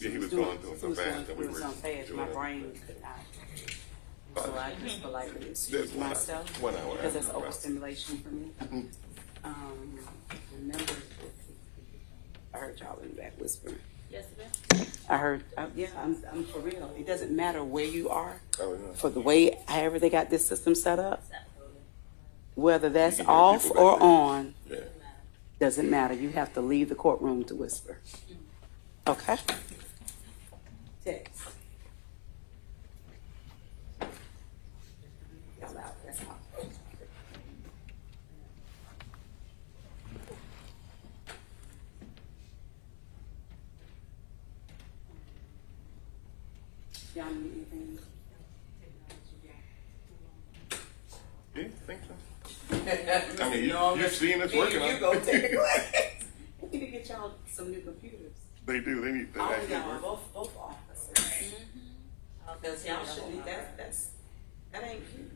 Yeah, he was going through so fast that we It was were so fast, my brain could not. So I just politely excused myself. 1 hour. Because that's overstimulation for me. Remember, I heard y'all in the back whispering. Yes, ma'am. I heard, yeah, I'm for real. It doesn't matter where you are. Oh, yeah. For the way, however they got this system set up, whether that's You can hear off people or back there. on, Yeah. doesn't matter. You have to leave the courtroom to whisper. Okay? Text. That's loud. That's loud. Y'all need anything? Yeah, think so. I mean, you've seen us working on You it. go take a class. We need to get y'all some new computers. They do. They need. They All of actually y'all, work. both officers. Because y'all should need that. That ain't cute.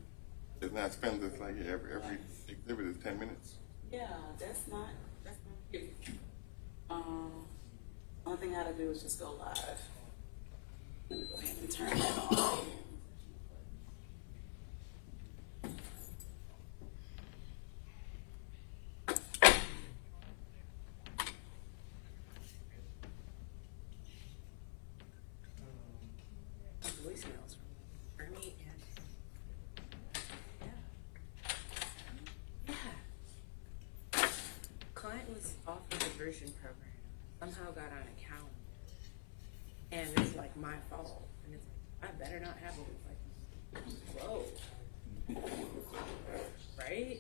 It's not spend this like every exhibit is 10 minutes. Yeah, that's not cute. Only thing I gotta do is just go live. Let me go ahead and turn that on. Voicemails from Ernie and Client was off the diversion program. Somehow got on a calendar. And it's like my fault. And it's like, I better not have a like, whoa. Right?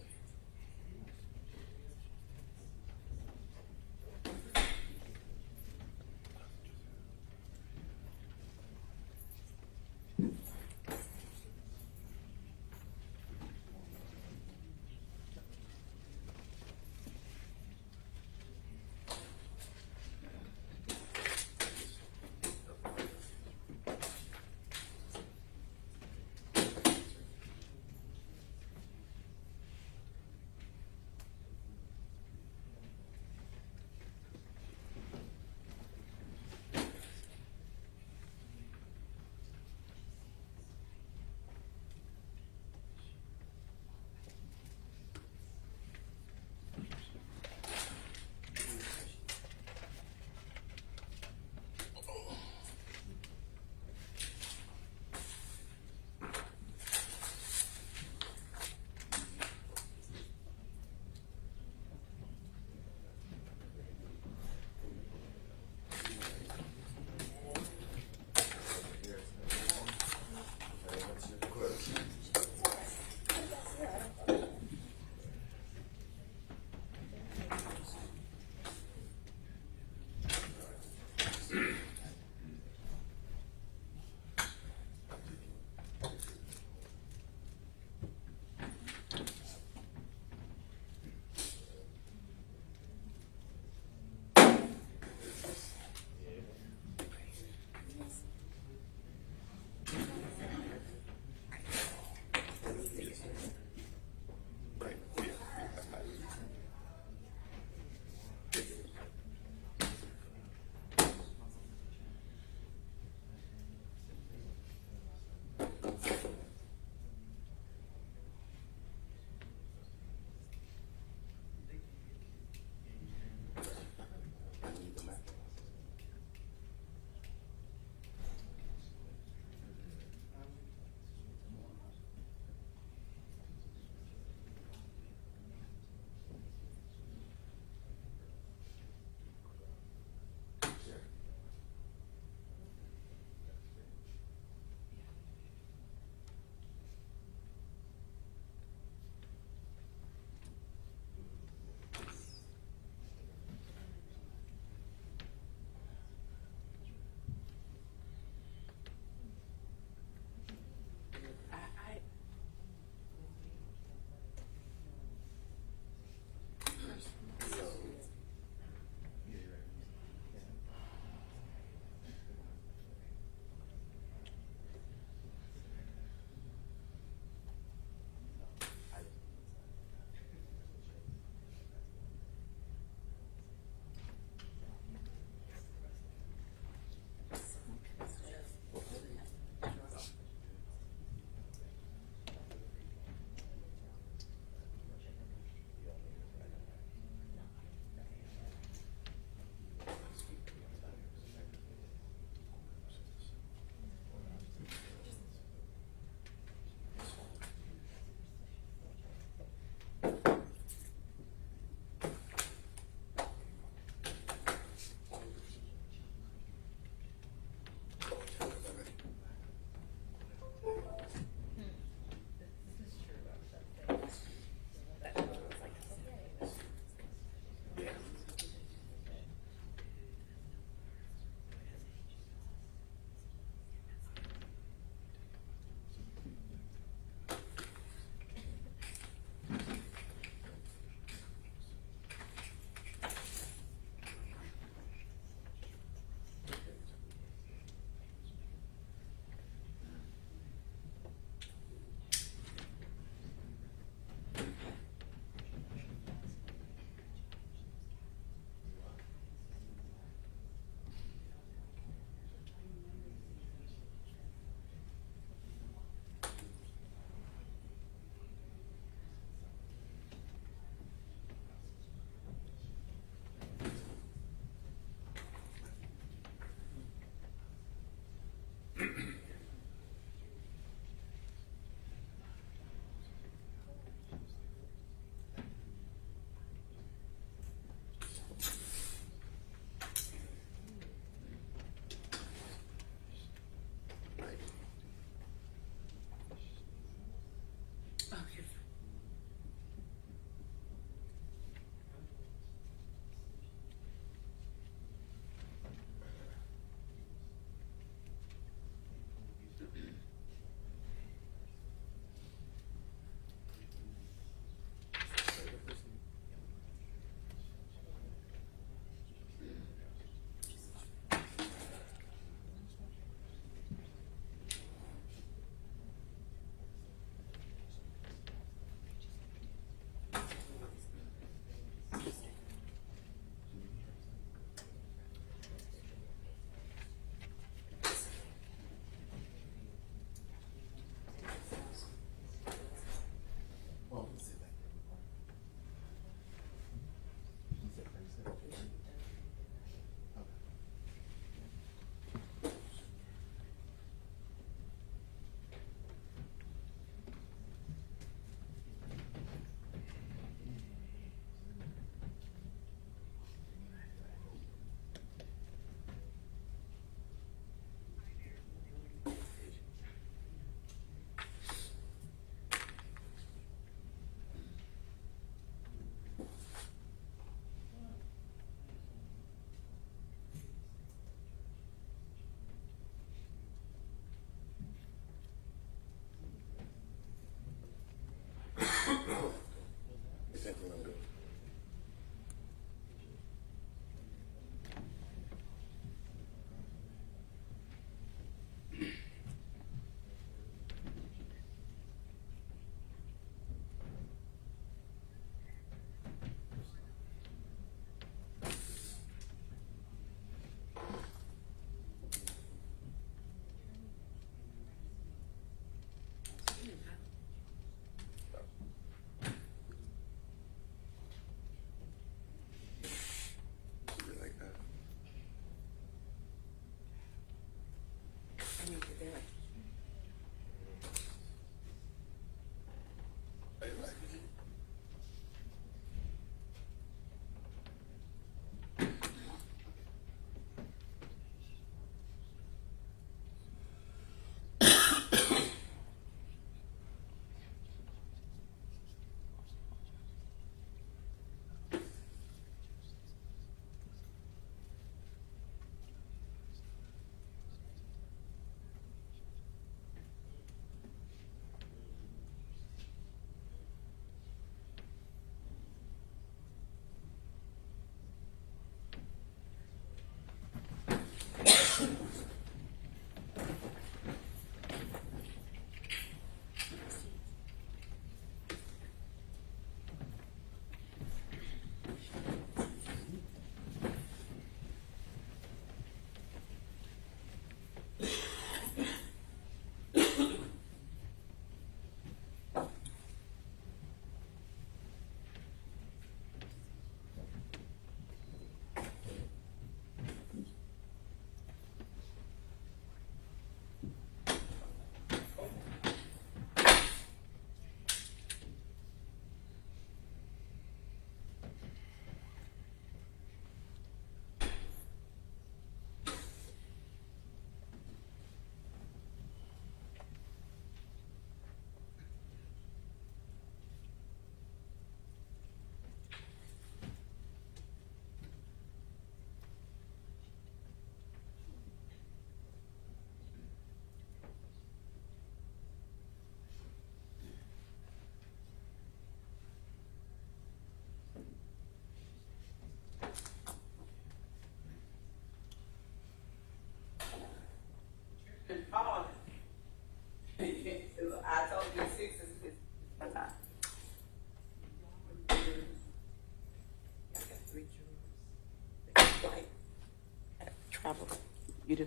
You do?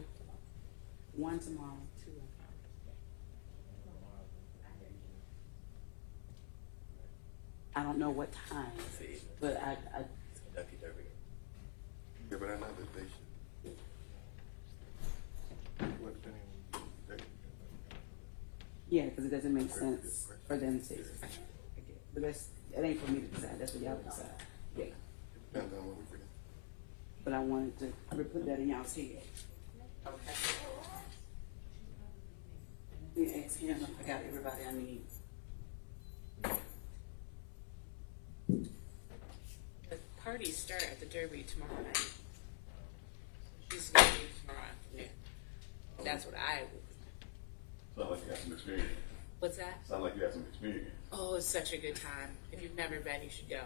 One tomorrow, two. I don't know what time, but I Yeah, but I know that they should. What's the name? yeah, because it doesn't make sense for them to. But that ain't for me to decide. That's what y'all decide. Yeah. Depends on what we bring. But I wanted to put that in y'all's head. Okay. Let me ask him if I got everybody I need. The parties start at the Derby tomorrow night. She's gonna be tomorrow afternoon. That's what I would. Sound like you got some experience. What's that? Sound like you got some experience. Oh, it's such a good time. If you've never been, you should go.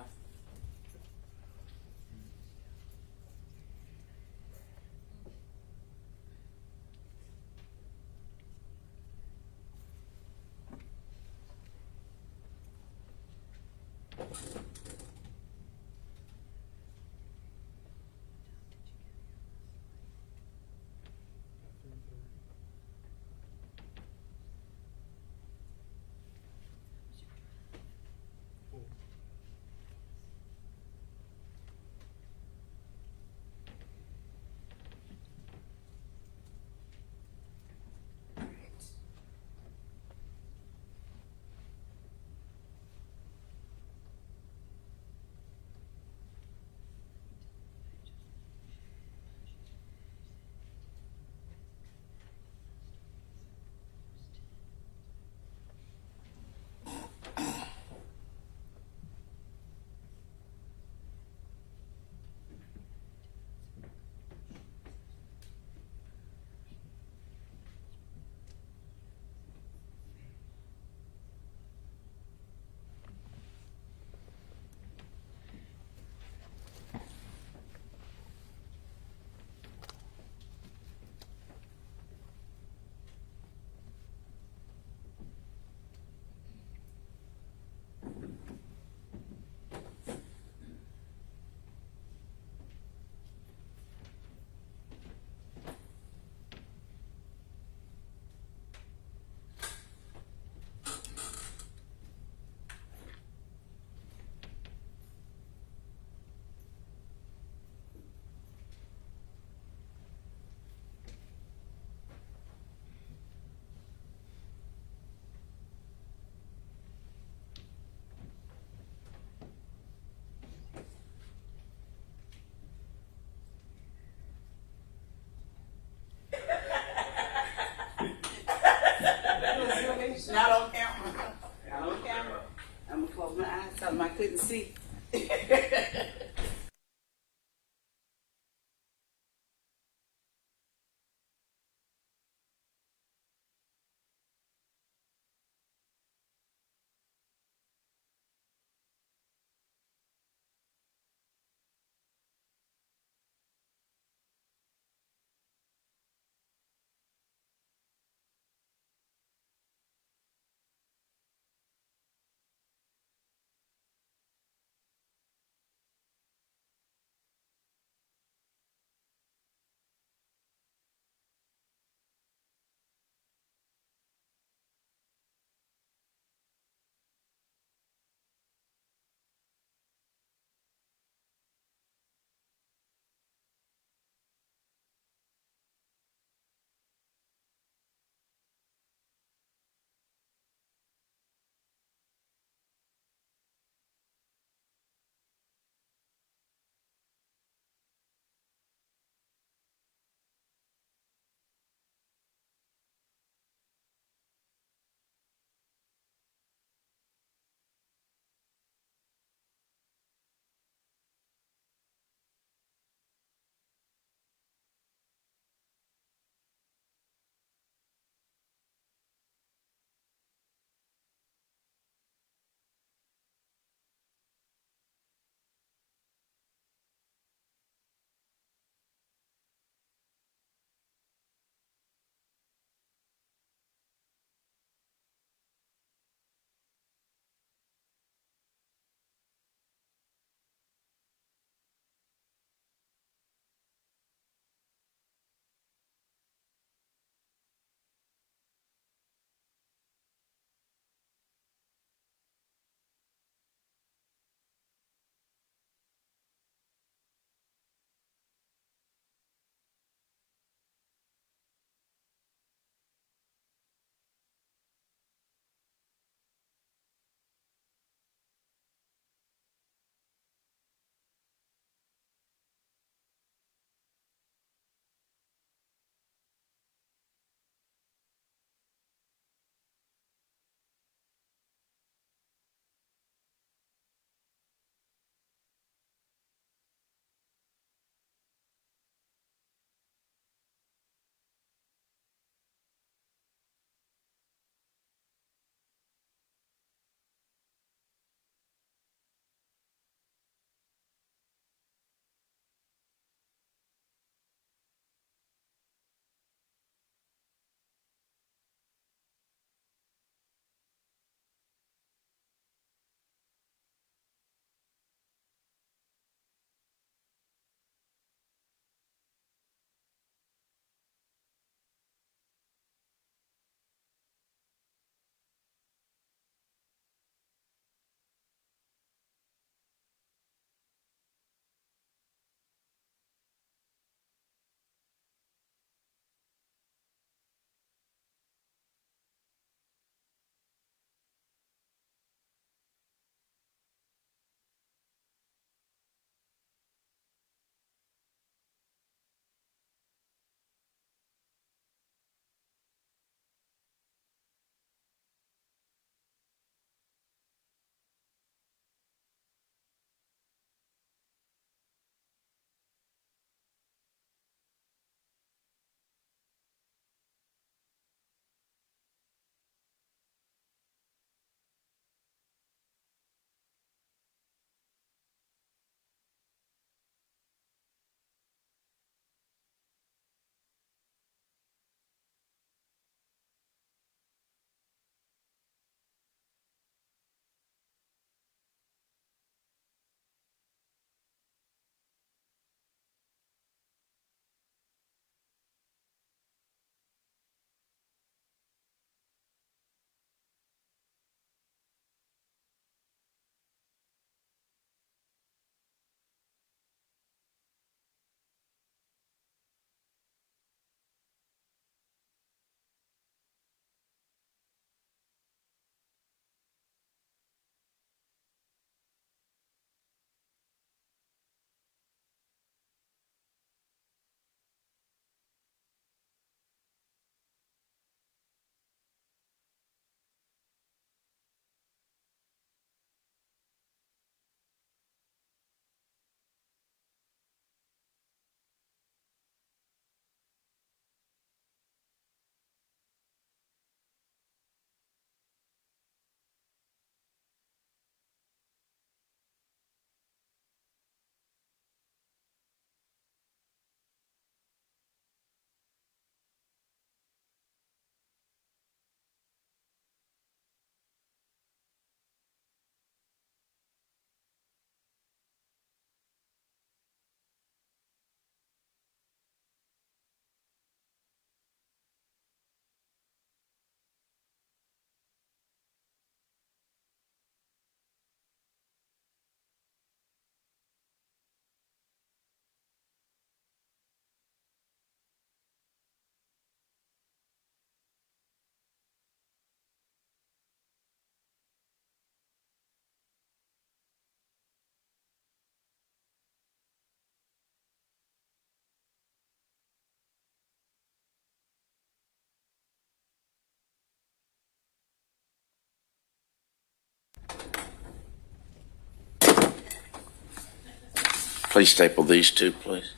Please staple these two, please.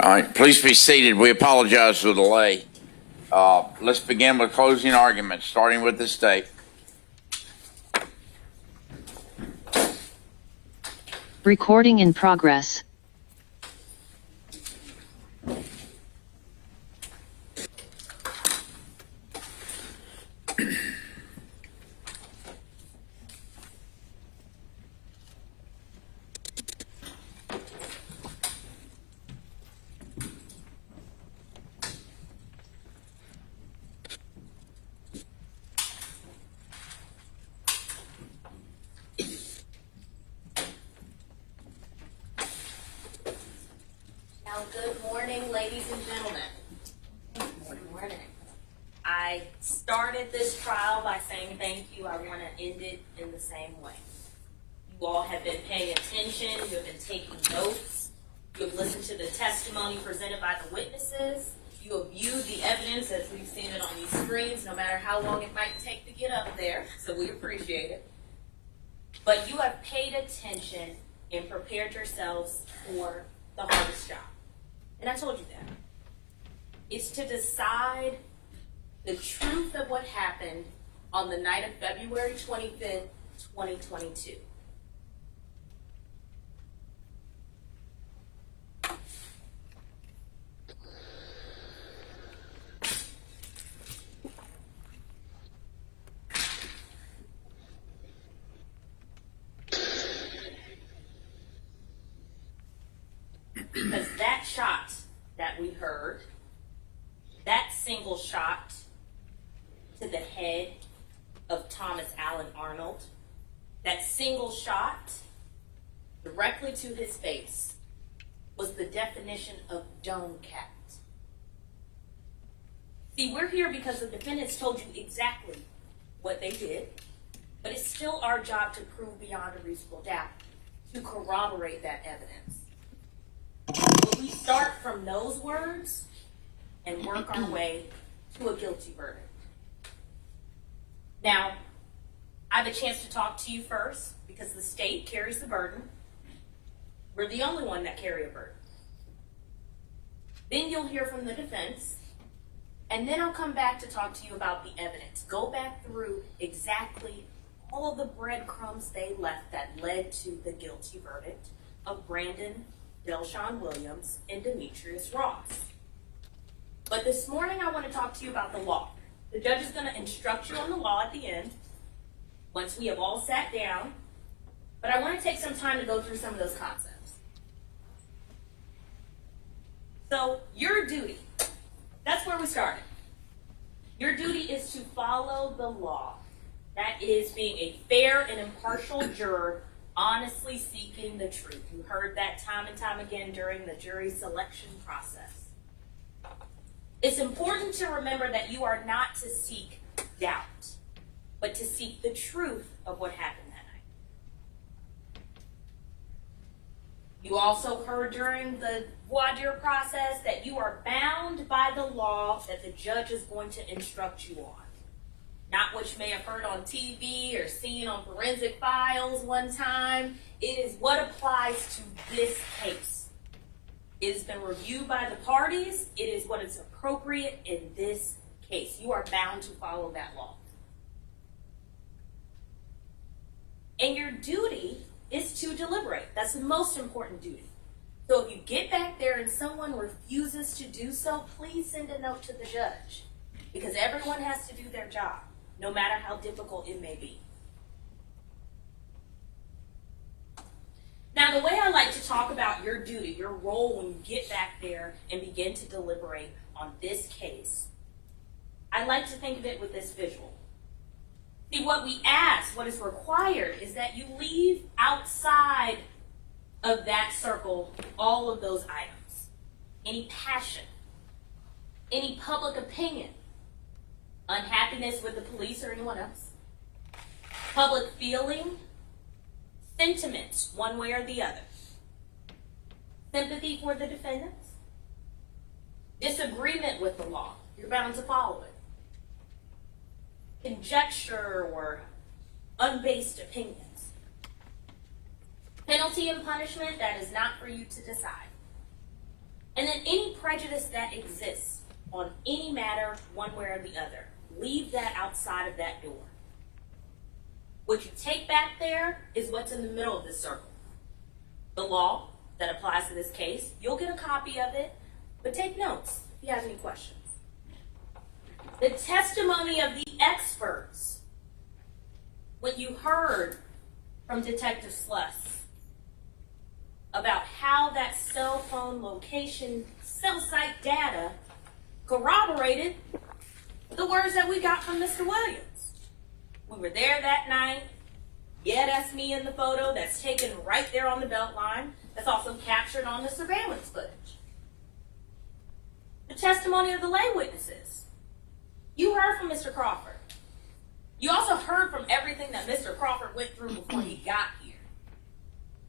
All right, please be seated. We apologize for the delay. Let's begin with closing arguments, starting with the state. Recording in progress. Now, good morning, ladies and gentlemen. Good morning. I started this trial by saying thank you. I want to end it in the same way. You all have been paying attention. You have been taking notes. You have listened to the testimony presented by the witnesses. You have viewed the evidence as we've seen it on these screens, no matter how long it might take to get up there. So we appreciate it. But you have paid attention and prepared yourselves for the hardest job. And I told you that. It's to decide the truth of what happened on the night of February 25th, 2022. Because that shot that we heard, that single shot to the head of Thomas Allen Arnold, that single shot directly to his face was the definition of dome cat. See, we're here because the defendants told you exactly what they did, but it's still our job to prove beyond a reasonable doubt, to corroborate that evidence. But we start from those words and work our way to a guilty verdict. Now, I have a chance to talk to you first because the state carries the burden. We're the only one that carry a burden. Then you'll hear from the defense, and then I'll come back to talk to you about the evidence. Go back through exactly all of the breadcrumbs they left that led to the guilty verdict of Brandon Delshon Williams and Demetrius Ross. But this morning I want to talk to you about the law. The judge is going to instruct you on the law at the end, once we have all sat down, but I want to take some time to go through some of those concepts. So, your duty, that's where we started. Your duty is to follow the law. That is being a fair and impartial juror, honestly seeking the truth. You heard that time and time again during the jury selection process. It's important to remember that you are not to seek doubt, but to seek the truth of what happened that night. You also heard during the voir dire process that you are bound by the law that the judge is going to instruct you on. Not what you may have heard on TV or seen on forensic files one time. It is what applies to this case. It has been reviewed by the parties. It is what is appropriate in this case. You are bound to follow that law. And your duty is to deliberate. That's the most important duty. So if you get back there and someone refuses to do so, please send a note to the judge. Because everyone has to do their job, no matter how difficult it may be. Now, the way I like to talk about your duty, your role when you get back there and begin to deliberate on this case, I like to think of it with this visual. See, what we ask, what is required, is that you leave outside of that circle all of those items. Any passion, any public opinion, unhappiness with the police or anyone else, public feeling, sentiments one way or the other, sympathy for the defendants, disagreement with the law, you're bound to follow it, conjecture or unbased opinions. Penalty and punishment, that is not for you to decide. And then any prejudice that exists on any matter, one way or the other, leave that outside of that door. What you take back there is what's in the middle of this circle. The law that applies to this case, you'll get a copy of it, but take notes if you have any questions. The testimony of the experts. What you heard from Detective Sluss about how that cell phone location, cell site data corroborated the words that we got from Mr. Williams. We were there that night. Yeah, that's me in the photo. That's taken right there on the Beltline. That's also captured on the surveillance footage. The testimony of the lay witnesses. You heard from Mr. Crawford. You also heard from everything that Mr. Crawford went through before he got here.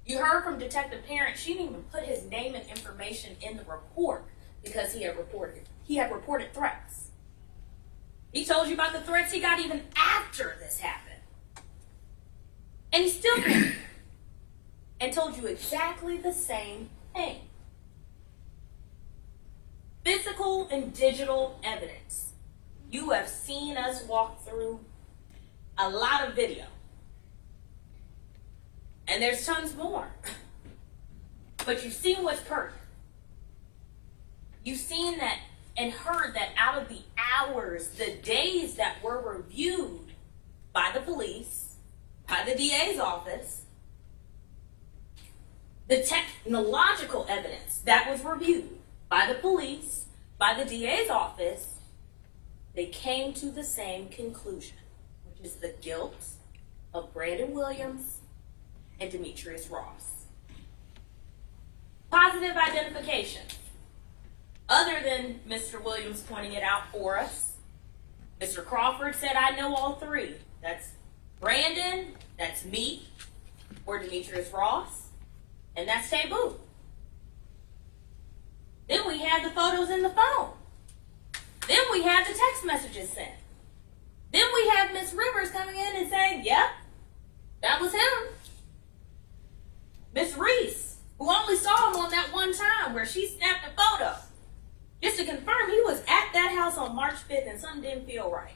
You heard from Detective Parent. She didn't even put his name and information in the report because he had reported threats. He told you about the threats he got even after this happened. And he still came and told you exactly the same thing. Physical and digital evidence. You have seen us walk through a lot of video. And there's tons more. But you've seen what's pertinent. You've seen that and heard that out of the hours, the days that were reviewed by the police, by the DA's office, the technological evidence that was reviewed by the police, by the DA's office, they came to the same conclusion, which is the guilt of Brandon Williams and Demetrius Ross. Positive identification. Other than Mr. Williams pointing it out for us, Mr. Crawford said, I know all three. That's Brandon, that's me, or Demetrius Ross, and that's Taboo. Then we had the photos in the phone. Then we had the text messages sent. Then we have Miss Rivers coming in and saying, yep, that was him. Miss Reese, who only saw him on that one time where she snapped a photo, just to confirm he was at that house on March 5th and something didn't feel right.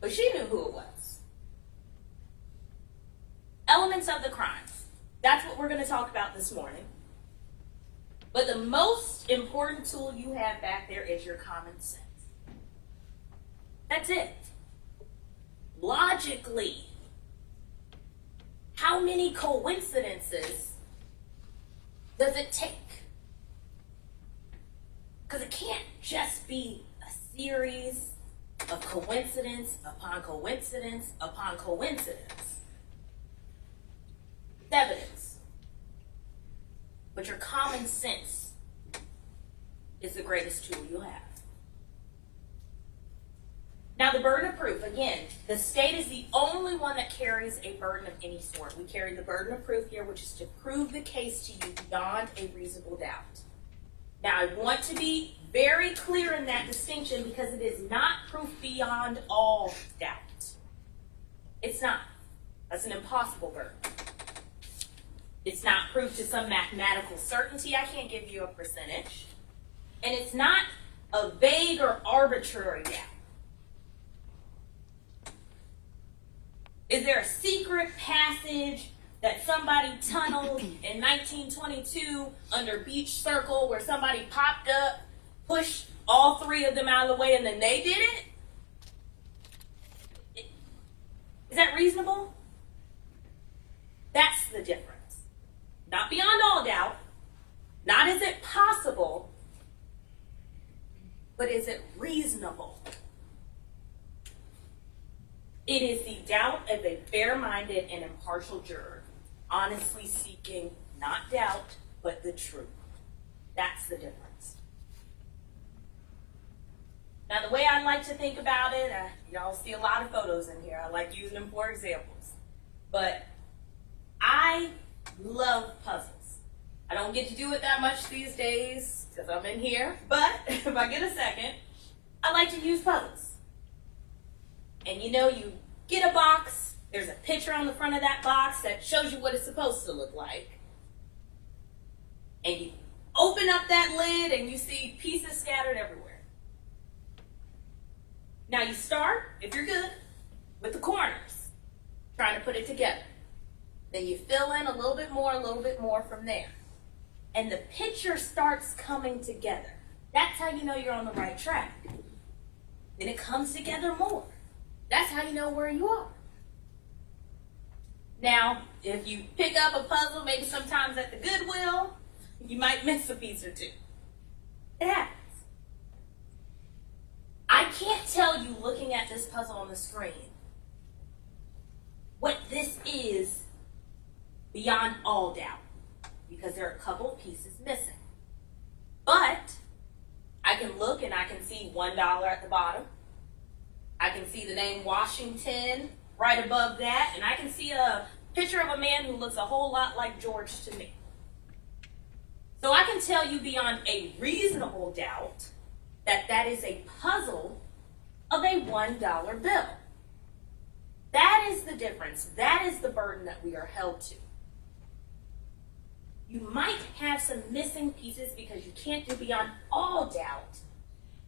But she knew who it was. Elements of the crimes. That's what we're going to talk about this morning. But the most important tool you have back there is your common sense. That's it. Logically, how many coincidences does it take? Because it can't just be a series of coincidence upon coincidence upon coincidence. It's evidence. But your common sense is the greatest tool you have. Now, the burden of proof, again, the state is the only one that carries a burden of any sort. We carry the burden of proof here, which is to prove the case to you beyond a reasonable doubt. Now, I want to be very clear in that distinction because it is not proof beyond all doubt. It's not. That's an impossible burden. It's not proof to some mathematical certainty. I can't give you a percentage. And it's not a vague or arbitrary doubt. Is there a secret passage that somebody tunneled in 1922 under Beach Circle where somebody popped up, pushed all three of them out of the way, and then they did it? Is that reasonable? That's the difference. Not beyond all doubt. Not is it possible, but is it reasonable? It is the doubt of a fair-minded and impartial juror, honestly seeking not doubt, but the truth. That's the difference. Now, the way I like to think about it, y'all see a lot of photos in here. I like using them for examples. But I love puzzles. I don't get to do it that much these days because I'm in here. But if I get a second, I like to use puzzles. And you know, you get a box. There's a picture on the front of that box that shows you what it's supposed to look like. And you open up that lid and you see pieces scattered everywhere. Now you start, if you're good, with the corners, trying to put it together. Then you fill in a little bit more from there. And the picture starts coming together. That's how you know you're on the right track. Then it comes together more. That's how you know where you are. Now, if you pick up a puzzle, maybe sometimes at the Goodwill, you might miss a piece or two. It happens. I can't tell you, looking at this puzzle on the screen, what this is beyond all doubt, because there are a couple of pieces missing. But I can look and I can see $1 at the bottom. I can see the name Washington right above that, and I can see a picture of a man who looks a whole lot like George to me. So I can tell you beyond a reasonable doubt that that is a puzzle of a $1 bill. That is the difference. That is the burden that we are held to. You might have some missing pieces because you can't do beyond all doubt,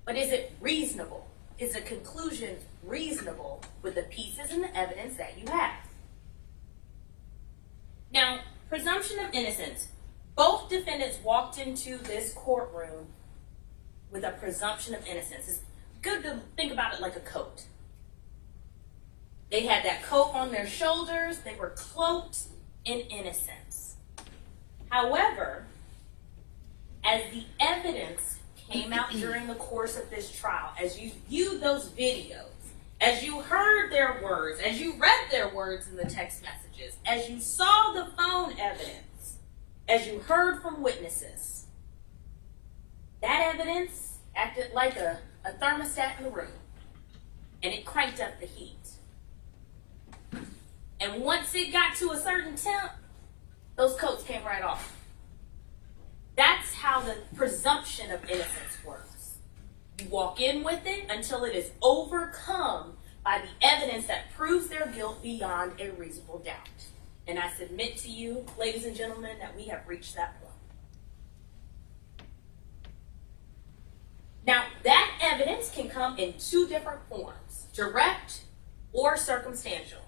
but is it reasonable? Is the conclusion reasonable with the pieces and the evidence that you have? Now, presumption of innocence. Both defendants walked into this courtroom with a presumption of innocence. It's good to think about it like a coat. They had that coat on their shoulders. They were cloaked in innocence. However, as the evidence came out during the course of this trial, as you viewed those videos, as you heard their words, as you read their words in the text messages, as you saw the phone evidence, as you heard from witnesses, that evidence acted like a thermostat in the room, and it cranked up the heat. And once it got to a certain temp, those coats came right off. That's how the presumption of innocence works. You walk in with it until it is overcome by the evidence that proves their guilt beyond a reasonable doubt. And I submit to you, ladies and gentlemen, that we have reached that point. Now, that evidence can come in two different forms, direct or circumstantial.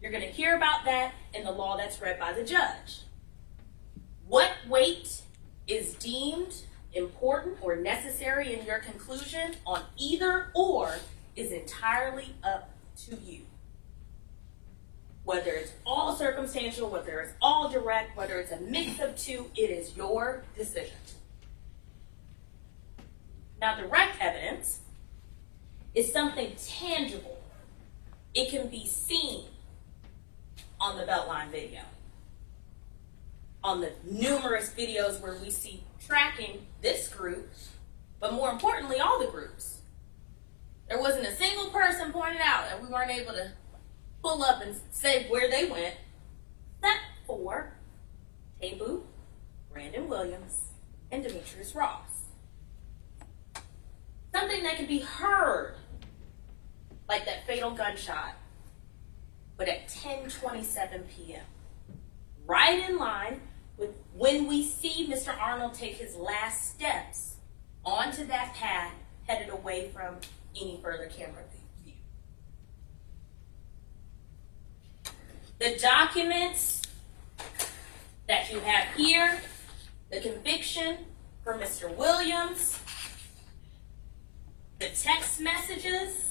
You're going to hear about that in the law that's read by the judge. What weight is deemed important or necessary in your conclusion on either or is entirely up to you. Whether it's all circumstantial, whether it's all direct, whether it's a mix of two, it is your decision. Now, direct evidence is something tangible. It can be seen on the Beltline video, on the numerous videos where we see tracking this group, but more importantly, all the groups. There wasn't a single person pointed out that we weren't able to pull up and say where they went, except for Tabu, Brandon Williams, and Demetrius Ross. Something that can be heard, like that fatal gunshot, but at 10:27 p.m. Right in line with when we see Mr. Arnold take his last steps onto that path, headed away from any further camera view. The documents that you have here, the conviction for Mr. Williams, the text messages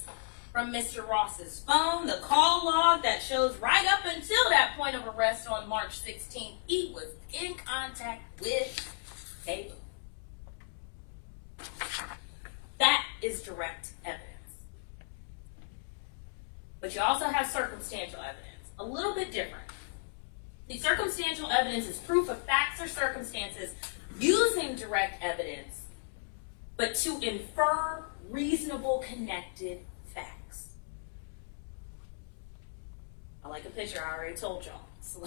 from Mr. Ross's phone, the call log that shows right up until that point of arrest on March 16th, he was in contact with Taylor. That is direct evidence. But you also have circumstantial evidence, a little bit different. The circumstantial evidence is proof of facts or circumstances using direct evidence, but to infer reasonable connected facts. I like a picture, I already told y'all. So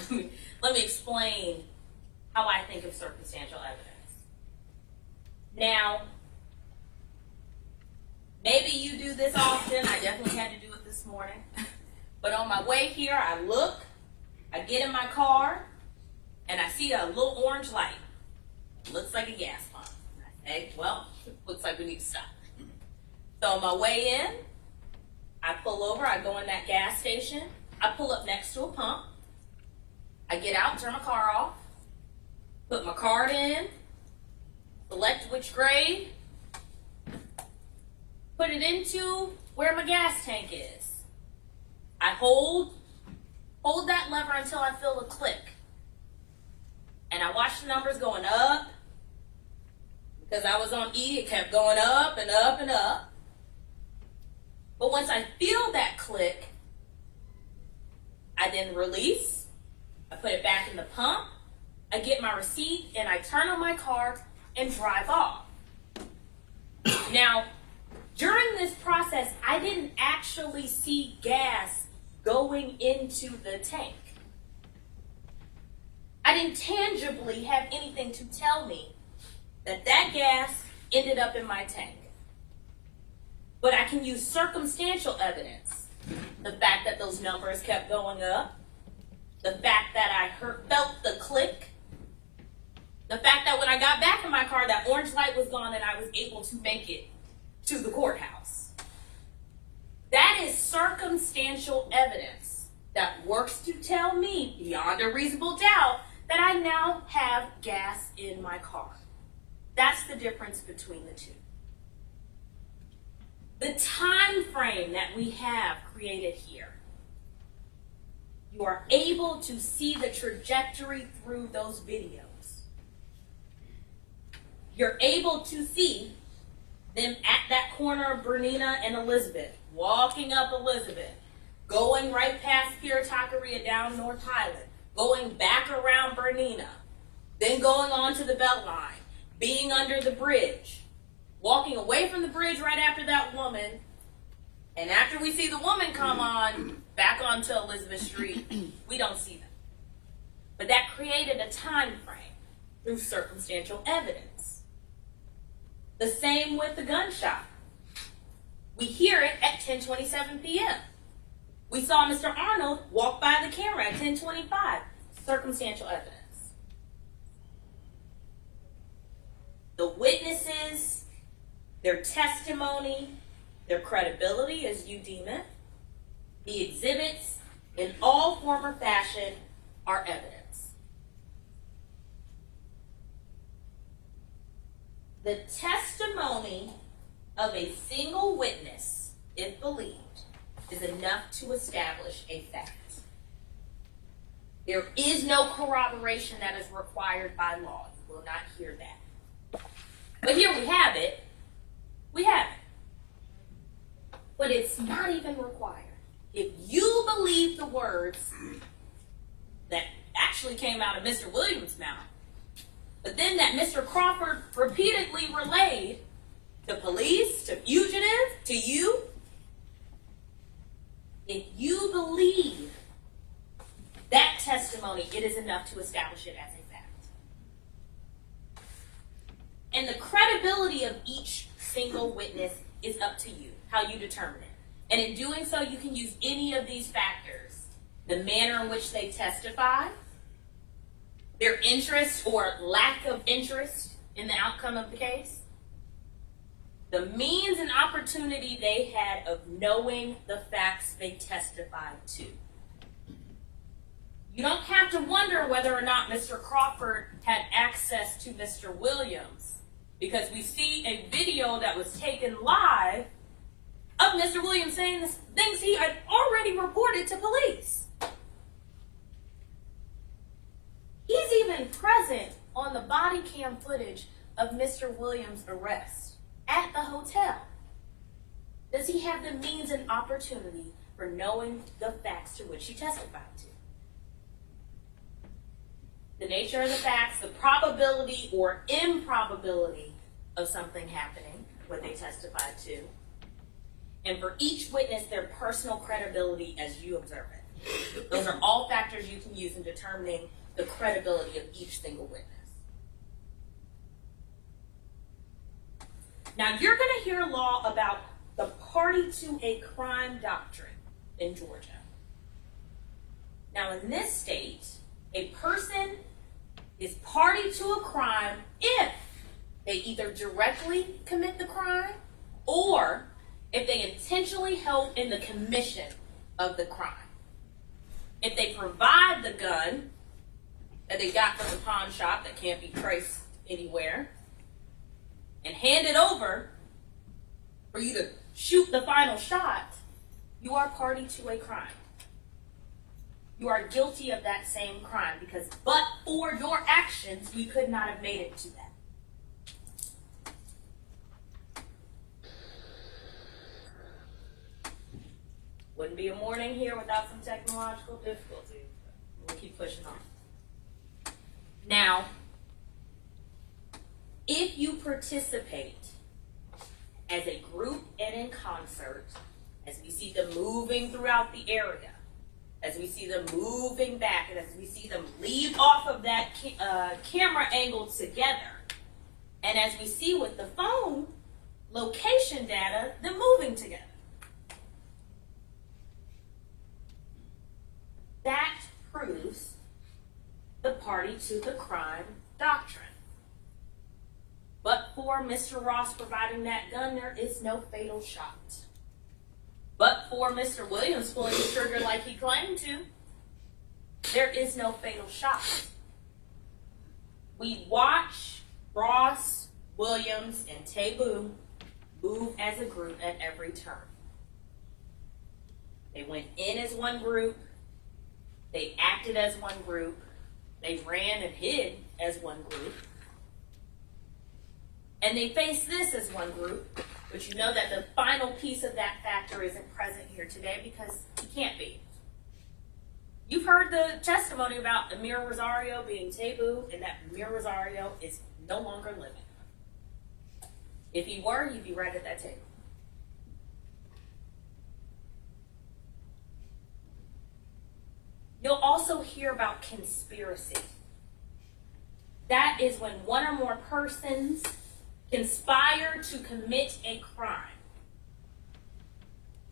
let me explain how I think of circumstantial evidence. Now, maybe you do this often. I definitely had to do it this morning. But But on my way here, I look, I get in my car, and I see a little orange light. Looks like a gas pump. I say, well, looks like we need to stop. So on my way in, I pull over, I go in that gas station, I pull up next to a pump, I get out and turn my car off, put my card in, select which grade, put it into where my gas tank is. I hold that lever until I feel a click. And I watch the numbers going up. Because I was on E, it kept going up and up and up. But once I feel that click, I then release. I put it back in the pump. I get my receipt and I turn on my car and drive off. Now, during this process, I didn't actually see gas going into the tank. I didn't tangibly have anything to tell me that gas ended up in my tank. But I can use circumstantial evidence. The fact that those numbers kept going up. The fact that I felt the click. The fact that when I got back in my car, that orange light was gone and I was able to make it to the courthouse. That is circumstantial evidence that works to tell me, beyond a reasonable doubt, that I now have gas in my car. That's the difference between the two. The time frame that we have created here, you are able to see the trajectory through those videos. You're able to see them at that corner of Bernina and Elizabeth, walking up Elizabeth, going right past Pier Taqueria down North Highland, going back around Bernina, then going on to the Beltline, being under the bridge, walking away from the bridge right after that woman, and after we see the woman come on, back onto Elizabeth Street, we don't see them. But that created a time frame through circumstantial evidence. The same with the gunshot. We hear it at 10:27 p.m. We saw Mr. Arnold walk by the camera at 10:25. Circumstantial evidence. The witnesses, their testimony, their credibility as you deem it, the exhibits, in all form or fashion, are evidence. The testimony of a single witness, if believed, is enough to establish a fact. There is no corroboration that is required by law. You will not hear that. But here we have it. We have it. But it's not even required. If you believe the words that actually came out of Mr. Williams' mouth, but then that Mr. Crawford repeatedly relayed to police, to fugitive, to you, if you believe that testimony, it is enough to establish it as a fact. And the credibility of each single witness is up to you, how you determine it. And in doing so, you can use any of these factors. The manner in which they testify, their interest or lack of interest in the outcome of the case, the means and opportunity they had of knowing the facts they testified to. You don't have to wonder whether or not Mr. Crawford had access to Mr. Williams, because we see a video that was taken live of Mr. Williams saying the things he had already reported to police. He's even present on the body cam footage of Mr. Williams' arrest at the hotel. Does he have the means and opportunity for knowing the facts to which he testified to? The nature of the facts, the probability or improbability of something happening, what they testified to, and for each witness, their personal credibility as you observe it. Those are all factors you can use in determining the credibility of each single witness. Now, you're going to hear law about the party to a crime doctrine in Georgia. Now, in this state, a person is party to a crime if they either directly commit the crime or if they intentionally help in the commission of the crime. If they provide the gun that they got from the pawn shop that can't be traced anywhere and hand it over for you to shoot the final shot, you are party to a crime. You are guilty of that same crime because but for your actions, we could not have made it to that. Wouldn't be a morning here without some technological difficulty. We'll keep pushing on. Now, if you participate as a group and in concert, as we see them moving throughout the area, as we see them moving back, and as we see them leave off of that camera angle together, and as we see with the phone location data, them moving together. That proves the party to the crime doctrine. But for Mr. Ross providing that gun, there is no fatal shot. But for Mr. Williams pulling the trigger like he claimed to, there is no fatal shot. We watch Ross, Williams, and Taboo move as a group at every turn. They went in as one group. They acted as one group. They ran and hid as one group. And they face this as one group, but you know that the final piece of that factor isn't present here today because he can't be. You've heard the testimony about Amir Rosario being taboo, and that Amir Rosario is no longer living. If he were, he'd be right at that table. You'll also hear about conspiracy. That is when one or more persons conspire to commit a crime.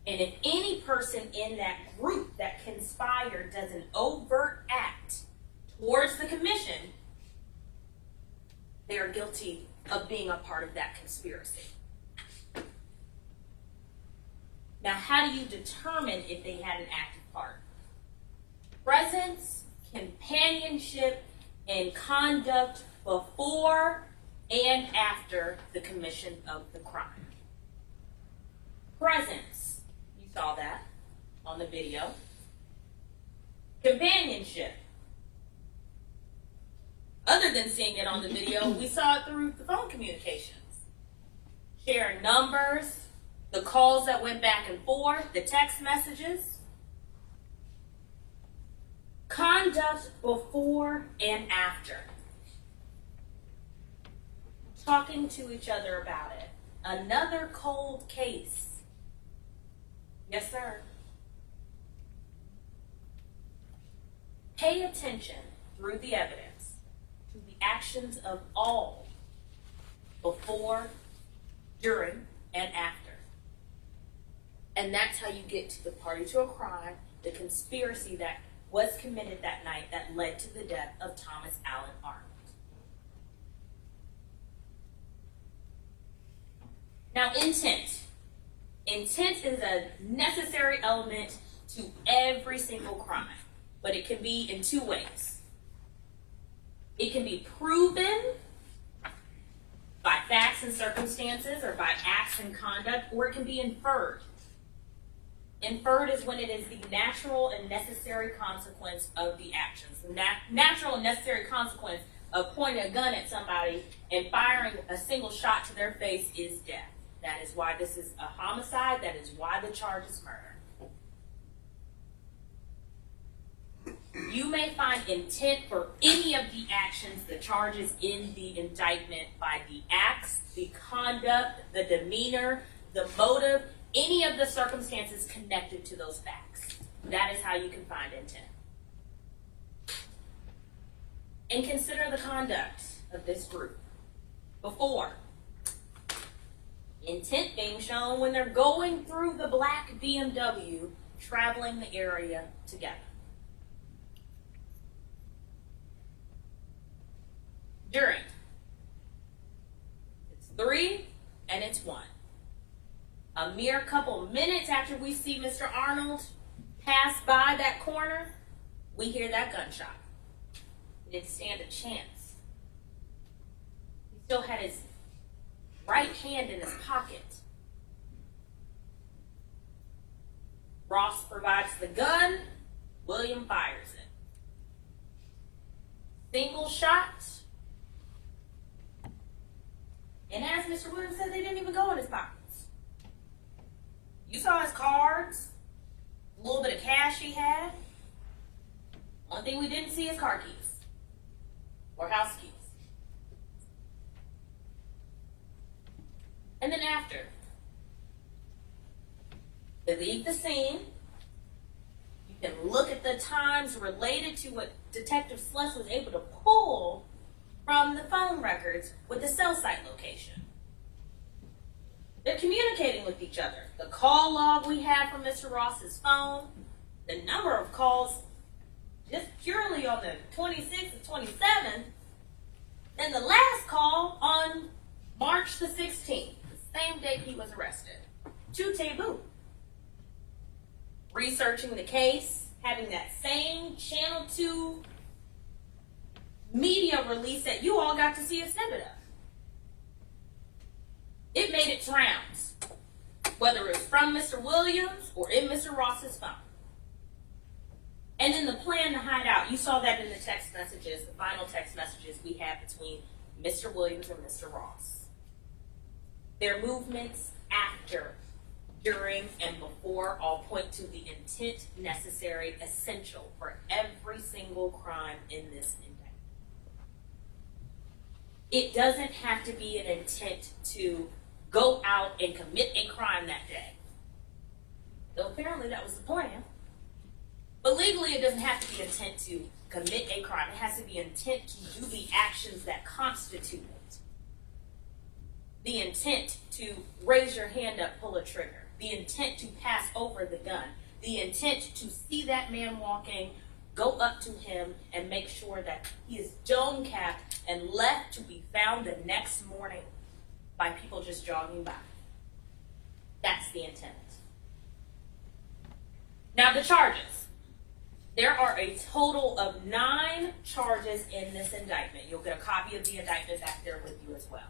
And if any person in that group that conspired does an overt act towards the commission, they are guilty of being a part of that conspiracy. Now, how do you determine if they had an active part? Presence, companionship, and conduct before and after the commission of the crime. Presence, you saw that on the video. Companionship. Other than seeing it on the video, we saw it through the phone communications. Sharing numbers, the calls that went back and forth, the text messages. Conduct before and after. Talking to each other about it. Another cold case. Yes, sir. Pay attention through the evidence to the actions of all before, during, and after. And that's how you get to the party to a crime, the conspiracy that was committed that night that led to the death of Thomas Allen Arnold. Now, intent. Intent is a necessary element to every single crime, but it can be in two ways. It can be proven by facts and circumstances or by acts and conduct, or it can be inferred. Inferred is when it is the natural and necessary consequence of the actions. The natural and necessary consequence of pointing a gun at somebody and firing a single shot to their face is death. That is why this is a homicide. That is why the charge is murder. You may find intent for any of the actions, the charges in the indictment by the acts, the conduct, the demeanor, the motive, any of the circumstances connected to those facts. That is how you can find intent. And consider the conduct of this group. Before, intent being shown when they're going through the black BMW, traveling the area together. During. It's 3 and it's 1. A mere couple minutes after we see Mr. Arnold pass by that corner, we hear that gunshot. He didn't stand a chance. He still had his right hand in his pocket. Ross provides the gun. William fires it. Single shot. And as Mr. Williams said, they didn't even go in his pockets. You saw his cards, a little bit of cash he had. One thing we didn't see is car keys or house keys. And then after, they leave the scene. You can look at the times related to what Detective Slush was able to pull from the phone records with the cell site location. They're communicating with each other. The call log we have from Mr. Ross's phone, the number of calls just purely on the 26th and 27th, and the last call on March the 16th, the same day he was arrested, to Taboo. Researching the case, having that same Channel 2 media release that you all got to see a snippet of. It made its rounds, whether it's from Mr. Williams or in Mr. Ross's phone. And then the plan to hide out, you saw that in the text messages, the final text messages we had between Mr. Williams and Mr. Ross. Their movements after, during, and before all point to the intent necessary, essential for every single crime in this indictment. It doesn't have to be an intent to go out and commit a crime that day. Though apparently that was the plan. But legally it doesn't have to be intent to commit a crime. It has to be intent to do the actions that constitute it. The intent to raise your hand up, pull a trigger. The intent to pass over the gun. The intent to see that man walking, go up to him and make sure that he is dome-capped and left to be found the next morning by people just jogging by. That's the intent. Now the charges. There are a total of 9 charges in this indictment. You'll get a copy of the indictment back there with you as well.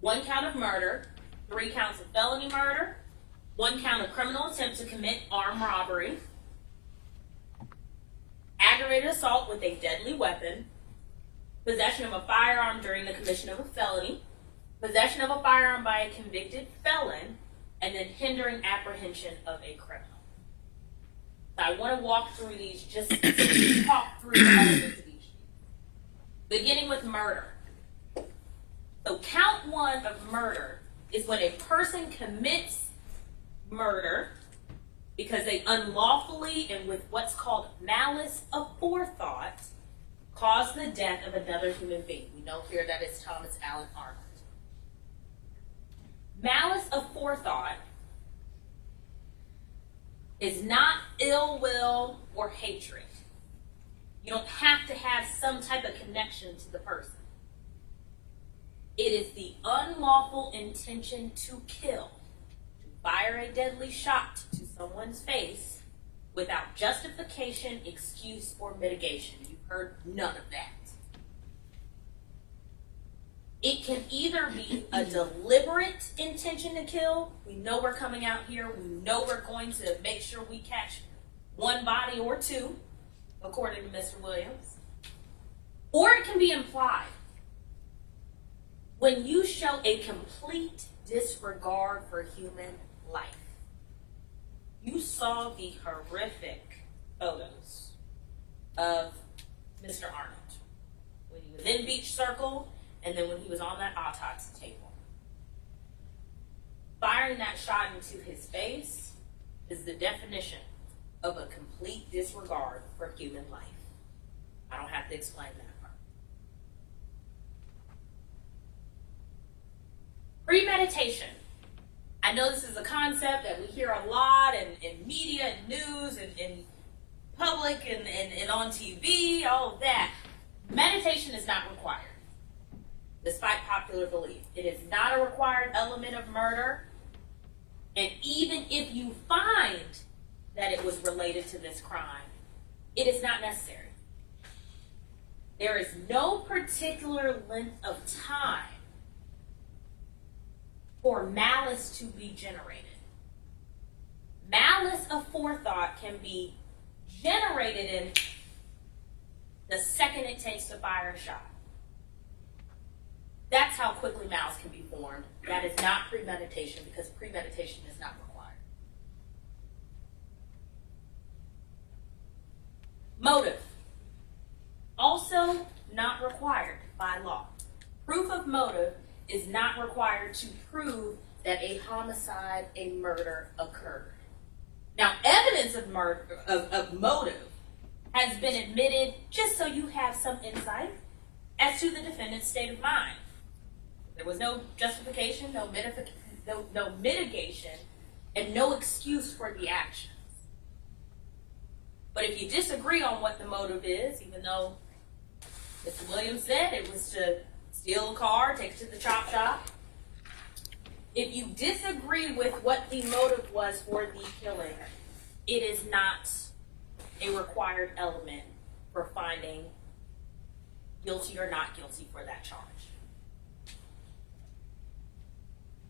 1 count of murder, 3 counts of felony murder, 1 count of criminal attempt to commit armed robbery, aggravated assault with a deadly weapon, possession of a firearm during the commission of a felony, possession of a firearm by a convicted felon, and then hindering apprehension of a criminal. So I want to walk through these just to talk through the elements of each. Beginning with murder. So count 1 of murder is when a person commits murder because they unlawfully and with what's called malice aforethought cause the death of another human being. We know here that it's Thomas Allen Arnold. Malice aforethought is not ill will or hatred. You don't have to have some type of connection to the person. It is the unlawful intention to kill, to fire a deadly shot to someone's face without justification, excuse, or mitigation. You've heard none of that. It can either be a deliberate intention to kill. We know we're coming out here. We know we're going to make sure we catch 1 body or 2, according to Mr. Williams. Or it can be implied. When you show a complete disregard for human life. You saw the horrific photos of Mr. Arnold when he was in Beach Circle and then when he was on that autopsy table. Firing that shot into his face is the definition of a complete disregard for human life. I don't have to explain that part. Premeditation. I know this is a concept that we hear a lot in media and news and in public and on TV, all of that. Meditation is not required. It is not a required element of murder. And even if you find that it was related to this crime, it is not necessary. There is no particular length of time for malice to be generated. Malice aforethought can be generated in the second it takes to fire a shot. That's how quickly malice can be formed. That is not premeditation, because premeditation is not required. Motive. Also not required by law. Proof of motive is not required to prove that a homicide, a murder occurred. Now, evidence of murder, of motive has been admitted just so you have some insight as to the defendant's state of mind. There was no justification, no mitigation, and no excuse for the actions. But if you disagree on what the motive is, even though Mr. Williams said it was to steal a car, take it to the chop shop, if you disagree with what the motive was for the killing, it is not a required element for finding guilty or not guilty for that charge.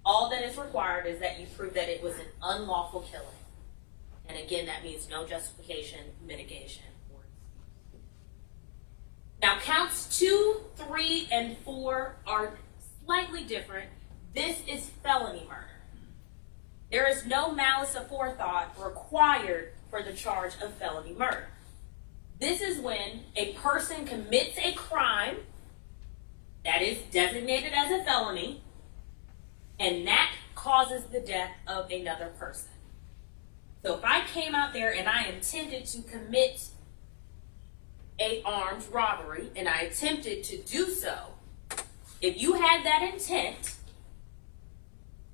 All that is required is that you prove that it was an unlawful killing. And again, that means no justification, mitigation, or excuse. Now, counts 2, 3, and 4 are slightly different. This is felony murder. There is no malice aforethought required for the charge of felony murder. This is when a person commits a crime that is designated as a felony, and that causes the death of another person. So if I came out there and I intended to commit an armed robbery, and I attempted to do so, if you had that intent,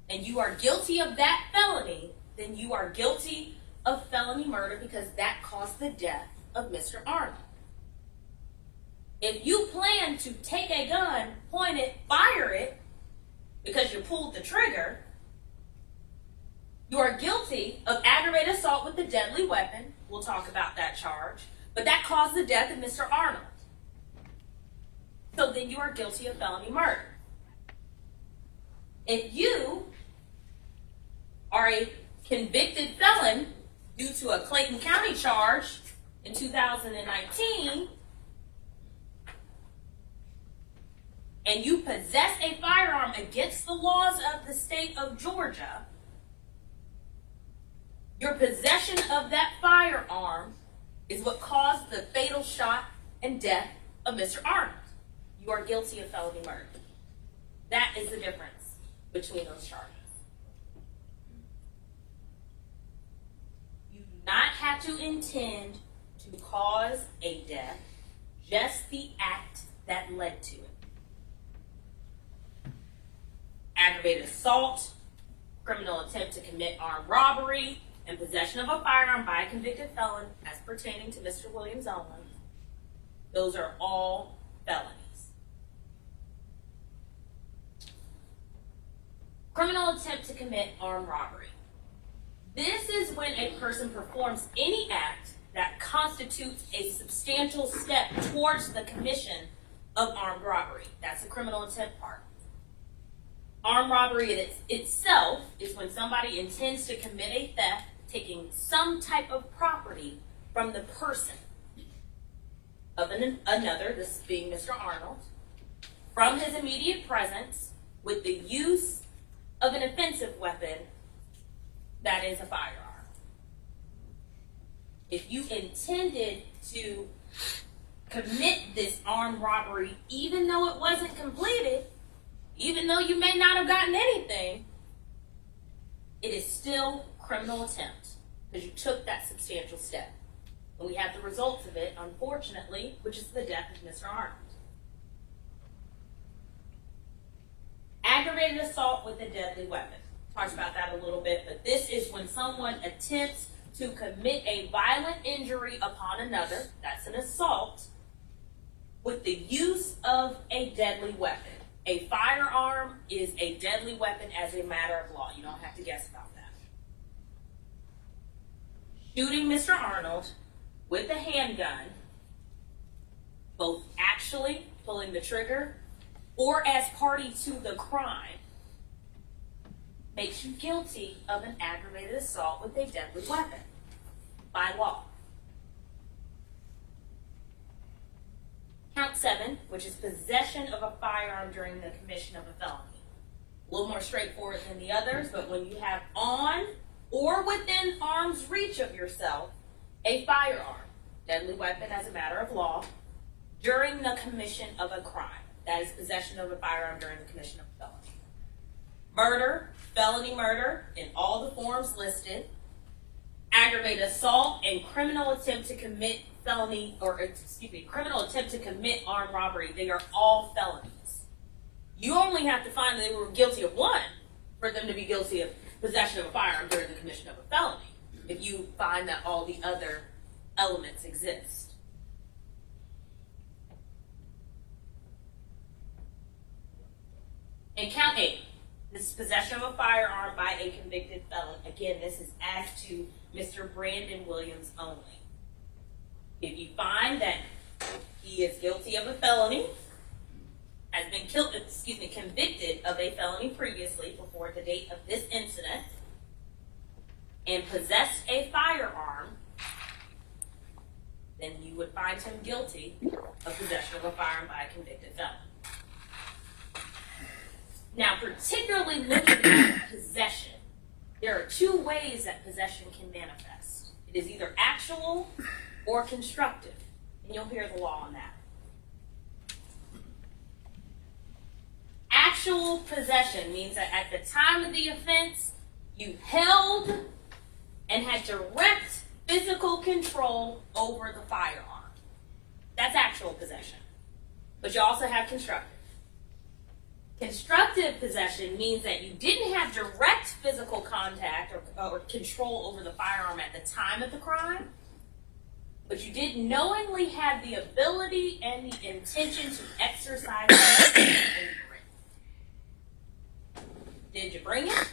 and you are guilty of that felony, then you are guilty of felony murder, because that caused the death of Mr. Arnold. If you plan to take a gun, point it, fire it, because you pulled the trigger, you are guilty of aggravated assault with a deadly weapon. We'll talk about that charge. But that caused the death of Mr. Arnold. So then you are guilty of felony murder. If you are a convicted felon due to a Clayton County charge in 2019, and you possess a firearm against the laws of the state of Georgia, your possession of that firearm is what caused the fatal shot and death of Mr. Arnold. You are guilty of felony murder. That is the difference between those charges. You do not have to intend to cause a death, just the act that led to it. Aggravated assault, criminal attempt to commit armed robbery, and possession of a firearm by a convicted felon as pertaining to Mr. Williams only. Those are all felonies. Criminal attempt to commit armed robbery. This is when a person performs any act that constitutes a substantial step towards the commission of armed robbery. That's the criminal attempt part. Armed robbery itself is when somebody intends to commit a theft, taking some type of property from the person of another, this being Mr. Arnold, from his immediate presence with the use of an offensive weapon that is a firearm. If you intended to commit this armed robbery, even though it wasn't completed, even though you may not have gotten anything, it is still criminal attempt, because you took that substantial step. And we have the results of it, unfortunately, which is the death of Mr. Arnold. Aggravated assault with a deadly weapon. Talked about that a little bit, but this is when someone attempts to commit a violent injury upon another, that's an assault, with the use of a deadly weapon. A firearm is is a deadly weapon as a matter of law. You don't have to guess about that. Shooting Mr. Arnold with a handgun, both actually pulling the trigger or as party to the crime, makes you guilty of an aggravated assault with a deadly weapon by law. Count 7, which is possession of a firearm during the commission of a felony. A little more straightforward than the others, but when you have on or within arm's reach of yourself a firearm, deadly weapon as a matter of law, during the commission of a crime. That is possession of a firearm during the commission of a felony. Murder, felony murder in all the forms listed, aggravated assault, and criminal attempt to commit criminal attempt to commit armed robbery. They are all felonies. You only have to find that they were guilty of one for them to be guilty of possession of a firearm during the commission of a felony, if you find that all the other elements exist. And count 8. This is possession of a firearm by a convicted felon. Again, this is as to Mr. Brandon Williams only. If you find that he is guilty of a felony, has been convicted of a felony previously before the date of this incident, and possessed a firearm, then you would find him guilty of possession of a firearm by a convicted felon. Now, particularly looking at possession, there are two ways that possession can manifest. It is either actual or constructive, and you'll hear the law on that. Actual possession means that at the time of the offense, you held and had direct physical control over the firearm. That's actual possession. But you also have constructive. Constructive possession means that you didn't have direct physical contact or control over the firearm at the time of the crime, but you did knowingly have the ability and the intention to exercise it and bring it. Did you bring it?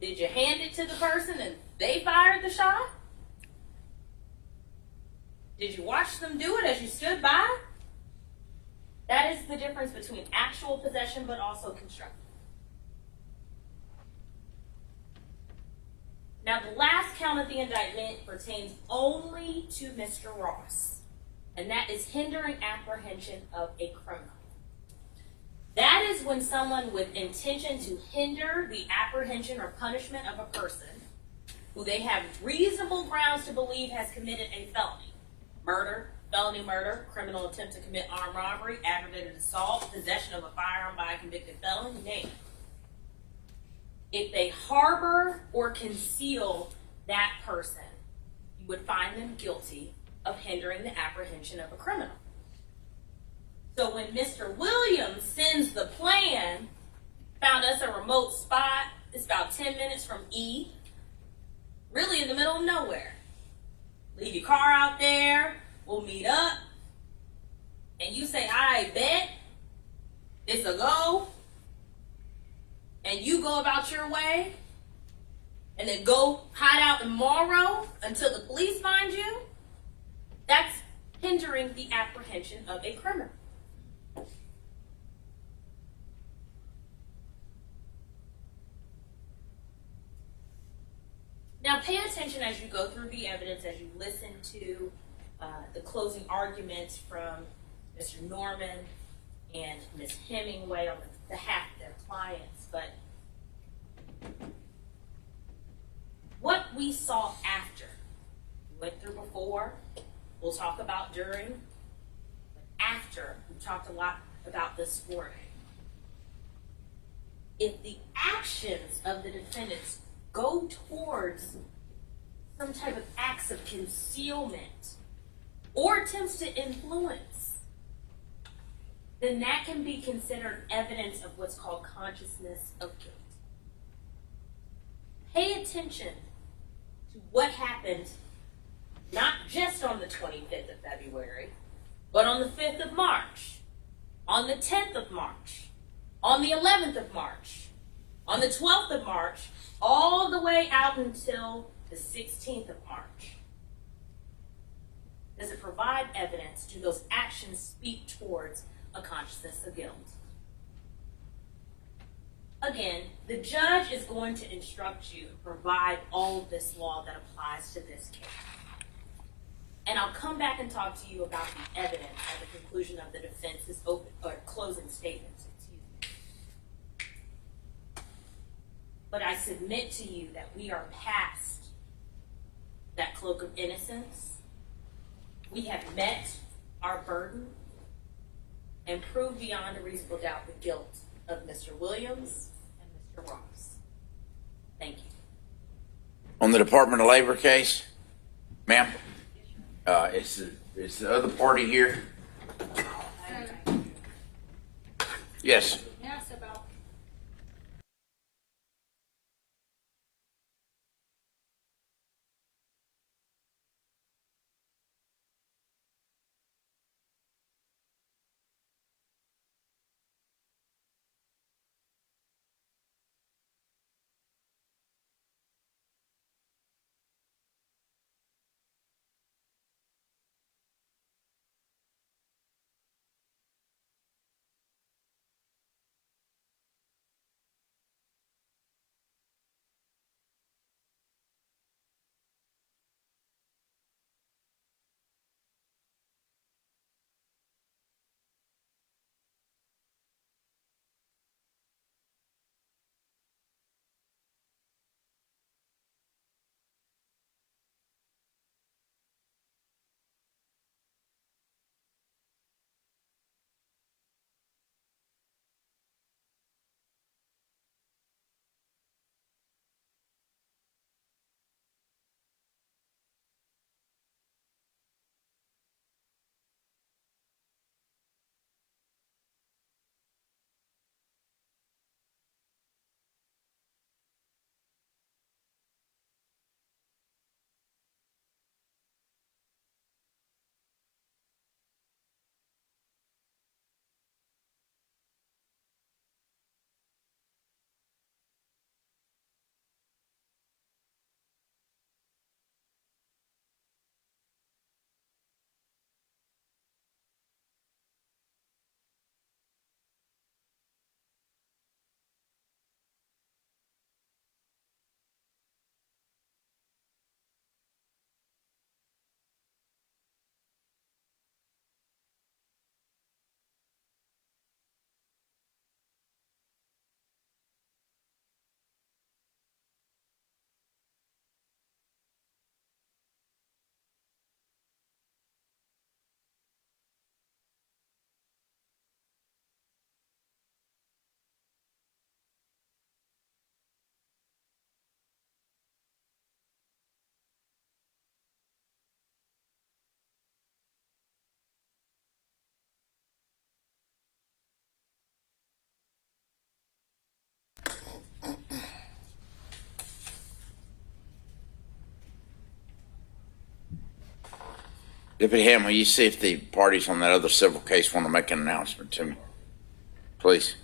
Did you hand it to the person and they fired the shot? Did you watch them do it as you stood by? That is the difference between actual possession but also constructive. Now, the last count of the indictment pertains only to Mr. Ross, and that is hindering apprehension of a criminal. That is when someone with intention to hinder the apprehension or punishment of a person who they have reasonable grounds to believe has committed a felony, murder, felony murder, criminal attempt to commit armed robbery, aggravated assault, possession of a firearm by a convicted felon, you name it. If they harbor or conceal that person, you would find them guilty of hindering the apprehension of a criminal. So when Mr. Williams sends the plan, found us a remote spot, it's about 10 minutes from E, really in the middle of nowhere. Leave your car out there, we'll meet up, and you say, I bet, it's a go, and you go about your way, and then go hide out tomorrow until the police find you, that's hindering the apprehension of a criminal. Now pay attention as you go through the evidence, as you listen to the closing arguments from Mr. Norman and Ms. Hemingway on behalf of their clients. But what we saw after, we went through before, we'll talk about during, but after, we talked a lot about this morning. If the actions of the defendants go towards some type of acts of concealment or attempts to influence, then that can be considered evidence of what's called consciousness of guilt. Pay attention to what happened not just on the 25th of February, but on the 5th of March, on the 10th of March, on on the 11th of March, on the 12th of March, all the way out until the 16th of March? Does it provide evidence? Do those actions speak towards a consciousness of guilt? Again, the judge is going to instruct you and provide all of this law that applies to this case. And I'll come back and talk to you about the evidence at the conclusion of the defense's closing statements. But I submit to you that we are past that cloak of innocence. We have met our burden and proved beyond a reasonable doubt the guilt of Mr. Williams and Mr. Ross. Thank you. On the Department of Labor case, ma'am, is the other party here? Yes. Yes, about Deputy Ham, will you see if the parties on that other civil case want to make an announcement to me? Please.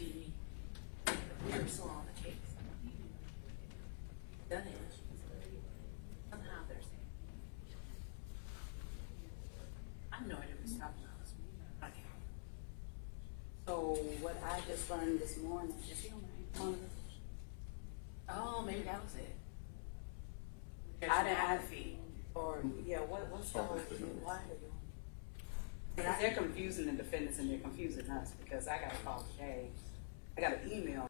she, we were still on the case. Done it. Somehow they're saying, I have no idea what he's talking about. Okay. So what I just learned this morning, Oh, maybe that was it. I didn't have ask, or, yeah, what's the whole, why are you? But They're confusing the defendants and they're confusing us, because I got a call today, I got an email.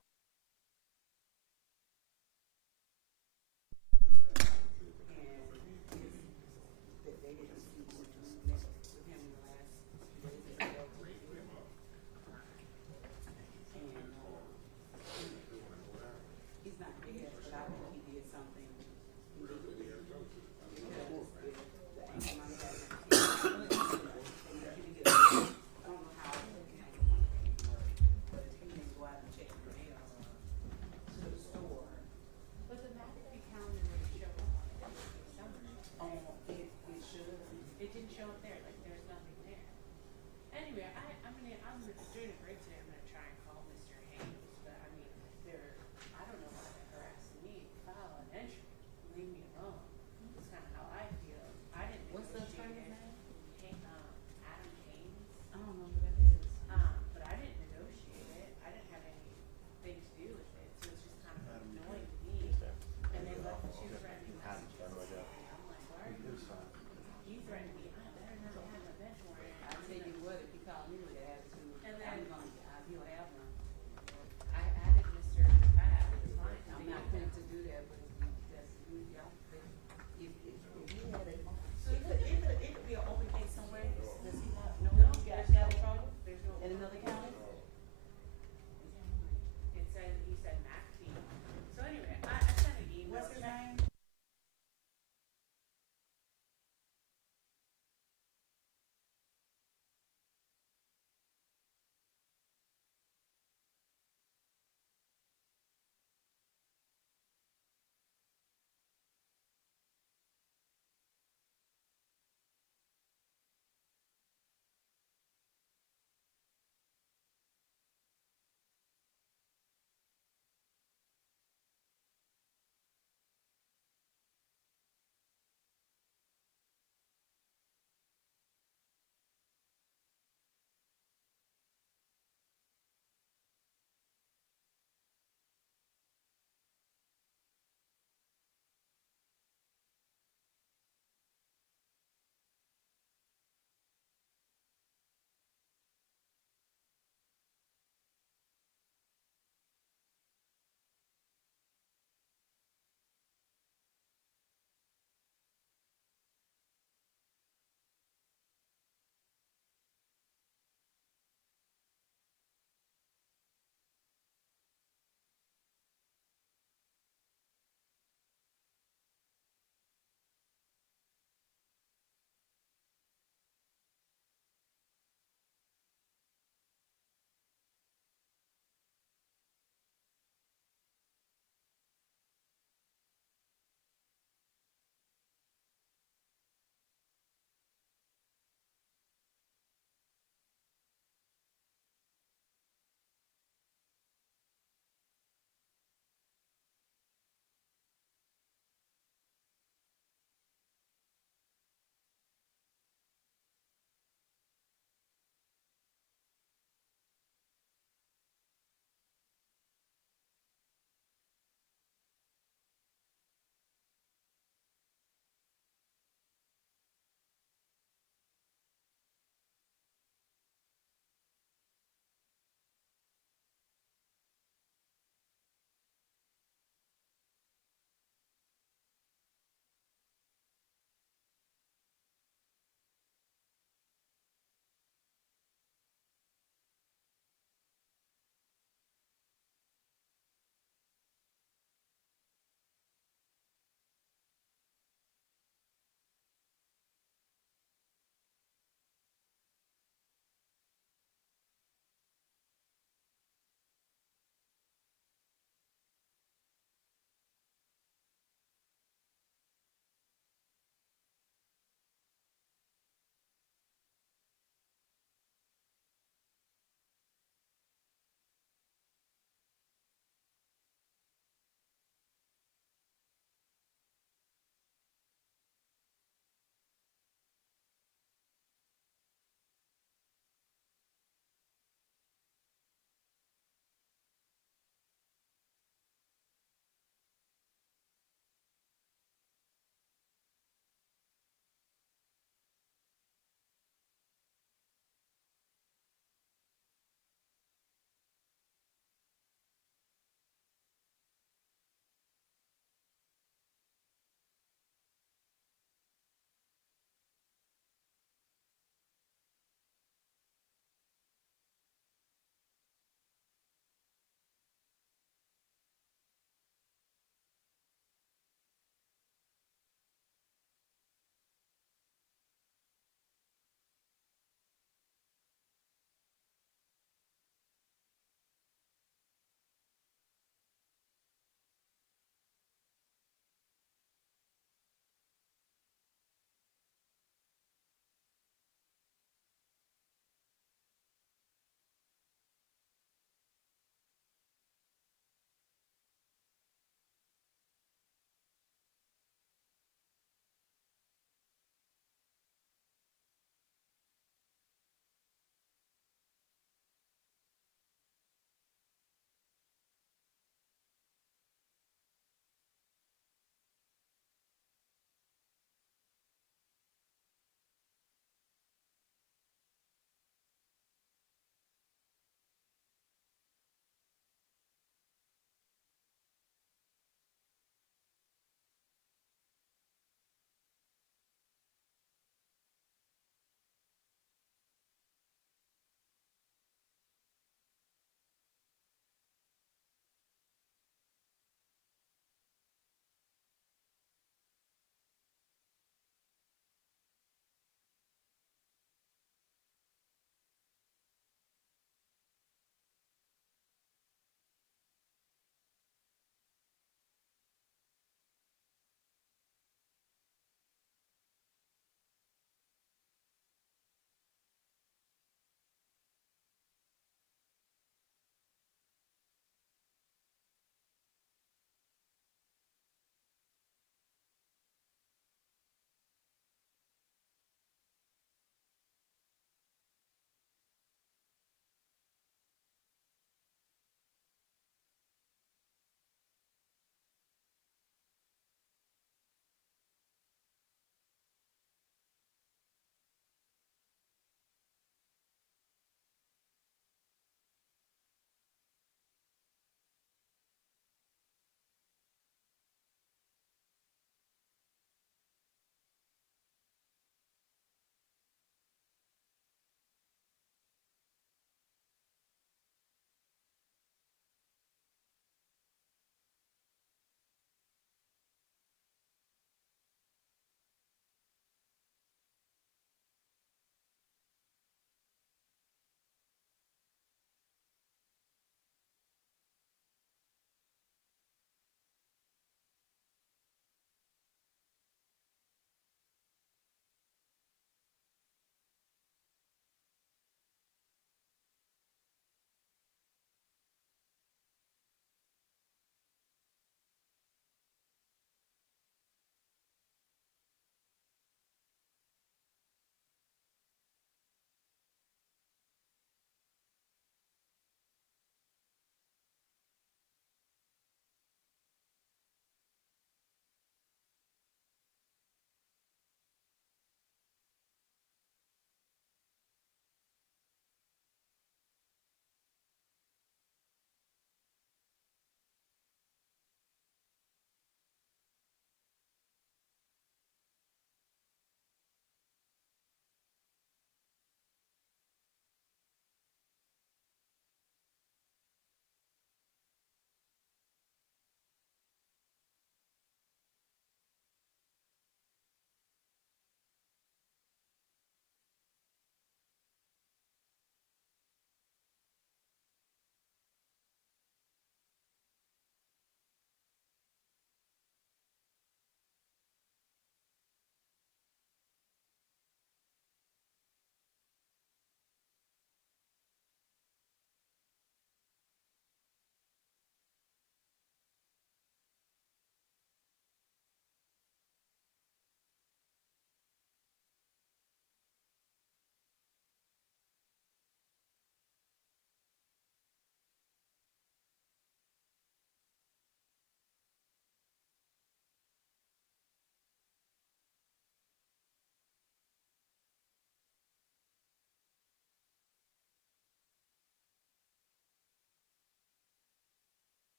He's not dead, but I think he did something. It didn't show up there, like there's nothing there. Anyway, I'm doing a break today. I'm gonna try and call Mr. Haynes, but I mean, I don't know why they're harassing me. File an entry, leave me alone. That's kind of how I feel. I didn't. What's the negotiate attorney's it. Adam Haynes. I don't know who that is. But I didn't negotiate it. I didn't have anything to do with it, so it's just kind of annoying to me. And they left two threatening messages. I'm like, why are you? You threatened me. I better not have a bench warrant. I tell you what, if he called me with that attitude, And then- he'll have none. I added Mr. Pat. It's fine. I'm not going to do that, but that's, y'all, if you had a. So it could be an open case somewhere. Does he not know he got in trouble? There's no. In another county? It said, he said Mac team. So anyway, I sent an email. What's his name?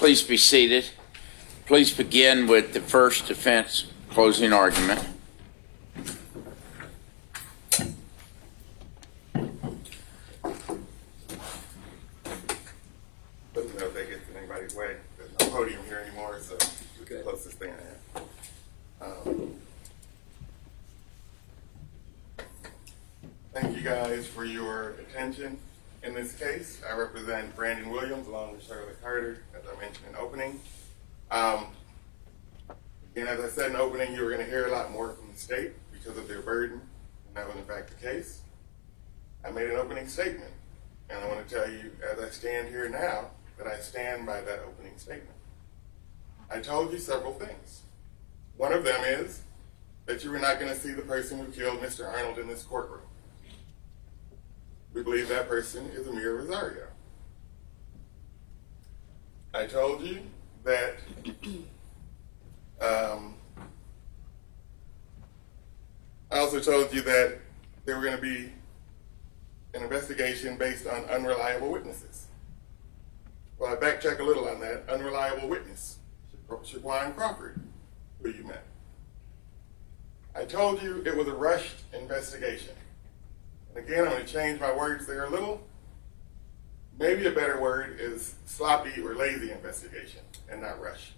Please be seated. Please begin with the first defense closing argument. Doesn't know if that gets in anybody's way. There's no podium here anymore, so it's the closest thing I have. Thank you guys for your attention. In this case, I represent Brandon Williams along with Charlotte Carter, as I mentioned in opening. And as I said in opening, you were going to hear a lot more from the state because of their burden, and that was in fact the case. I made an opening statement, and I want to tell you, as I stand here now, that I stand by that opening statement. I told you several things. One of them is that you were not going to see the person who killed Mr. Arnold in this courtroom. We believe that person is Amir Rosario. I told you that I also told you that there were going to be an investigation based on unreliable witnesses. Well, I backtrack a little on that. Unreliable witness, Shaquan Crawford, who you met. I told you it was a rushed investigation. And again, I'm going to change my words there a little. Maybe a better word is sloppy or lazy investigation and not rushed.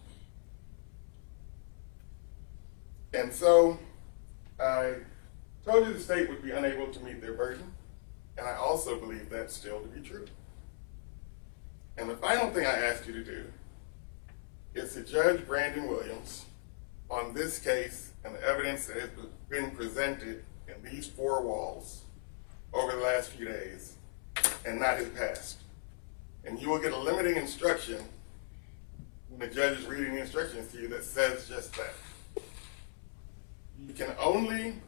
And so I told you the state would be unable to meet their burden, and I also believe that still to be true. And the final thing I asked you to do is to judge Brandon Williams on this case and the evidence that has been presented in these four walls over the last few days, and not his past. And you will get a limiting instruction when the judge is reading the instructions to you that says just that. You can only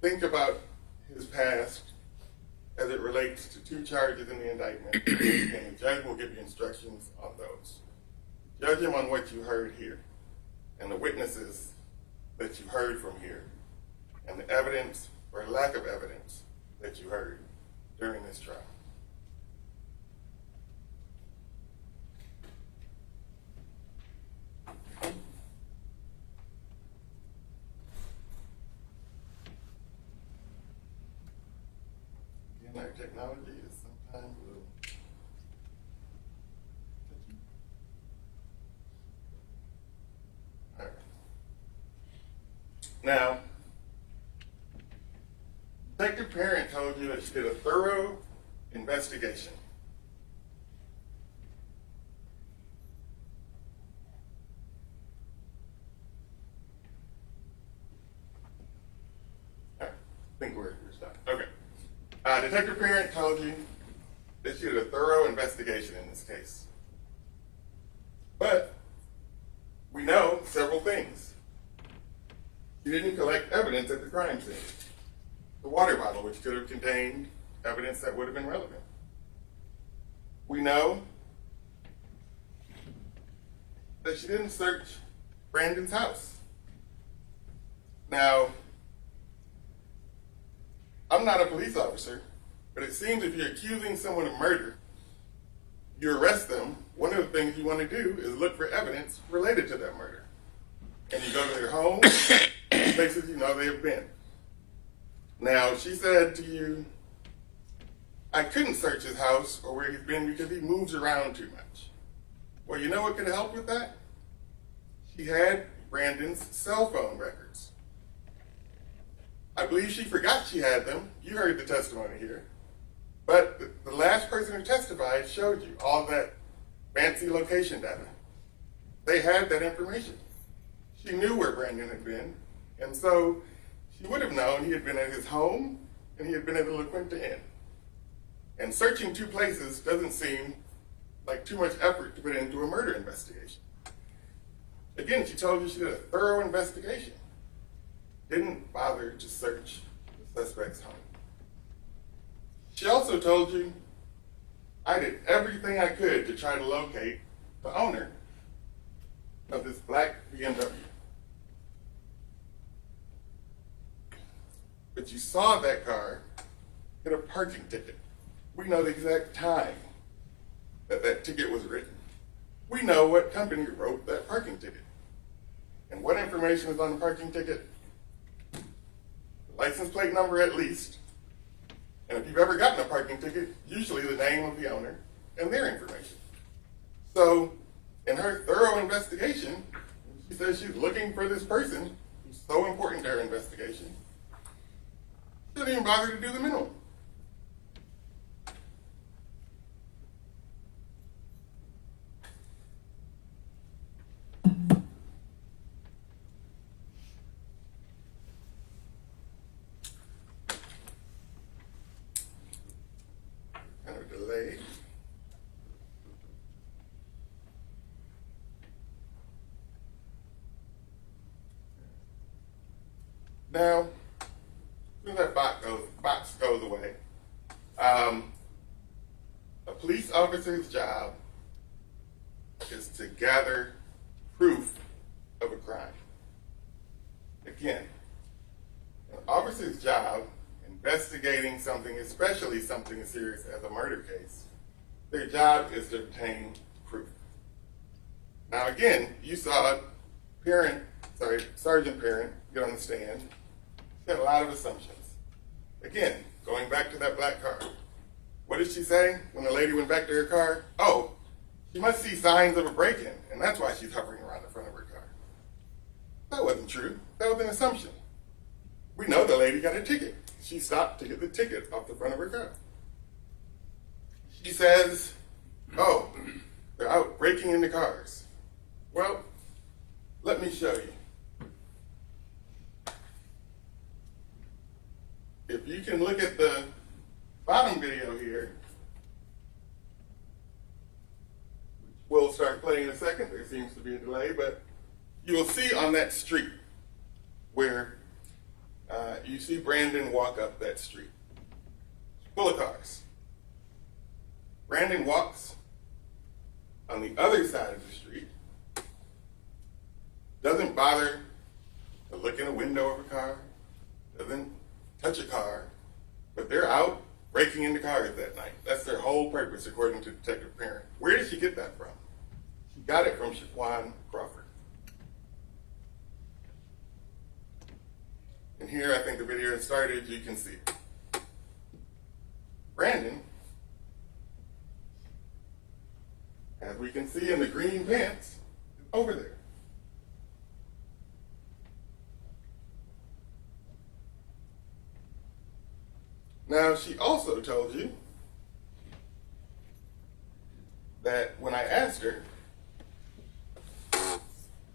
think about his past as it relates to two charges in the indictment, and the judge will give you instructions on those. Judge him on what you heard here, and the witnesses that you heard from here, and the evidence or lack of evidence that you heard during this trial. Our technology is sometimes a little touchy. All right. Now, Detective Parent told you that she did a thorough investigation. I think we're stopped. Okay. Detective Parent told you that she did a thorough investigation in this case. But we know several things. She didn't collect evidence at the crime scene. The water bottle, which could have contained evidence that would have been relevant. We know that she didn't search Brandon's house. Now, I'm not a police officer, but it seems if you're accusing someone of murder, you arrest them, one of the things you want to do is look for evidence related to that murder. And you go to their home, places you know they have been. Now, she said to you, I couldn't search his house or where he's been because he moves around too much. Well, you know what could help with that? She had Brandon's cell phone records. I believe she forgot she had them. You heard the testimony here. But the last person who testified showed you all that fancy location data. They had that information. She knew where Brandon had been, and so she would have known he had been at his home and he had been at the La Quinta Inn. And searching two places doesn't seem like too much effort to put into a murder investigation. Again, she told you she did a thorough investigation. Didn't bother to search the suspect's home. She also told you, I did everything I could to try to locate the owner of this black BMW. But you saw that car get a parking ticket. We know the exact time that that ticket was written. we know what company wrote that parking ticket. And what information is on the parking ticket? License plate number at least. And if you've ever gotten a parking ticket, usually the name of the owner and their information. So in her thorough investigation, she says she's looking for this person who's so important to her investigation. She didn't even bother to do the minimum. Kind of delayed. Now, as soon as that box goes away, a police officer's job is to gather proof of a crime. Again, an officer's job, investigating something, especially something as serious as a murder case, their job is to obtain proof. Now again, you saw Sergeant Parent get on the stand. She had a lot of assumptions. Again, going back to that black car. What did she say when the lady went back to her car? Oh, she must see signs of a break-in, and that's why she's hovering around the front of her car. That wasn't true. That was an assumption. We know the lady got a ticket. She stopped to get the ticket off the front of her car. She says, oh, they're out breaking into cars. Well, let me show you. If you can look at the bottom video here, which we'll start playing in a second. There seems to be a delay, but you will see on that street where you see Brandon walk up that street. Full of cars. Brandon walks on the other side of the street, doesn't bother to look in a window of a car, doesn't touch a car, but they're out breaking into cars that night. That's their whole purpose, according to Detective Parent. Where did she get that from? She got it from Shaquan Crawford. And here, I think the video has started, you can see it. Brandon, as we can see in the green pants, is over there. Now, she also told you that when I asked her,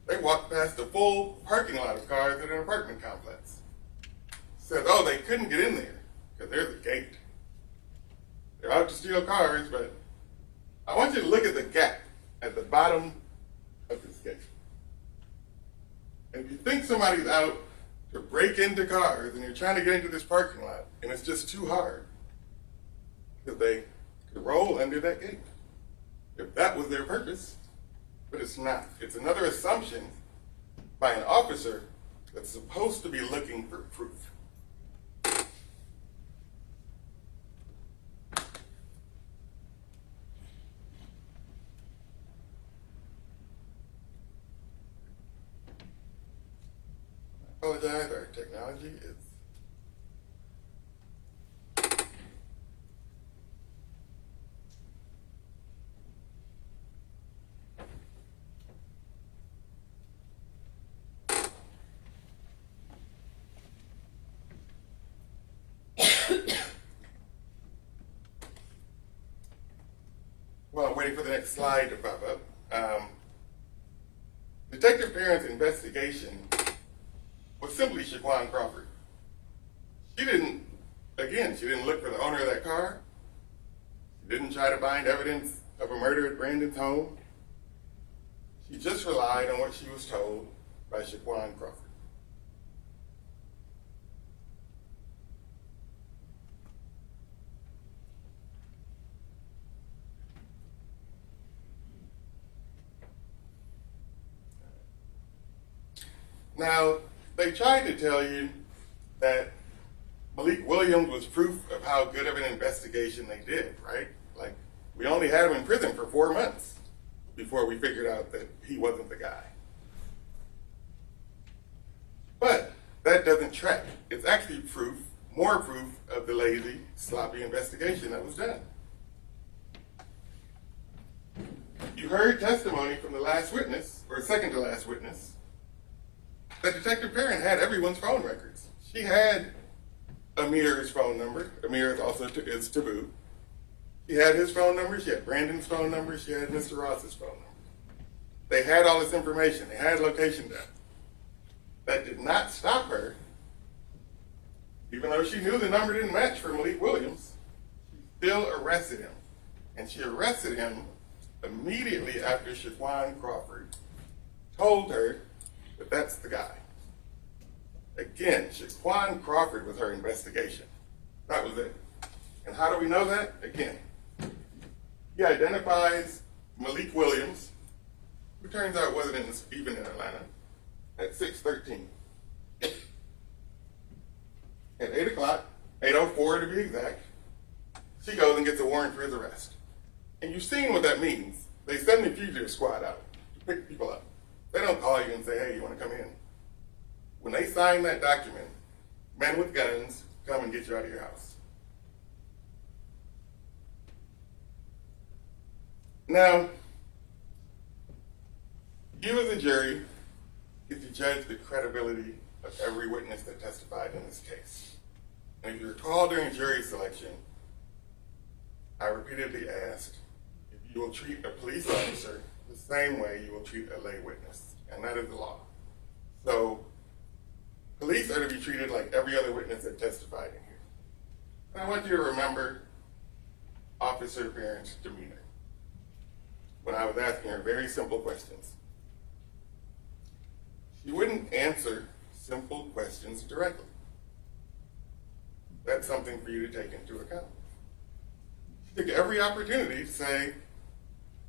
they walked past a full parking lot of cars at an apartment complex. Said, oh, they couldn't get in there because there's a gate. They're out to steal cars, but I want you to look at the gap at the bottom of this gate. And if you think somebody's out to break into cars and you're trying to get into this parking lot and it's just too hard, because they could roll under that gate if that was their purpose, but it's not. It's another assumption by an officer that's supposed to be looking for proof. I apologize, our technology is well, I'm waiting for the next slide to pop up. Detective Parent's investigation was simply Shaquan Crawford. She didn't look for the owner of that car. She didn't try to find evidence of a murder at Brandon's home. She just relied on what she was told by Shaquan Crawford. Now, they tried to tell you that Malik Williams was proof of how good of an investigation they did, right? Like, we only had him in prison for 4 months. before we figured out that he wasn't the guy. But that doesn't track. It's actually proof, more proof of the lazy, sloppy investigation that was done. You heard testimony from the last witness, or second to last witness, that Detective Perrin had everyone's phone records. She had Amir's phone number. Amir is also is Taboo. She had his phone number. She had Brandon's phone number. She had Mr. Ross's phone number. They had all this information. They had location data. That did not stop her, even though she knew the number didn't match for Malik Williams, she still arrested him. And she arrested him immediately after Shaquan Crawford told her that that's the guy. Again, Shaquan Crawford was her investigation. That was it. And how do we know that? Again, he identifies Malik Williams, who turns out wasn't even in Atlanta, at 6:13. At 8 o'clock, 8:04 to be exact, she goes and gets a warrant for his arrest. And you've seen what that means. They send the fugitive squad out to pick people up. They don't call you and say, hey, you want to come in? When they sign that document, men with guns come and get you out of your house. Now, you as a jury get to judge the credibility of every witness that testified in this case. And if you recall during jury selection, I repeatedly asked if you will treat a police officer the same way you will treat a lay witness, and that is the law. So, police are to be treated like every other witness that testified in here. And I want you to remember Officer Perrin's demeanor when I was asking her very simple questions. She wouldn't answer simple questions directly. That's something for you to take into account. She took every opportunity to say,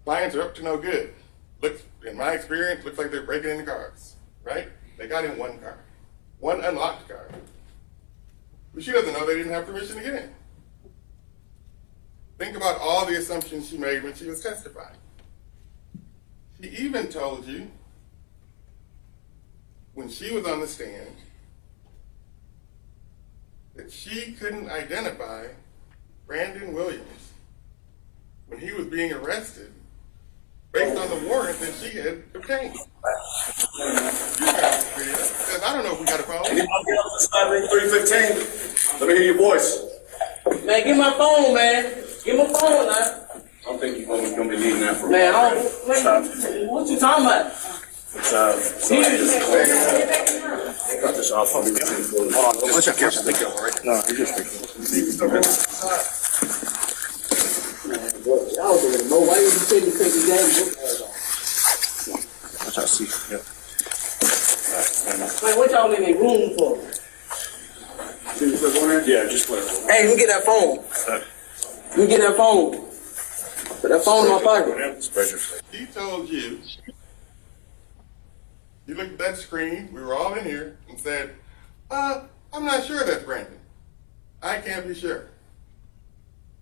clients are up to no good. Looks, in my experience, looks like they're breaking into cars, right? They got in one car, one unlocked car. But she doesn't know they didn't have permission to get in. Think about all the assumptions she made when she was testifying. She even told you, when she was on the stand, that she couldn't identify Brandon Williams when he was being arrested based on the warrant that she had obtained. You got the video. Says, I don't know if we got a phone. Anybody else inside 315? Let me hear your voice. Man, get my phone, man. Get my phone now. I don't think you're gonna be needing that for Man, a what you talking about? It's cut this off. Hold on, just careful. Take it over, right? No, you just take it. Y'all don't even know why you take the game. Watch out, see. Yep. Like, what y'all in the room for? Yeah, just let it. Hey, let me get that phone. Let me get that phone. Put that phone in my pocket. Spread your face. He told you, you looked at that screen, we were all in here, and said, I'm not sure that's Brandon. I can't be sure.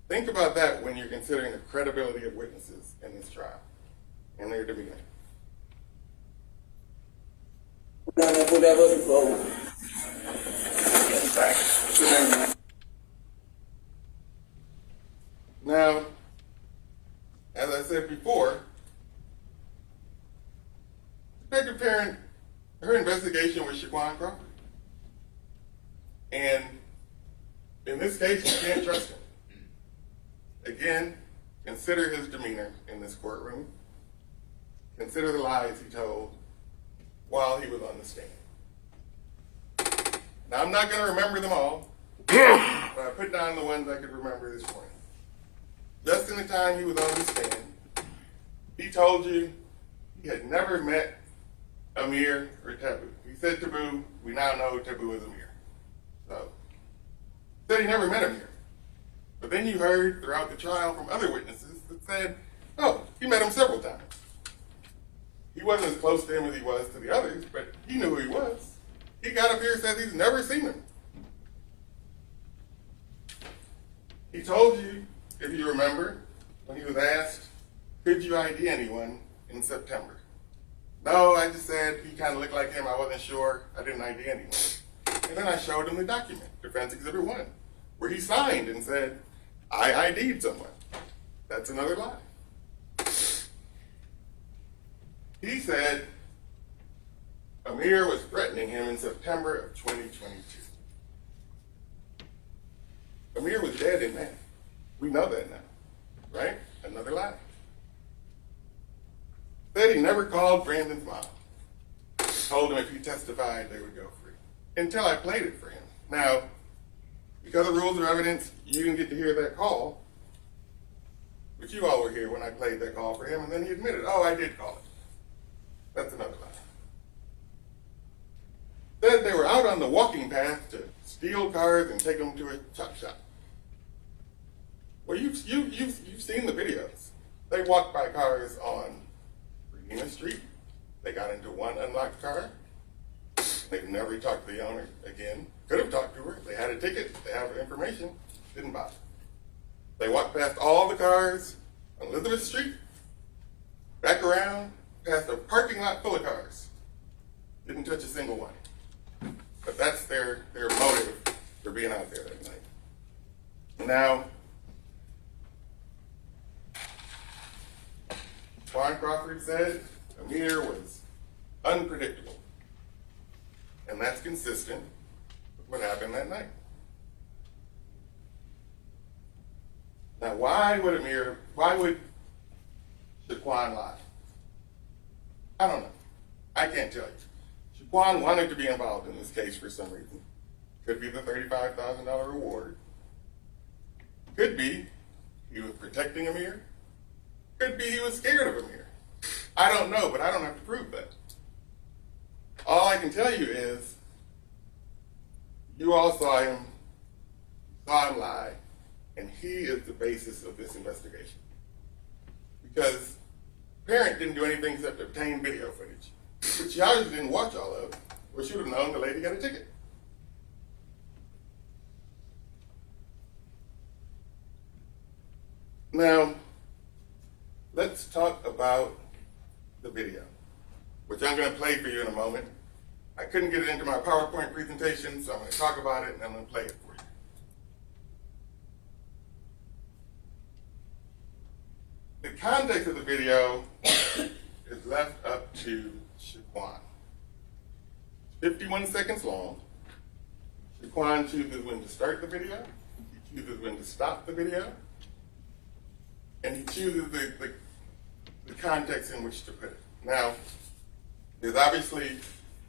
Think about that when you're considering the credibility of witnesses in this trial and their demeanor. Put that other phone. Now, as I said before, Detective Perrin, her investigation was Shaquan Crawford. And in this case, you can't trust him. Again, consider his demeanor in this courtroom. Consider the lies he told while he was on the stand. Now, I'm not going to remember them all, but I put down the ones I could remember this morning. Just in the time he was on the stand, he told you he had never met Amir or Taboo. He said Taboo, we now know Taboo is Amir. So, he said he never met Amir. But then you heard throughout the trial from other witnesses that said, oh, he met him several times. He wasn't as close to him as he was to the others, but he knew who he was. He got up here and said he's never seen him. He told you, if you remember, when he was asked, could you ID anyone in September. No, I just said he kind of looked like him. I wasn't sure. I didn't ID anyone. And then I showed him the document, Defense Exhibit 1, where he signed and said, I ID'd someone. That's another lie. He said Amir was threatening him in September of 2022. Amir was dead in May. We know that now, right? Another lie. Said he never called Brandon's mom. Told him if he testified, they would go free. Until I played it for him. Now, because of rules of evidence, you didn't get to hear that call. But you all were here when I played that call for him, and then he admitted, oh, I did call it. That's another lie. Said they were out on the walking path to steal cars and take them to a chop shop. Well, you've seen the videos. They walked by cars on Regina Street. They got into one unlocked car. They've never talked to the owner again. Could have talked to her. They had a ticket. They have her information. Didn't bother. They walked past all the cars on Elizabeth Street, back around, past a parking lot full of cars. Didn't touch a single one. But that's their motive for being out there that night. Now, Juan Crawford said Amir was unpredictable. And that's consistent with what happened that night. Now, why would Shaquan lie? I don't know. I can't tell you. Shaquan wanted to be involved in this case for some reason. Could be the $35,000 reward. Could be he was protecting Amir. Could be he was scared of Amir. I don't know, but I don't have to prove that. All I can tell you is you all saw him lie, and he is the basis of this investigation. Because the parent didn't do anything except obtain video footage, which she obviously didn't watch all of, or she would have known the lady got a ticket. Now, let's talk about the video, which I'm going to play for you in a moment. I couldn't get it into my PowerPoint presentation, so I'm going to talk about it and I'm going to play it for you. The context of the video is left up to Shaquan. 51 seconds long. Shaquan chooses when to start the video, he chooses when to stop the video, and he chooses the context in which to put it. Now, there's obviously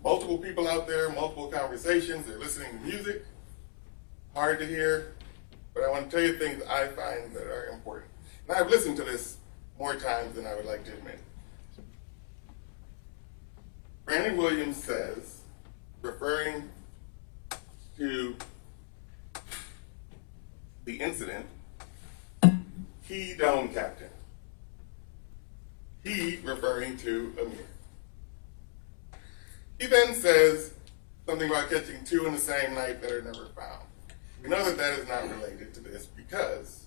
multiple people out there, multiple conversations, they're listening to music, hard to hear, but I want to tell you things I find that are important. And I've listened to this more times than I would like to admit. Brandon Williams says, referring to the incident, he dome captain. He referring to Amir. He then says something about catching two in the same night that are never found. We know that that is not related to this because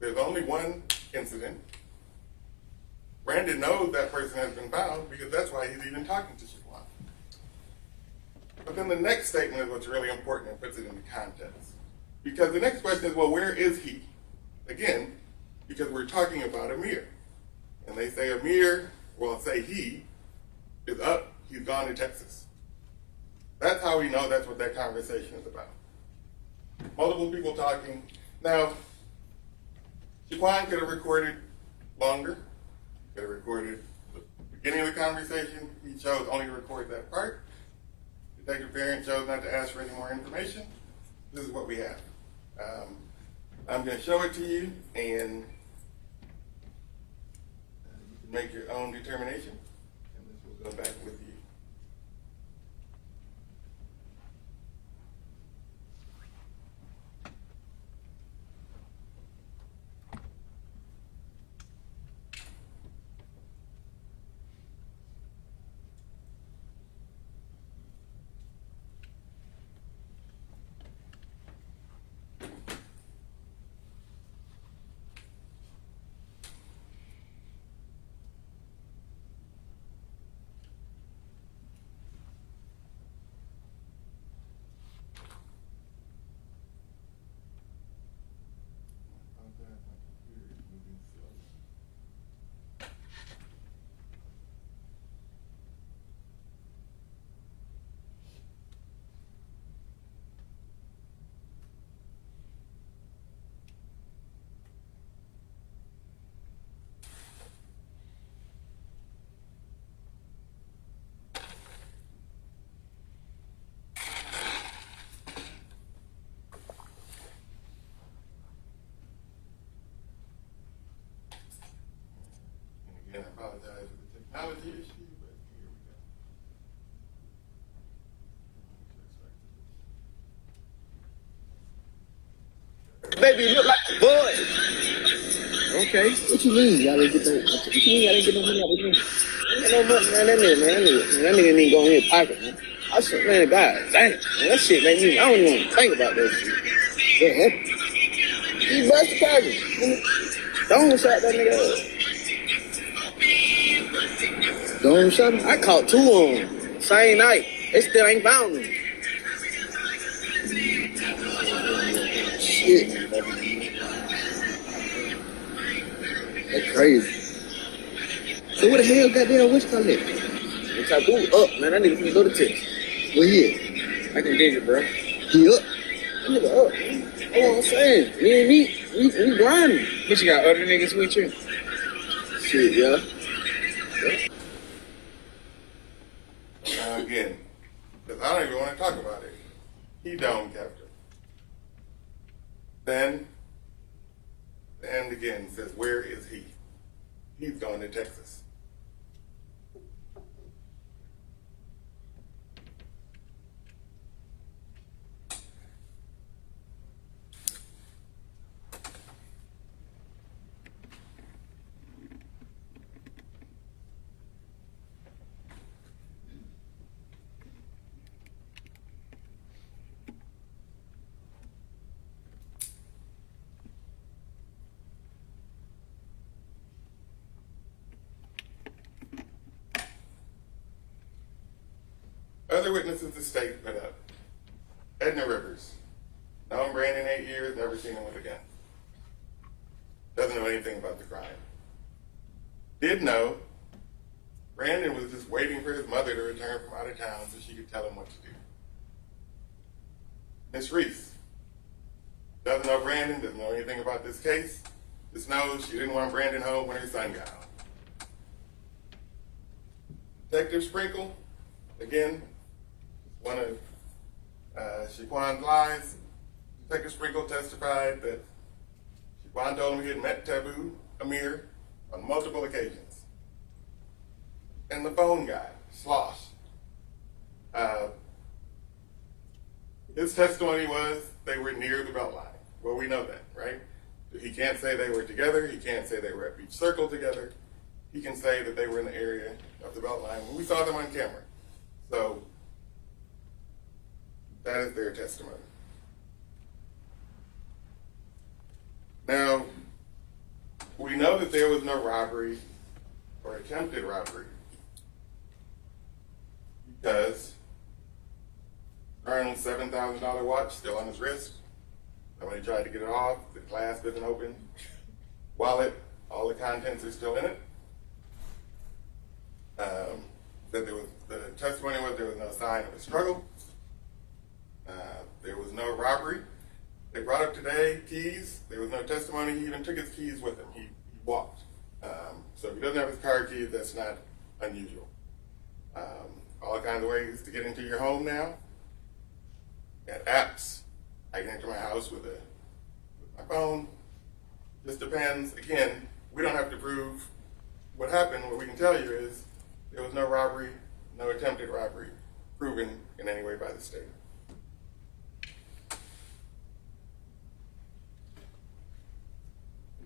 there's only one incident. Brandon knows that person has been found because that's why he's even talking to Shaquan. But then the next statement is what's really important and puts it into context. Because the next question is, well, where is he? Again, because we're talking about Amir. And they say Amir, well, say he, is up, he's gone to Texas. That's how we know that's what that conversation is about. Multiple people talking. Now, Shaquan could have recorded longer, could have recorded the beginning of the conversation. He chose only to record that part. Detective Barron chose not to ask for any more information. This is what we have. I'm going to show it to you, and you can make your own determination, and this will go back with you. baby look like a boy. Okay. What you mean? Y'all didn't get no. What you mean? Y'all didn't get no money out of the game? Ain't no money, man. That nigga need to go in his pocket, man. I said, man, God damn, man, that shit make me. I don't even want to think about that shit. Yeah, he busted pocket. Don't shot that nigga up. Don't shot him. I caught 2 on him same night. They still ain't found him. Shit. That's crazy. So what the hell goddamn what's called that? The taboo up, man. That nigga finna go to Texas. Where he at? I can dig it, bro. He up. That nigga up, man. That's what I'm saying. Me and me, we grinding. But you got other niggas with you? Shit, yeah. Now again, because I don't even want to talk about it. He dome kept her. Then, and again says, where is he? He's going to Texas. Other witnesses the state put up. Edna Rivers. Known Brandon 8 years, never seen him with a gun. Doesn't know anything about the crime. Did know Brandon was just waiting for his mother to return from out of town so she could tell him what to do. Miss Reese. Doesn't know Brandon, doesn't know anything about this case. Just knows she didn't want Brandon home when her son got home. Detective Sprinkle, again, one of Shaquan's lies. Detective Sprinkle testified that Shaquan told him he had met Taboo Amir on multiple occasions. And the phone guy, Slosh, his testimony was they were near the Beltline. Well, we know that, right? He can't say they were together. He can't say they were at Beach Circle together. He can say that they were in the area of the Beltline. We saw them on camera. So that is their testimony. Now, we know that there was no robbery or attempted robbery because Arnold's $7,000 watch still on his wrist. Somebody tried to get it off. The clasp isn't open. Wallet, all the contents are still in it. That there was, the testimony was there was no sign of a struggle. There was no robbery. They brought up today keys. There was no testimony. He even took his keys with him. He walked. So if he doesn't have his car keys, that's not unusual. All kinds of ways to get into your home now. Got apps. I can enter my house with my phone. Just depends. Again, we don't have to prove what happened. What we can tell you is there was no robbery, no attempted robbery proven in any way by the state.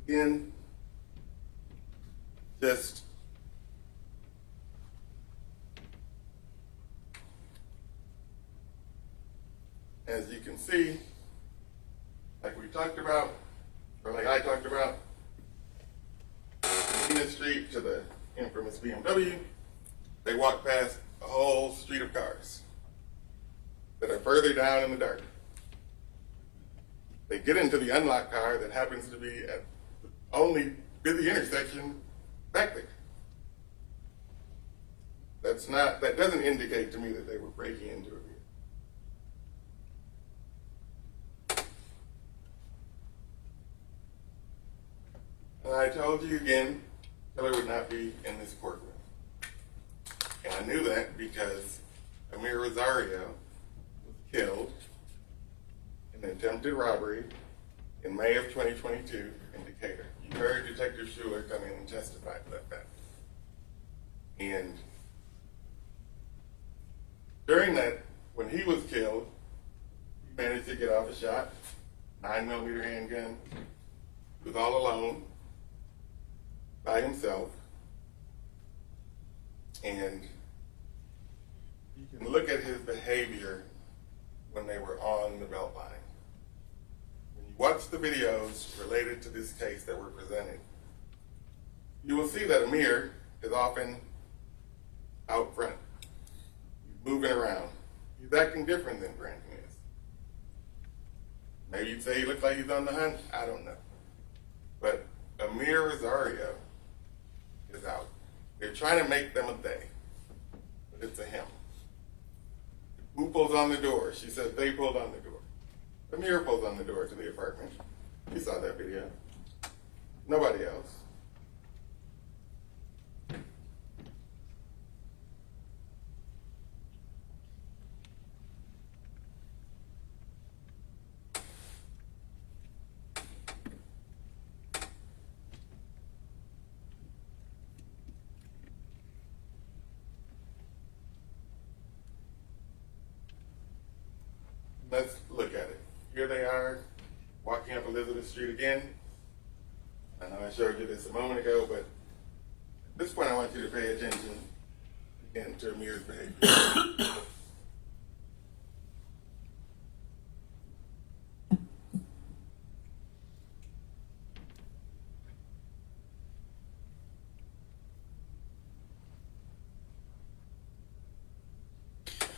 Again, just as you can see, like we talked about, or like I talked about, in the street to the infamous BMW, they walk past a whole street of cars that are further down in the dark. They get into the unlocked car that happens to be at the only busy intersection back there. That doesn't indicate to me that they were breaking into a vehicle. And I told you again, Taylor would not be in this courtroom. And I knew that because Amir Rosario was killed in an attempted robbery in May of 2022 in Decatur. You heard Detective Schuler come in and testify to that fact. And during that, when he was killed, he managed to get off a shot, 9mm handgun. He was all alone, by himself. And you can look at his behavior when they were on the Beltline. When you watch the videos related to this case that were presented, you will see that Amir is often out front. He's moving around. He's acting different than Brandon is. Maybe you'd say he looks like he's on the hunt. I don't know. But Amir Rosario is out. They're trying to make them a they, but it's a him. Who pulls on the door? She said they pulled on the door. Amir pulls on the door to the apartment. You saw that video. Nobody else. Let's look at it. Here they are, walking up Elizabeth Street again. I know I showed you this a moment ago, but at this point I want you to pay attention again to Amir's behavior.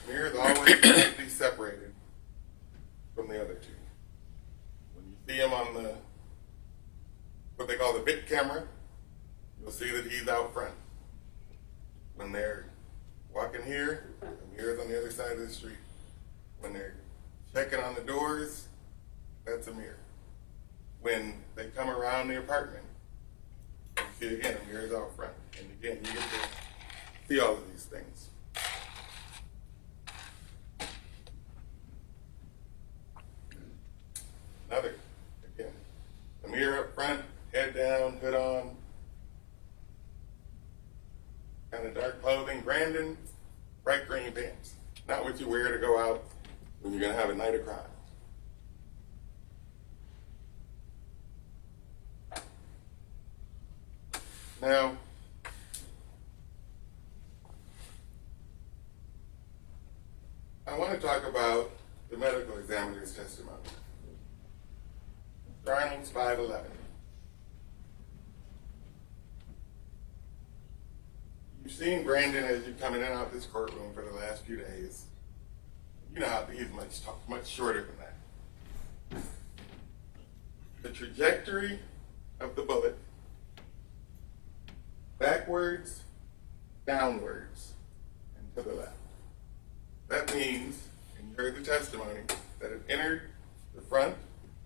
Amir is always completely separated from the other two. When you see him on the, what they call the bit camera, you'll see that he's out front. When they're walking here, Amir's on the other side of the street. When they're checking on the doors, that's Amir. When they come around the apartment, you see again, Amir's out front. And again, you get to see all of these things. Another, again, Amir up front, head down, hood on, kind of dark clothing. Brandon, bright green pants. Not what you wear to go out when you're going to have a night of crime. Now, I want to talk about the medical examiner's testimony. Arnold's 5'11". You've seen Brandon as you come in and out this courtroom for the last few days. You know how he's much shorter than that. The trajectory of the bullet, backwards, downwards, and to the left. That means, and you heard the testimony, that it entered the front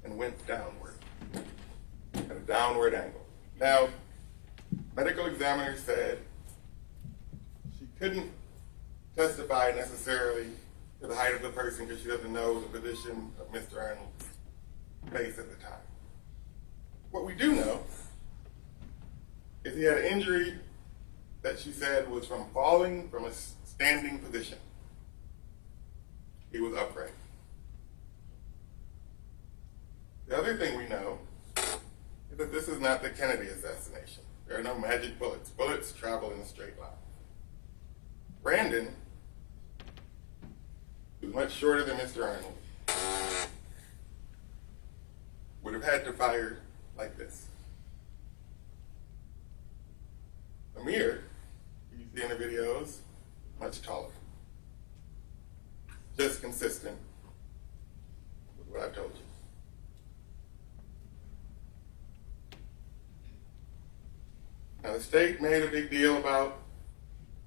and went downward at a downward angle. Now, medical examiner said she couldn't testify necessarily to the height of the person because she doesn't know the position of Mr. Arnold's face at the time. What we do know is he had an injury that she said was from falling from a standing position. He was upright. The other thing we know is that this is not the Kennedy assassination. There are no magic bullets. Bullets travel in a straight line. Brandon, who's much shorter than Mr. Arnold, would have had to fire like this. Amir, who you see in the videos, much taller. Just consistent with what I've told you. Now, the state made a big deal about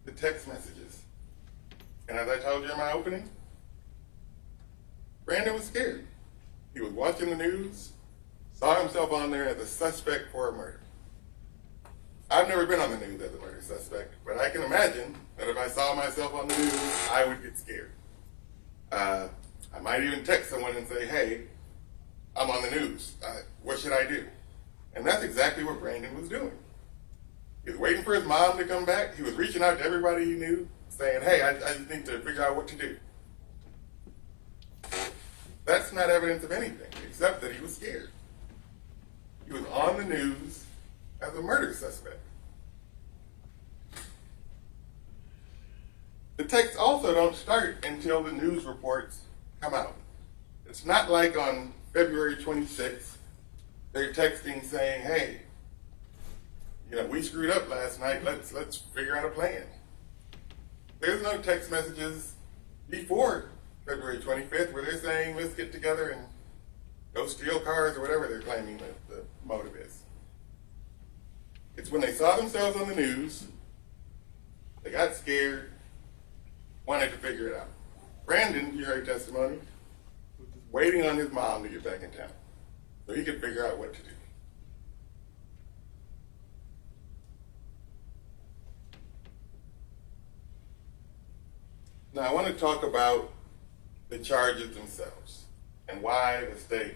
the text messages. And as I told you in my opening, Brandon was scared. He was watching the news, saw himself on there as a suspect for a murder. I've never been on the news as a murder suspect, but I can imagine that if I saw myself on the news, I would get scared. I might even text someone and say, hey, I'm on the news. What should I do? And that's exactly what Brandon was doing. He was waiting for his mom to come back. He was reaching out to everybody he knew, saying, hey, I just need to figure out what to do. That's not evidence of anything, except that he was news as a murder suspect. The texts also don't start until the news reports come out. It's not like on February 26th, they're texting saying, hey, you know, we screwed up last night, let's figure out a plan. There's no text messages before February 25th where they're saying, let's get together and go steal cars or whatever they're claiming that the motive is. It's when they saw themselves on the news, they got scared, wanted to figure it out. Brandon, you heard testimony, was just waiting on his mom to get back in town so he could figure out what to do. Now I want to talk about the charges themselves and why the state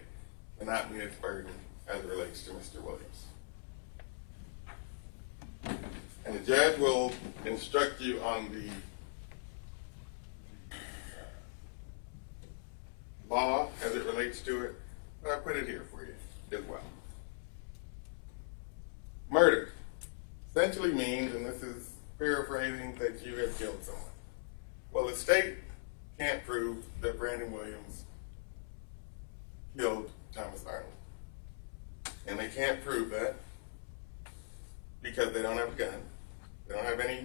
cannot meet its burden as it relates to Mr. Williams. And the judge will instruct you on the law as it relates to it, but I put it here for you as well. Murder essentially means, and this is paraphrasing, that you have killed someone. Well, the state can't prove that Brandon Williams killed Thomas Arnold. And they can't prove that because they don't have a gun. They don't have any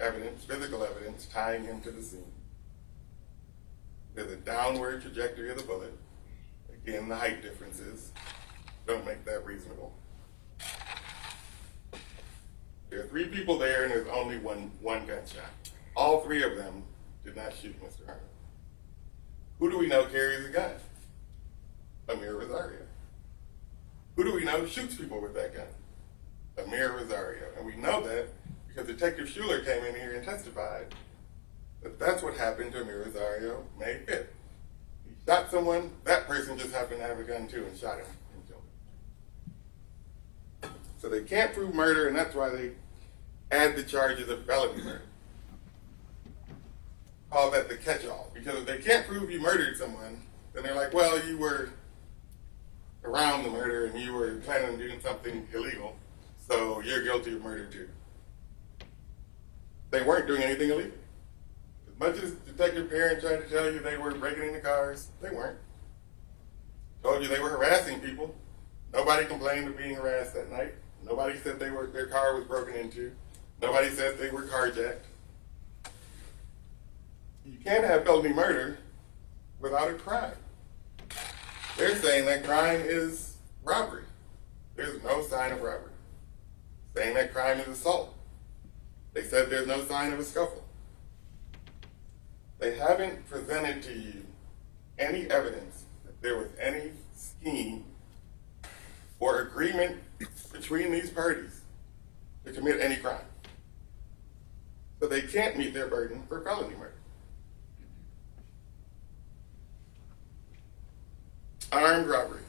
evidence, physical evidence, tying him to the scene. There's a downward trajectory of the bullet. Again, the height differences don't make that reasonable. There are 3 people there and there's only one gunshot. All 3 of them did not shoot Mr. Arnold. Who do we know carries a gun? Amir Rosario. Who do we know shoots people with that gun? Amir Rosario. And we know that because Detective Schuler came in here and testified that that's what happened to Amir Rosario May 5th. He shot someone, that person just happened to have a gun too and shot him and killed him. So they can't prove murder, and that's why they add the charges of felony murder. Call that the catch-all. Because if they can't prove you murdered someone, then they're like, well, you were around the murder and you were planning on doing something illegal, so you're guilty of murder too. They weren't doing anything illegal. As much as Detective Perrin tried to tell you they were breaking into cars, they weren't. Told you they were harassing people. Nobody complained of being harassed that night. Nobody said their car was broken into. Nobody said they were carjacked. You can't have felony murder without a crime. They're saying that crime is robbery. There's no sign of robbery. Saying that crime is assault. They said there's no sign of a scuffle. They haven't presented to you any evidence that there was any scheme or agreement between these parties to commit any crime. So they can't meet their burden for felony murder. Armed robbery.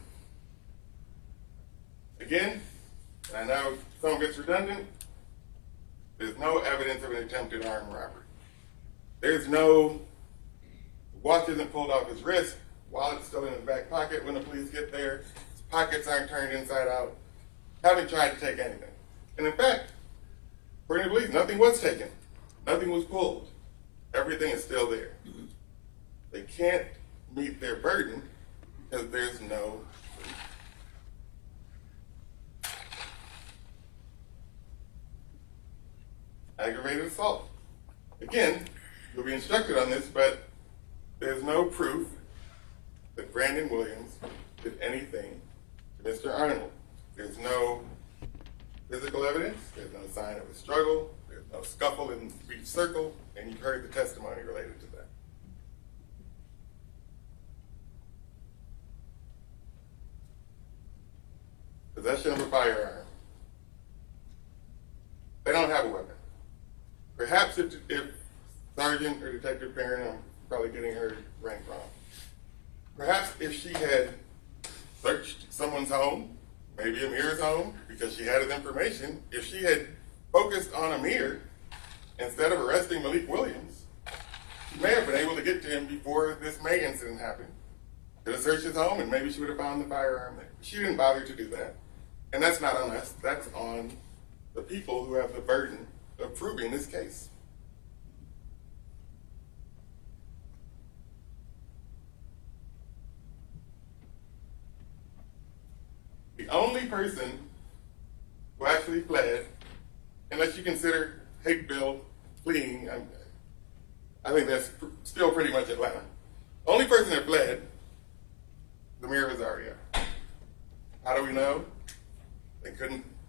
Again, and I know some of it's redundant, there's no evidence of an attempted armed robbery. There's no, watch isn't pulled off his wrist, wallet's still in his back pocket when the police get there, his pockets aren't turned inside out, haven't tried to take anything. And in fact, according to the police, nothing was taken, nothing was pulled, everything is still there. They can't meet their burden because there's no proof. Aggravated assault. Again, you'll be instructed on this, but there's no proof that Brandon Williams did anything to Mr. Arnold. There's no physical evidence, there's no sign of a struggle, there's no scuffle in the beach circle, and you've heard the testimony related to that. Possession of a firearm. They don't have a weapon. Perhaps if Sergeant or Detective Perrin, I'm probably getting her rank wrong. Perhaps if she had searched someone's home, maybe Amir's home, because she had his information, if she had focused on Amir instead of arresting Malik Williams, she may have been able to get to him before this May incident happened. Could have searched his home and maybe she would have found the firearm there. She didn't bother to do that. And that's not on us, that's on the people who have the burden of proving this case. The only person who actually fled, unless you consider hate bill fleeing, I think that's still pretty much Atlanta. Only person that fled, Amir Rosario. How do we know?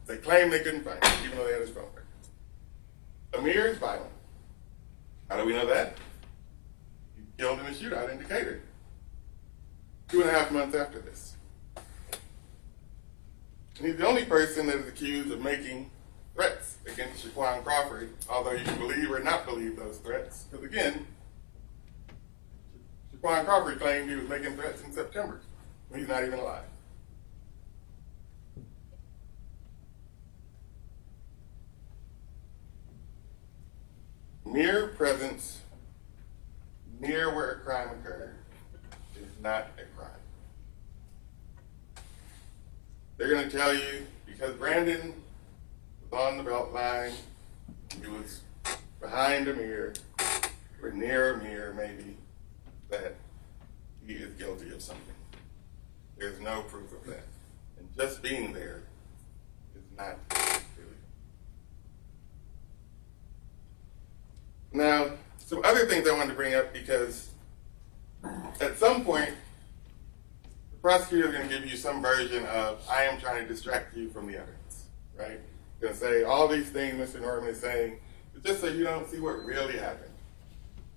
They claimed they couldn't find him, even though they had his phone records. Amir is violent. How do we know that? He killed in a shootout in Decatur 2.5 months after this. And he's the only person that is accused of making threats against Shaquan Crawford, although you can believe or not believe those threats. Because again, Shaquan Crawford claimed he was making threats in September, when he's not even alive. Mere presence near where a crime occurred is not a crime. They're going to tell you because Brandon was on the Beltline, he was behind Amir, or near Amir maybe, that he is guilty of something. There's no proof of that. And just being there is not really. Now, some other things I wanted to bring up because at some point, the prosecutor is going to give you some version of, I am trying to distract you from the evidence, right? Going to say all these things Mr. Norman is saying, but just so you don't see what really happened.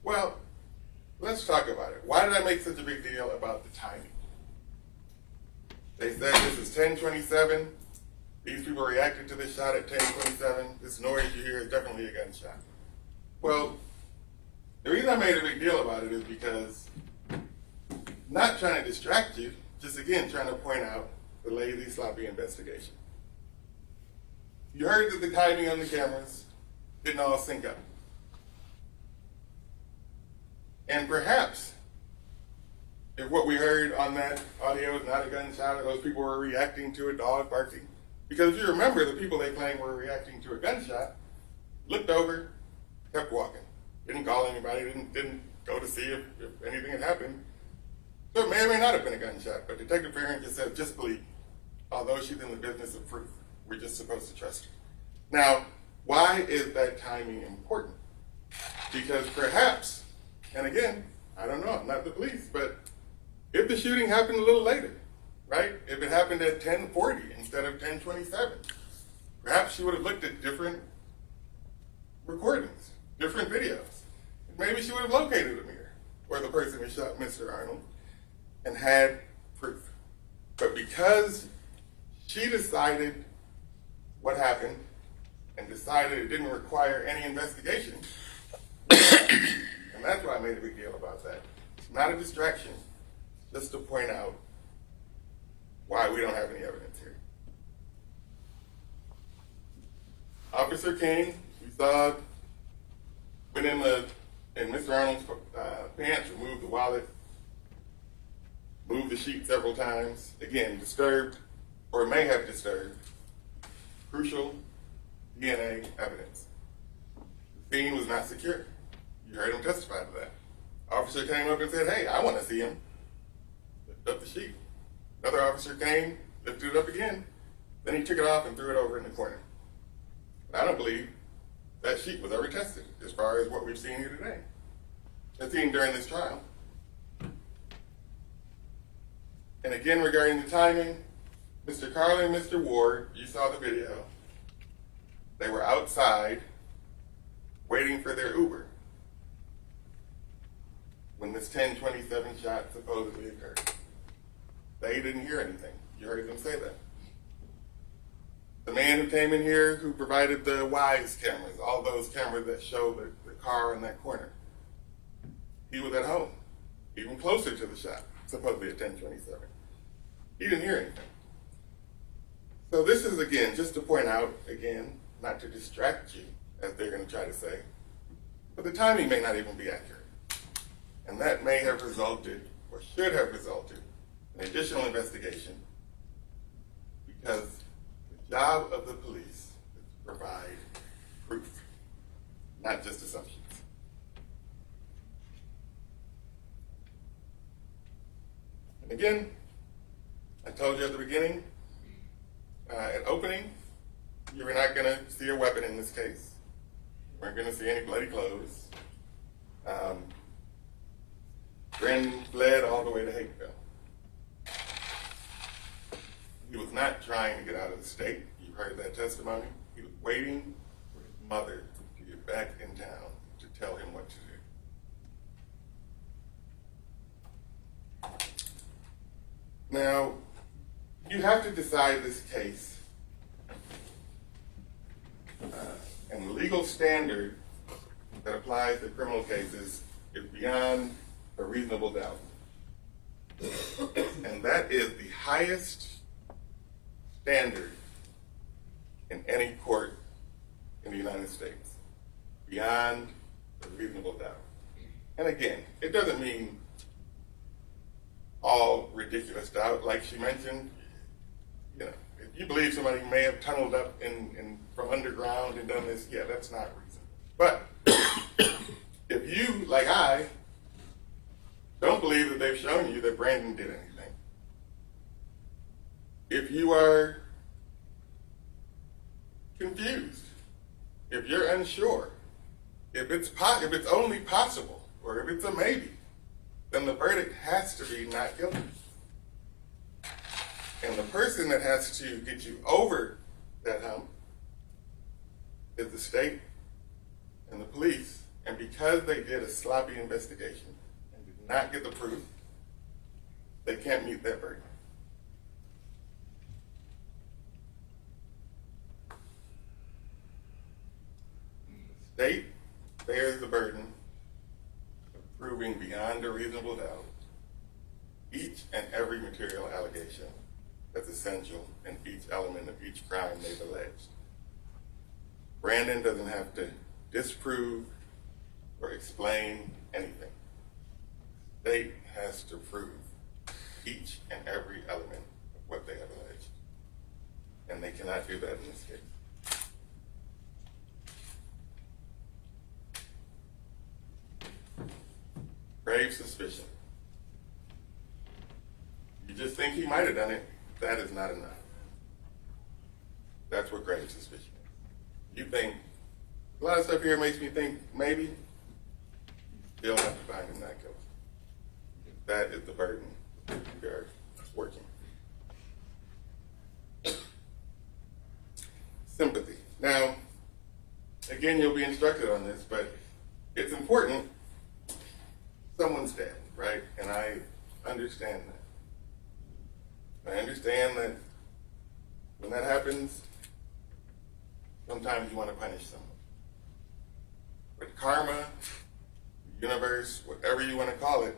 Well, let's talk about it. Why did I make such a big deal about the timing? They said this is 10:27. These people reacted to this shot at 10:27. This noise you hear is definitely a gunshot. Well, the reason I made a big deal about it is because not trying to distract you, just again trying to point out the lazy, sloppy investigation. You heard that the timing on the cameras didn't all sync up. And perhaps, if what we heard on that audio is not a gunshot, or those people were reacting to a dog barking, because if you remember, the people they claim were reacting to a gunshot looked over, kept walking, didn't call anybody, didn't go to see if anything had happened. So it may or may not have been a gunshot, but Detective Farron just said, just believe. Although she's in the business of proof, we're just supposed to trust her. Now, why is that timing important? Because perhaps, and again, I don't know, I'm not the police, but if the shooting happened a little later, right? If it happened at 10:40 instead of 10:27, perhaps she would have looked at different recordings, different videos. Maybe she would have located Amir, or the person who shot Mr. Arnold, and had proof. But because she decided what happened and decided it didn't require any investigation, and that's why I made a big deal about that. It's not a distraction, just to point out why we don't have any evidence here. Officer King, we saw, went in Mr. Arnold's pants, removed the wallet, moved the sheet several times. Again, disturbed, or may have disturbed, crucial DNA evidence. The scene was not secure. You heard him testify to that. Officer came up and said, hey, I want to see him. Lift up the sheet. Another officer came, lifted it up again, then he took it off and threw it over in the corner. I don't believe that sheet was ever tested as far as what we've seen here today. As seen during this trial. And again, regarding the timing, Mr. Carlin and Mr. Ward, you saw the video. They were outside waiting for their Uber when this 10:27 shot supposedly occurred. They didn't hear anything. You heard them say that. The man who came in here who provided the WISE cameras, all those cameras that show the car in that corner, he was at home, even closer to the shot, supposedly at 10:27. He didn't hear anything. So this is, again, just to point out, again, not to distract you, as they're going to try to say, but the timing may not even be accurate. And that may have resulted, or should have resulted, in additional investigation, because not just assumptions. And again, I told you at the beginning, at opening, you were not going to see a weapon in this case. You weren't going to see any bloody clothes. Brandon fled all the way to Hapeville. He was not trying to get out of the state. You heard that testimony. He was waiting for his mother to get back in town to tell him what to do. Now, you have to decide this case. And the legal standard that applies to criminal cases is beyond a reasonable doubt. And that is the highest standard in any court in the United States, beyond a reasonable doubt. And again, it doesn't mean all ridiculous doubt. Like she mentioned, you know, if you believe somebody may have tunneled up in from underground and done this, yeah, that's not reasonable. But if you, like I, don't believe that they've shown you that Brandon did anything, if you are confused, if you're unsure, if it's only possible, or if it's a maybe, then the verdict has to be not guilty. And the person that has to get you over that hump is the state and the police. And because they did a sloppy investigation and did not get the proof, they can't meet that burden. The state bears the burden of proving beyond a reasonable doubt each and every material allegation that's essential in each element of each crime they've alleged. Brandon doesn't have to disprove or explain anything. The state has to prove each and every element of what they have alleged. And they cannot do that in this case. Grave suspicion. You just think he might have done it, that is not enough. That's what grave suspicion is. You think, a lot of stuff here makes me think maybe, you still have to find him not guilty. That is the burden we are working. Sympathy. Now, again, you'll be instructed on this, but it's important. Someone's dead, right? And I understand that. I understand that when that happens, sometimes you want to punish someone. But karma, the universe, whatever you want to call it,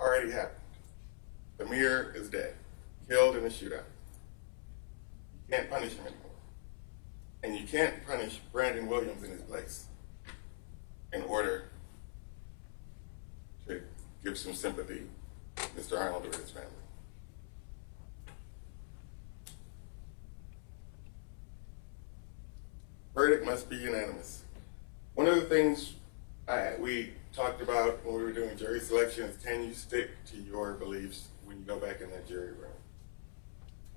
already happened. Amir is dead, killed in a shootout. You can't punish him anymore. And you can't punish Brandon Williams in his place in order to give some sympathy to Mr. Arnold or his family. Verdict must be unanimous. One of the things we talked about when we were doing jury selection is, can you stick to your beliefs when you go back in that jury room?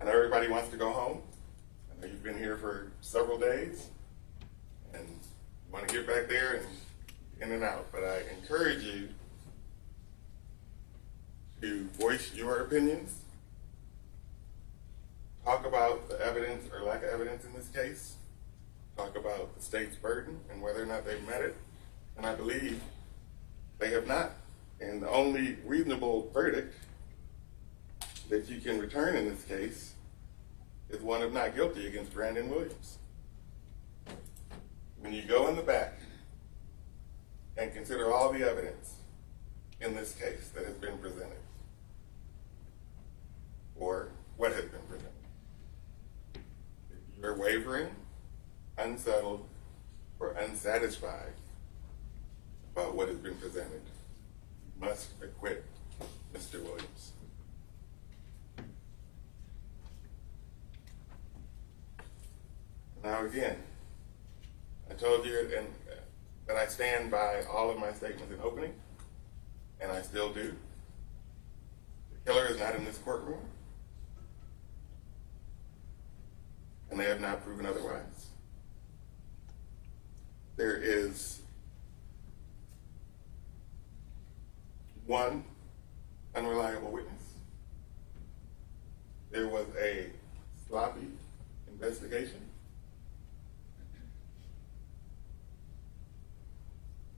I know everybody wants to go home. I know you've been here for several days and you want to get back there and in and out, but I encourage you to voice your opinions, talk about the evidence or lack of evidence in this case, talk about the state's burden and whether or not they've met it, and I believe they have not. And the only reasonable verdict that you can return in this case is one of not guilty against Brandon Williams. When you go in the back and consider all the evidence in this case that has been presented, or what has been presented, if you're wavering, unsettled, or unsatisfied about what has been presented, you must acquit Mr. Williams. Now again, I told you, and that I stand by all of my statements in opening, and I still do. The killer is not in this courtroom, and they have not proven otherwise. There is one unreliable witness. There was a sloppy investigation.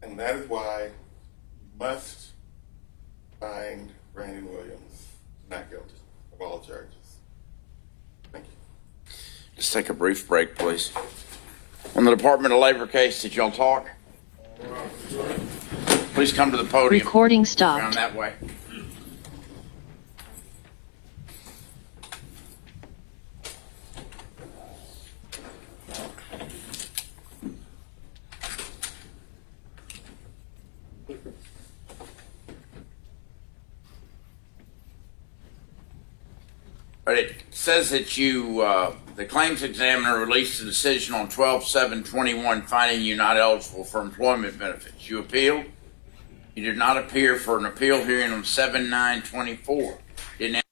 And that is why you must find Brandon Williams not guilty of all charges. Thank you. Let's take a brief break, please. On the Department of Labor case, did y'all talk? Please come to the podium. Recording Around stopped. that way. But it says that you, the claims examiner released a decision on 12/7/21 finding you not eligible for employment benefits. You appealed. You did not appear for an appeal hearing on 7/9/24. Didn't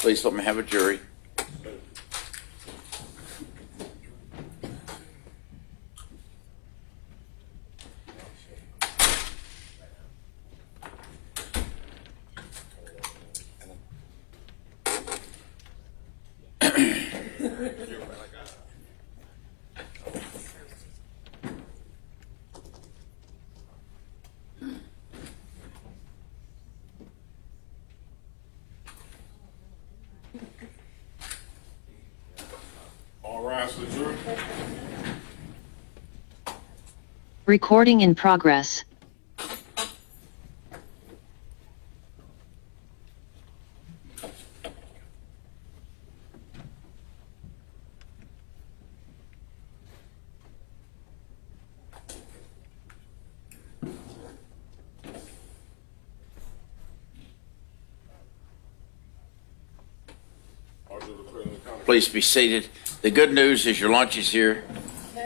Please let me have a jury. All rise for the jury. Recording in progress. Please be seated. The good news is your lunch is here.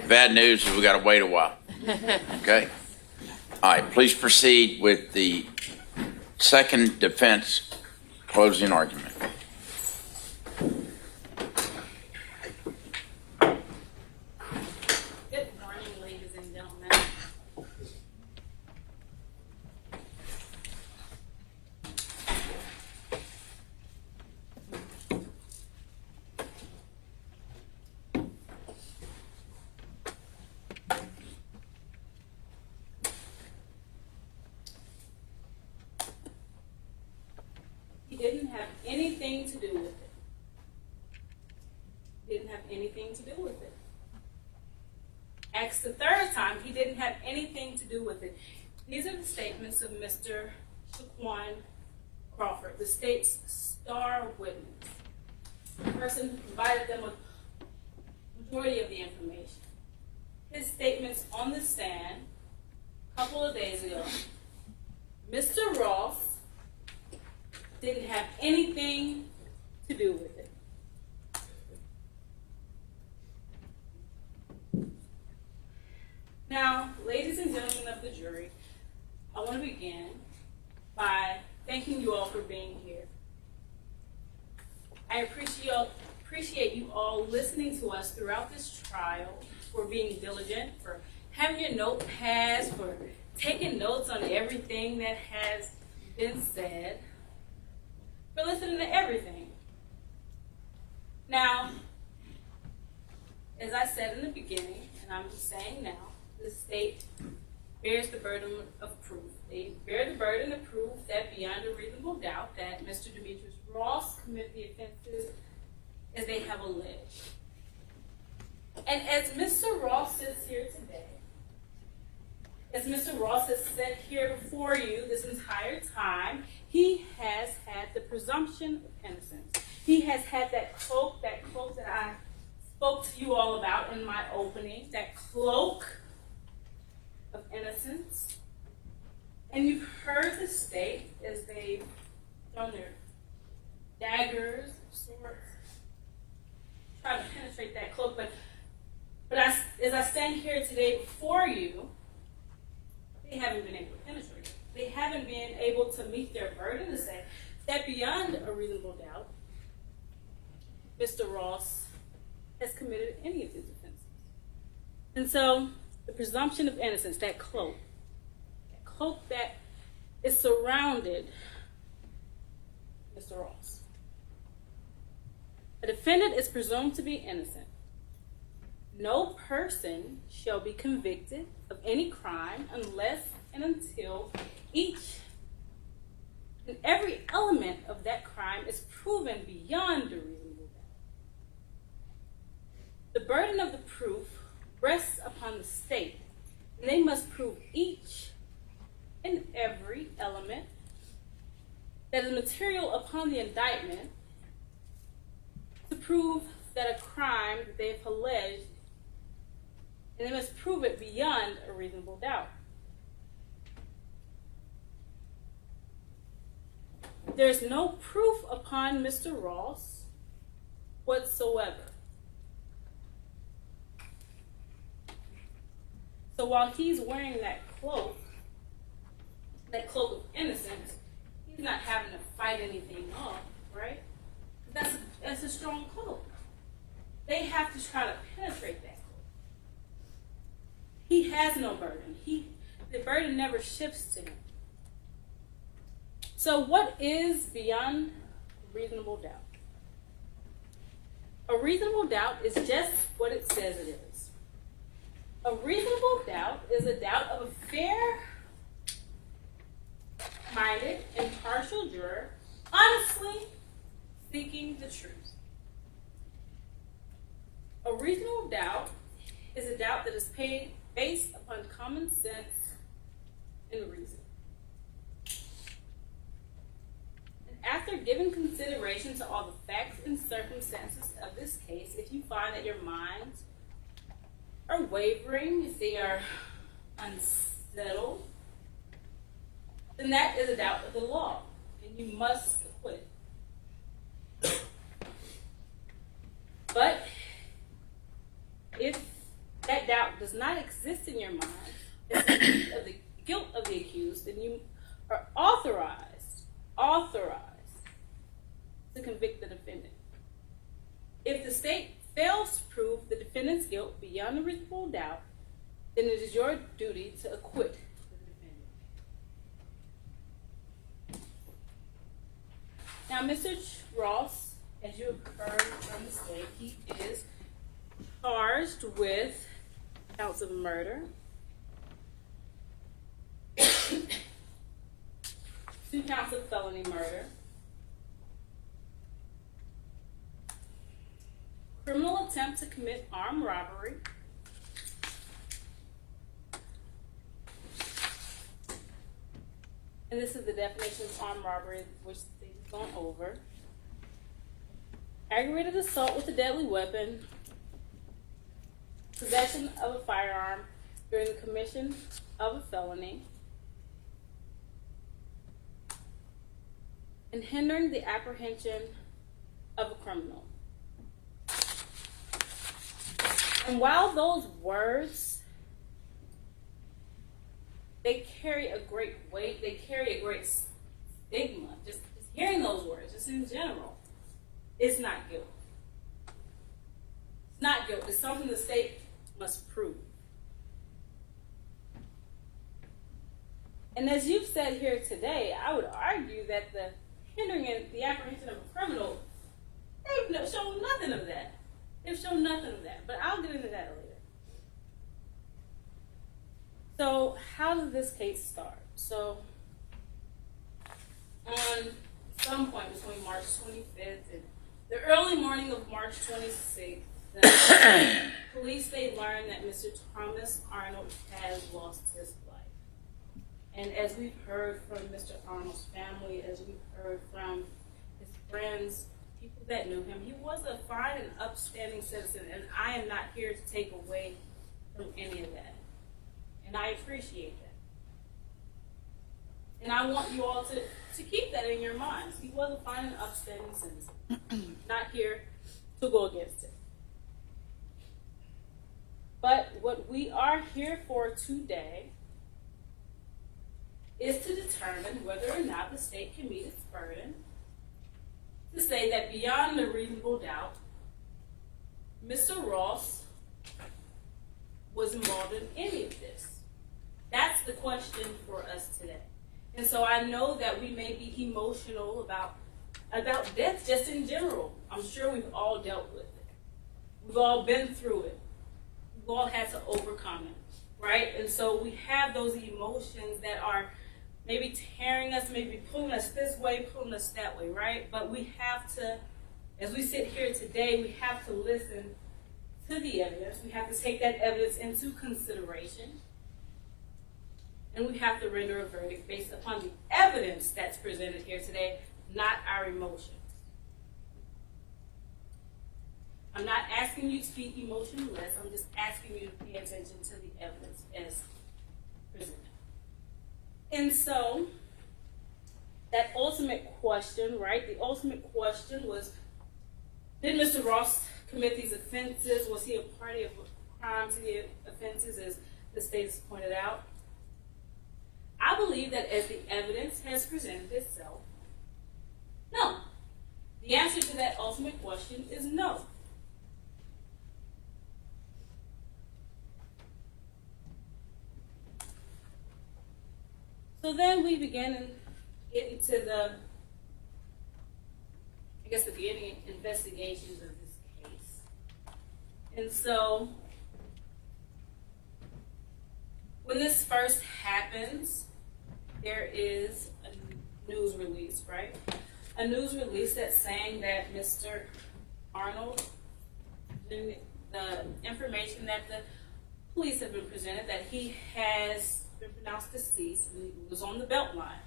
Bad news is we got to wait a while. Okay? All right, please proceed with the second defense closing argument. Good morning, ladies and gentlemen. He didn't have anything to do with it. Didn't have anything to do with it. Asked the third time, he didn't have anything to do with it. These are the statements of Mr. Shaquan Crawford, the state's star witness, the person who provided them with majority of the information. His statements on the stand a couple of days ago. Mr. Ross didn't have anything to do with it. Now, ladies and gentlemen of the jury, I want to begin by thanking you all for being here. I appreciate you all listening to us throughout this trial, for being diligent, for having your notepads, for taking notes on everything that has been said, for listening to everything. Now, as I said in the beginning, and I'm just saying now, the state bears the burden of proof. They bear the burden of proof that beyond a reasonable doubt that Mr. Demetrius Ross committed the offenses as they have alleged. And as Mr. Ross is here today, as Mr. Ross has said here before you this entire time, he has had the presumption of innocence. He has had that cloak that I spoke to you all about in my opening, that cloak of innocence. And you've heard the state as they've thrown their daggers, swords, try to penetrate that cloak. But as I stand here today before you, they haven't been able to penetrate it. They haven't been able to meet their burden to say that beyond a reasonable doubt, Mr. Ross has committed any of these offenses. And so the presumption of innocence, that cloak that is surrounded Mr. Ross. A defendant is presumed to be innocent. No person shall be convicted of any crime unless and until each and every element of that crime is proven beyond a reasonable doubt. The burden of the proof rests upon the state, and they must prove each and every element that is material upon the indictment to prove that a crime that they have alleged, and they must prove it beyond a reasonable doubt. There's no proof upon Mr. Ross whatsoever. So while he's wearing that cloak of innocence, he's not having to fight anything off, right? as a strong code. They have to try to penetrate that code. He has no burden. The burden never shifts to him. So what is beyond reasonable doubt? A reasonable doubt is just what it says it is. A reasonable doubt is a doubt of a fair-minded, impartial juror honestly seeking the truth. A reasonable doubt is a doubt that is based upon common sense and reason. And after giving consideration to all the facts and circumstances of this case, if you find that your minds are wavering, if they are unsettled, then that is a doubt of the law, and you must acquit. But if that doubt does not exist in your mind, of the guilt of the accused, then you are authorized to convict the defendant. If the state fails to prove the defendant's guilt beyond a reasonable doubt, then it is your duty to acquit the defendant. Now, Mr. Ross, as you have heard from the state, he is charged with counts of murder, 2 counts of felony murder, criminal attempt to commit armed robbery, and this is the definition of armed robbery, which they've gone over, aggravated assault with a deadly weapon, possession of a firearm during the commission of a felony, and hindering the apprehension of a criminal. And while those words, they carry a great weight, they carry a great stigma, just hearing those words, just in general, it's not guilt. It's not guilt. It's something the state must prove. And as you've said here today, I would argue that the hindering the apprehension of a criminal, they've shown nothing of that. They've shown nothing of that, but I'll get into that later. So how did this case start? So on some point between March 25th and the early morning of March 26th, the police, they learned that Mr. Thomas Arnold has lost his life. And as we've heard from Mr. Arnold's family, as we've heard from his friends, people that knew him, he was a fine and upstanding citizen, and I am not here to take away from any of that. And I appreciate that. And I want you all to keep that in your minds. He was a fine and upstanding citizen. Not here to go against it. But what we are here for today is to determine whether or not the state can meet its burden to say that beyond a reasonable doubt, Mr. Ross was involved in any of this. That's the question for us today. And so I know that we may be emotional about death just in general. I'm sure we've all dealt with it. We've all been through it. We've all had to overcome it, right? And so we have those emotions that are maybe tearing us, maybe pulling us this way, pulling us that way, right? But we have to, as we sit here today, we have to listen to the evidence. We have to take that evidence into consideration. And we have to render a verdict based upon the evidence that's presented here today, not our emotions. I'm not asking you to be emotionless. I'm just asking you to pay attention to the evidence as presented. And so, that ultimate question, right? The ultimate question was, did Mr. Ross commit these offenses? Was he a party of crime to the offenses, as the state has pointed out? I believe that as the evidence has presented itself, no. The answer to that ultimate question is no. So then we begin and get into the beginning investigations of this case. And so when this first happens, there is a news release, right? A news release that's saying that Mr. Arnold, the information that the police have been presented, that he has been pronounced deceased and he was on the Beltline.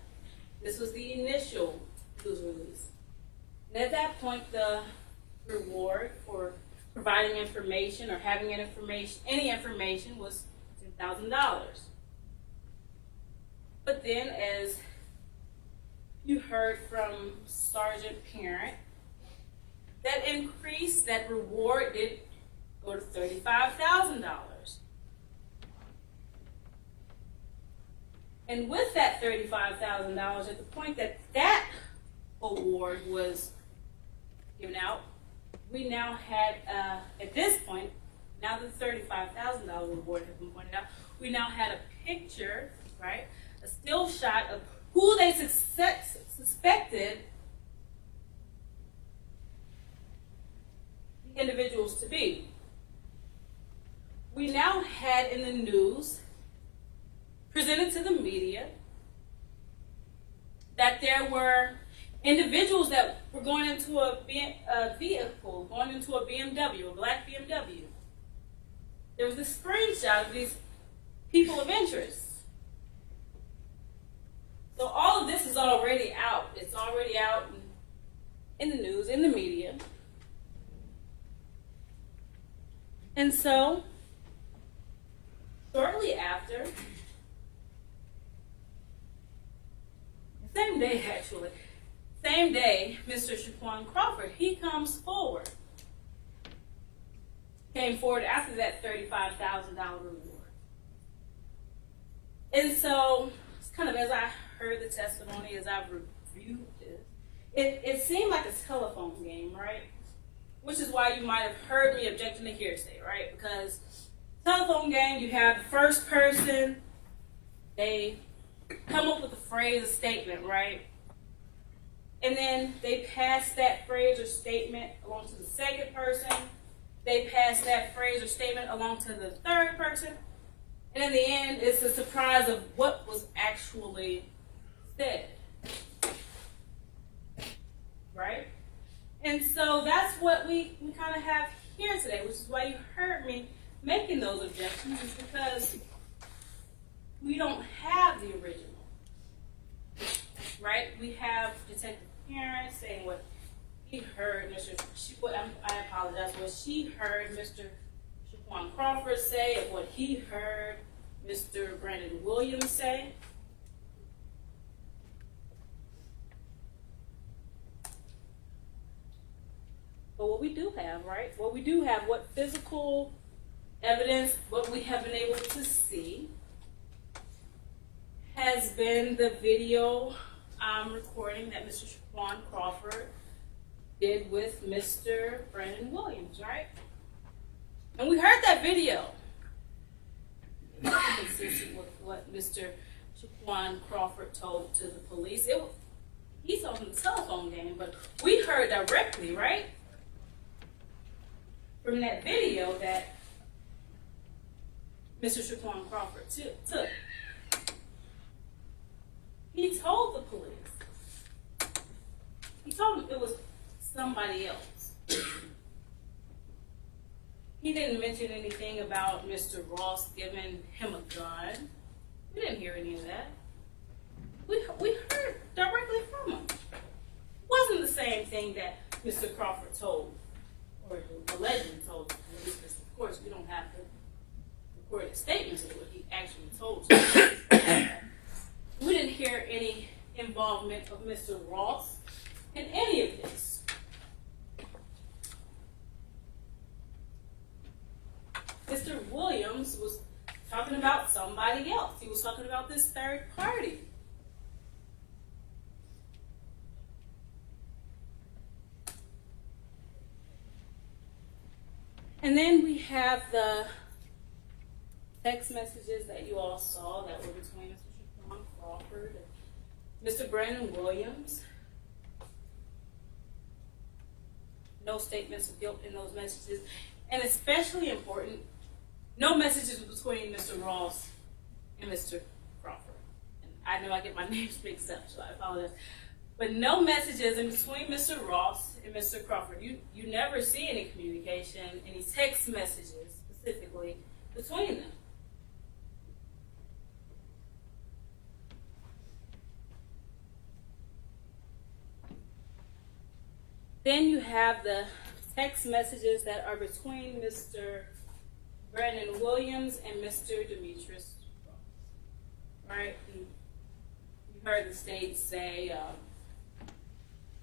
This was the initial news release. And at that point, the reward for providing information or having any information was $10,000. But then, as you heard from Sergeant Parent, that reward did go to $35,000. And with that $35,000, at the point that that award was given out, we now had, at this point, now that the $35,000 reward has been pointed out, we now had a picture, right? A still shot of who they suspected the individuals to be. We now had in the news, presented to the media, that there were individuals that were going into a vehicle, going into a BMW, a black BMW. There was a screenshot of these people of interest. So all of this is already out. It's already out in the news, in the media. And so, shortly after, same day, Mr. Shaquan Crawford, he comes forward. Came forward after that $35,000 reward. And so, it's kind of as I heard the testimony, as I reviewed this, it seemed like a telephone game, right? Which is why you might have heard me objecting to hearsay, right? Because telephone game, you have the first person, they come up with a phrase, a statement, right? And then they pass that phrase or statement along to the second person. They pass that phrase or statement along to the third person. And in the end, it's a surprise of what was actually said. Right? And so that's what we kind of have here today, which is why you heard me making those objections, is because we don't have the original. Right? We have Detective Parent saying what he heard I apologize, what she heard Mr. Shaquan Crawford say and what he heard Mr. Brandon Williams say. But what we do have, right? What physical evidence, what we have been able to see, has been the video recording that Mr. Shaquan Crawford did with Mr. Brandon Williams, right? And we heard that video. Consistent with what Mr. Shaquan Crawford told to the police. He's on the telephone game, but we heard directly, right, from that video that Mr. Shaquan Crawford took. He told the police. He told them it was somebody else. He didn't mention anything about Mr. Ross giving him a gun. We didn't hear any of that. We heard directly from him. It wasn't the same thing that Mr. Crawford told, or the legend told the police, because of course we don't have the recorded statements of what he actually told us. We didn't hear any involvement of Mr. Ross in any of this. Mr. Williams was talking about somebody else. He was talking about this third party. And then we have the text messages that you all saw that were between Mr. Shaquan Crawford and Mr. Brandon Williams. No statements of guilt in those messages. And especially important, no messages between Mr. Ross and Mr. Crawford. And I know I get my names mixed up, so I apologize. But no messages in between Mr. Ross and Mr. Crawford. You never see any communication, any text messages specifically between them. Then you have the text messages that are between Mr. Brandon Williams and Mr. Demetrius Ross. Right? And you heard the state say,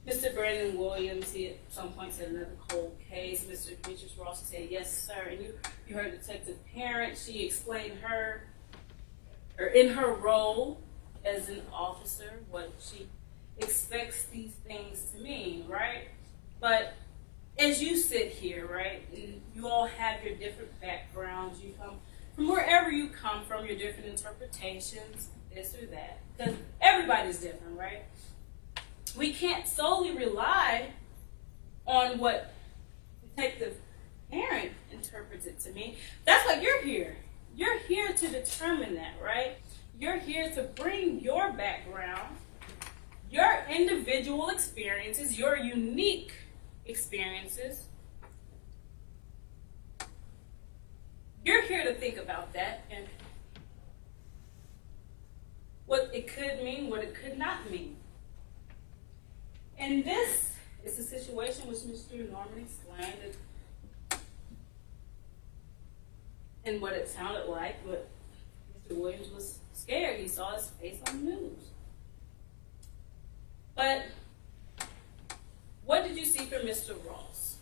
Mr. Brandon Williams, he at some point said another cold case. Mr. Demetrius Ross said, yes, sir. And you heard Detective Parent, she explained in her role as an officer, what she expects these things to mean, right? But as you sit here, right, and you all have your different backgrounds, you come from wherever you come from, your different interpretations, this or that, because everybody's different, right? We can't solely rely on what Detective Parent interprets it to mean. That's why you're here. You're here to determine that, right? You're here to bring your background, your individual experiences, your unique experiences. You're here to think about that and what it could mean, what it could not mean. And this is a situation which Mr. Norman explained and what it sounded like, but Mr. Williams was scared. He saw his face on the news. But what did you see from Mr. Ross?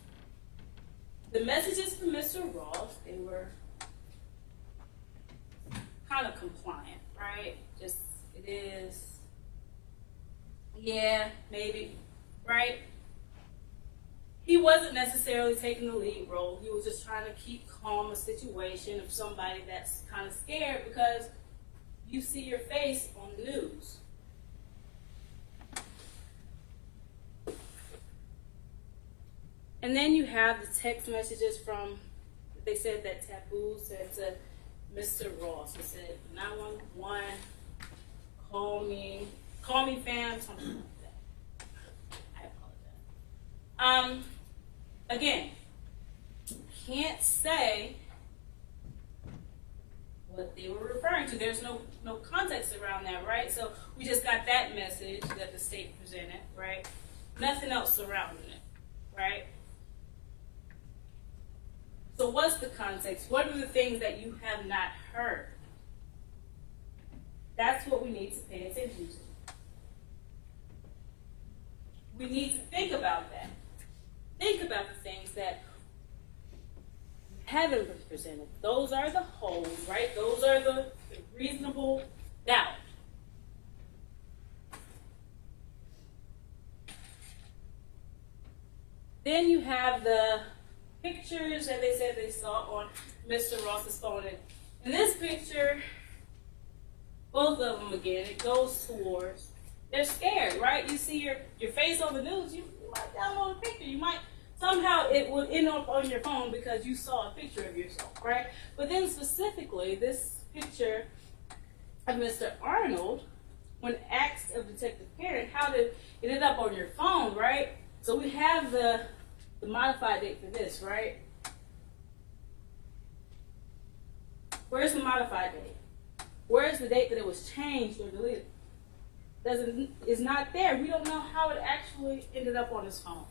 The messages from Mr. Ross, they were kind of compliant, right? Just, it is, yeah, maybe, right? He wasn't necessarily taking the lead role. He was just trying to keep calm a situation of somebody that's kind of scared because you see your face on the news. And then you have the text messages from, they said that Taboo said to Mr. Ross. He said, 911, call me fam, something like that. I apologize. Again, can't say what they were referring to. There's no context around that, right? So we just got that message that the state presented, right? Nothing else surrounding it, right? So what's the context? What are the things that you have not heard? That's what we need to pay attention to. We need to think about that. Think about the things that haven't been presented. Those are the holes, right? Those are the reasonable doubt. Then you have the pictures that they said they saw on Mr. Ross's phone. And in this picture, both of them again, it goes towards, they're scared, right? You see your face on the news, you might download a picture. You might, somehow it will end up on your phone because you saw a picture of yourself, right? But then specifically, this picture of Mr. Arnold, when asked of Detective Parent, how did it end up on your phone, right? So we have the modified date for this, right? Where's the modified date? Where's the date that it was changed or deleted? It's not there. We don't know how it actually ended up on his phone.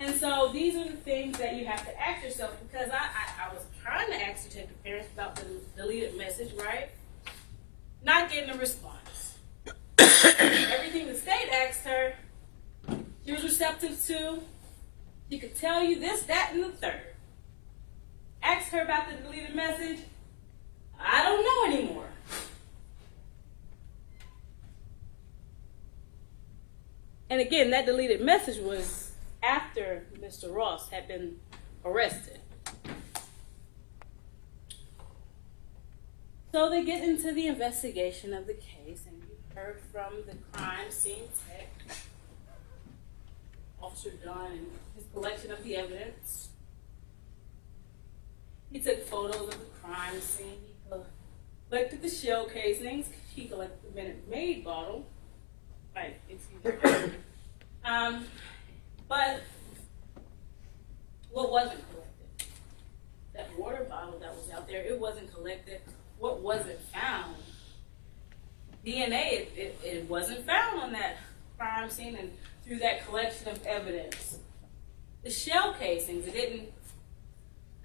And so these are the things that you have to ask yourself, because I was trying to ask Detective Parents about the deleted message, right? Not getting a response. Everything the state asked her, she was receptive to. She could tell you this, that, and the third. Asked her about the deleted message. I don't know anymore. And again, that deleted message was after Mr. Ross had been arrested. So they get into the investigation of the case, and you heard from the crime scene tech, Officer Dunn, and his collection of the evidence. He took photos of the crime scene. He collected the shell casings. He collected the Minute Maid bottle. Right, excuse me. But what wasn't collected? That water bottle that was out there, it wasn't collected. What wasn't found? DNA, it wasn't found on that crime scene and through that collection of evidence. The shell casings, it didn't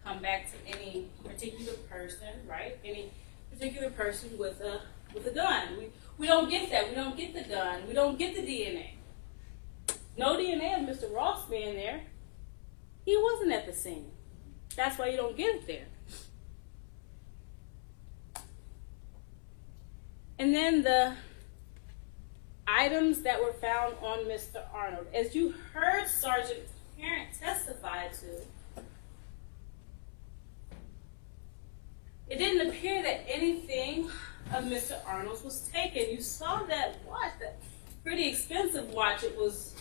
come back to any particular person, right? Any particular person with a gun. We don't get that. We don't get the gun. We don't get the DNA. No DNA of Mr. Ross being there. He wasn't at the scene. That's why you don't get it there. And then the items that were found on Mr. Arnold. As you heard Sergeant Parent testify to, it didn't appear that anything of Mr. Arnold's was taken. You saw that watch, that pretty expensive watch. It was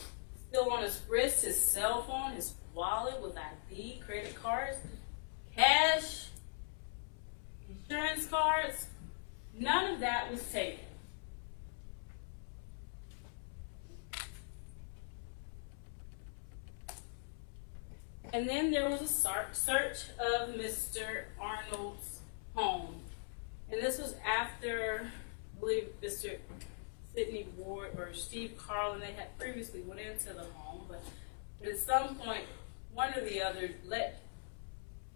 still on his wrist, his cell phone, his wallet with ID, credit cards, cash, insurance cards. None of that was taken. And then there was a search of Mr. Arnold's home. And this was after, I believe, Mr. Sidney Ward or Steve Carlin, they had previously went into the home, but at some point, one or the other let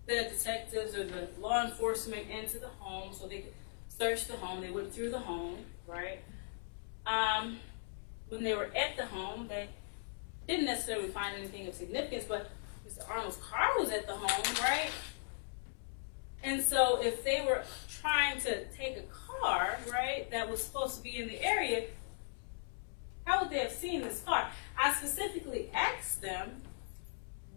the detectives or the law enforcement into the home so they could search the home. They went through the home, right? When they were at the home, they didn't necessarily find anything of significance, but Mr. Arnold's car was at the home, right? And so if they were trying to take a car, right, that was supposed to be in the area, how would they have seen this car? I specifically asked them,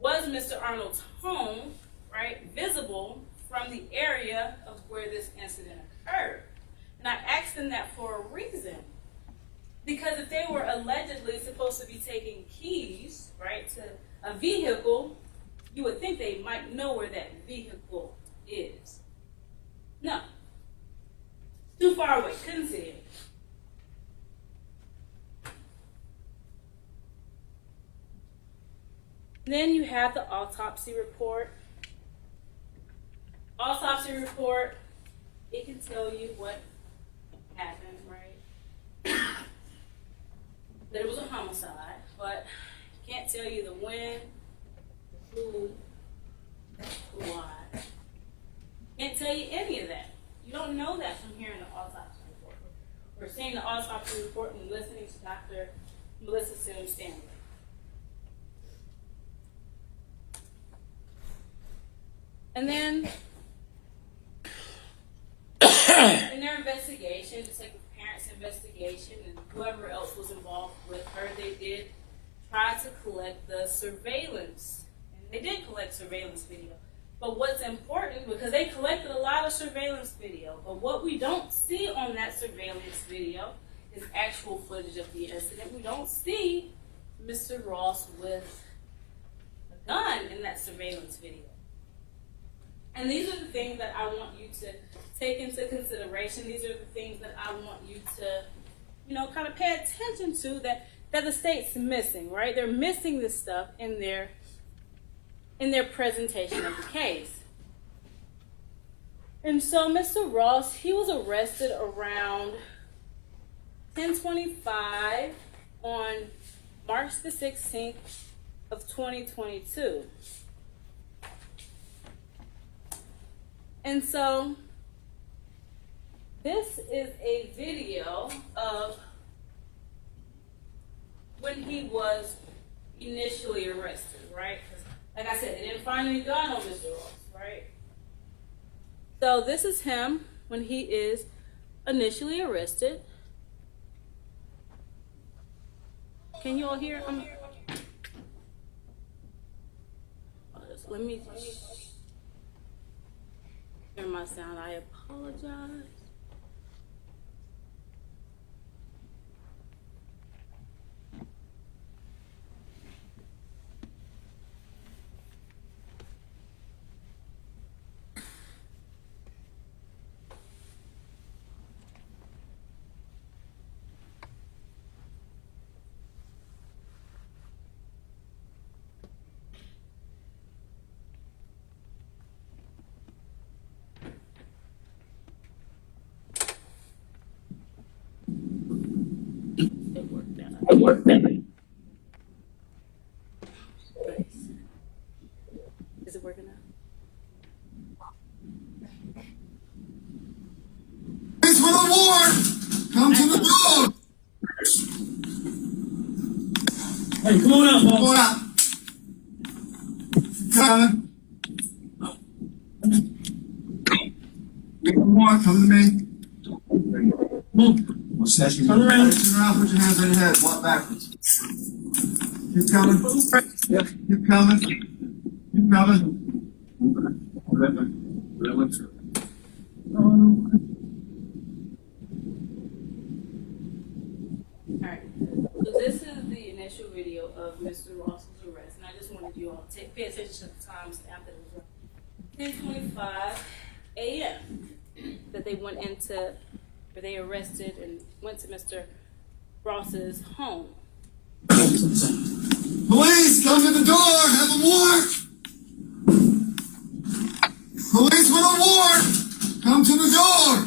was Mr. Arnold's home, right, visible from the area of where this incident occurred? And I asked them that for a reason. Because if they were allegedly supposed to be taking keys, right, to a vehicle, you would think they might know where that vehicle is. No. Too far away, couldn't see it. Then you have the autopsy report. Autopsy report, it can tell you what happened, right? That it was a homicide, but can't tell you the when, the who, the why. Can't tell you any of that. You don't know that from hearing the autopsy report. Or seeing the autopsy report and listening to Dr. Melissa Sims Stanley. And then, in their investigation, just like the parents' investigation and whoever else was involved with her, they did try to collect the surveillance. And they did collect surveillance video. But what's important, because they collected a lot of surveillance video, but what we don't see on that surveillance video is actual footage of the incident. We don't see Mr. Ross with a gun in that surveillance video. And these are the things that I want you to take into consideration. These are the things that I want you to, kind of pay attention to that the state's missing, right? They're missing this stuff in their presentation of the case. And so Mr. Ross, he was arrested around 10:25 on March the 16th of 2022. And so this is a video of when he was initially arrested, right? Like I said, they didn't find any gun on Mr. Ross, right? So this is him when he is initially arrested. Can you all hear him? let me turn my sound. I apologize. It worked out. Is it working now? Thanks for the award. Come to the door. Hey, come on out, Come boss. on out. Coming. Get the award. Come to me. Turn around. Turn around. Put your hands on your head. Walk backwards. Keep coming. Yep. Keep coming. Keep coming. Alright, so this is the initial video of Mr. Ross's arrest, and I just wanted you all to pay attention to the timestamp that it was 10:25 a.m. that they went into, where they arrested and went to Mr. Ross's home. Police, come to the door. Have a warrant. Police with a warrant. Come to the door.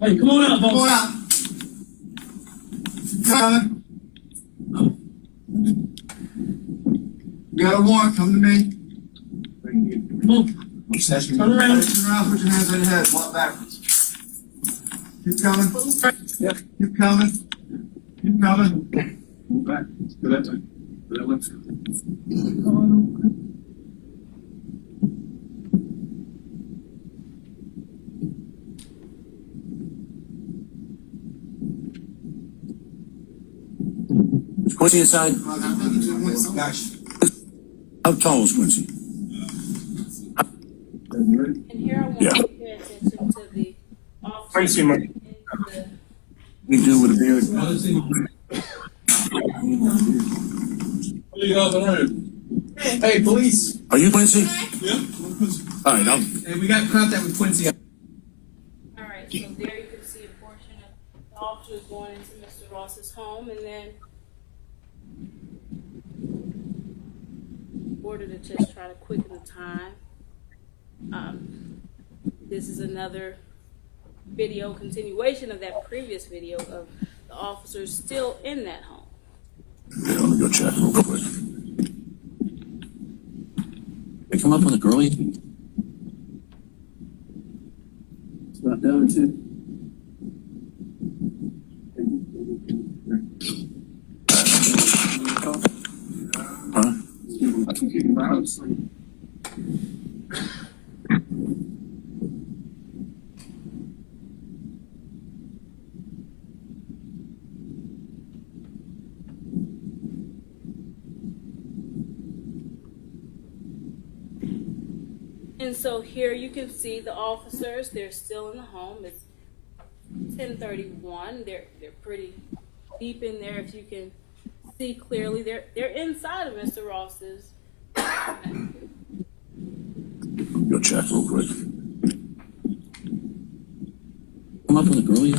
Hey, come on out, Come on boss. out. Coming. You got a warrant. Come to me. Turn around. Turn around. Put your hands on your head. Walk backwards. Keep coming. Yep. Keep coming. Keep coming. Is Quincy inside? How tall is Quincy? And here I want Yeah. you to pay attention to the officer. I see my. We do with a beard. Hey, police. Are you Quincy? Yeah. All right, I'll. Hey, we got contact with Quincy. Alright, so there you can see a portion of the officers going into Mr. Ross's home, and then in order to just try to quicken the time. This is another video continuation of that previous video of the officers still in that home. Yeah, let me go check real quick. They come up with a girlie? It's about down too. Huh? And so here you can see the officers, they're still in the home. It's 10:31. They're pretty deep in there, if you can see clearly. They're inside of Mr. Ross's. Go check real quick. Come up with a girlie?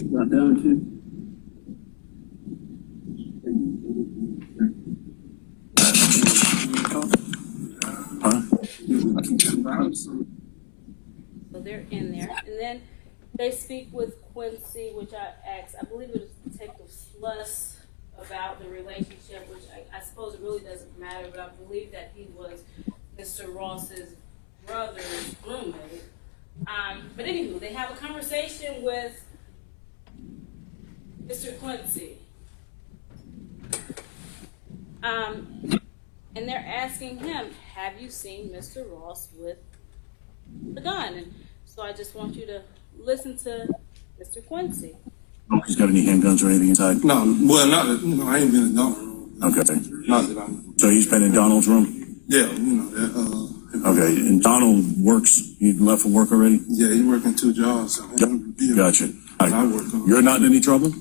About down too. Huh? So they're in there. And then they speak with Quincy, which I asked, I believe it was Detective Sluss, about the relationship, which I suppose it really doesn't matter, but I believe that he was Mr. Ross's brother's roommate. But anywho, they have a conversation with Mr. Quincy. And they're asking him, have you seen Mr. Ross with the gun? And so I just want you to listen to Mr. Quincy. He's got any handguns or anything inside? No, well, not that, I ain't been in Donald's room. Okay. Not that I know. So he's been in Donald's room? Yeah, that, Okay, and Donald works, he left for work already? yeah, he working 2 jobs. So Gotcha. All And I right. work on You're not in any trouble?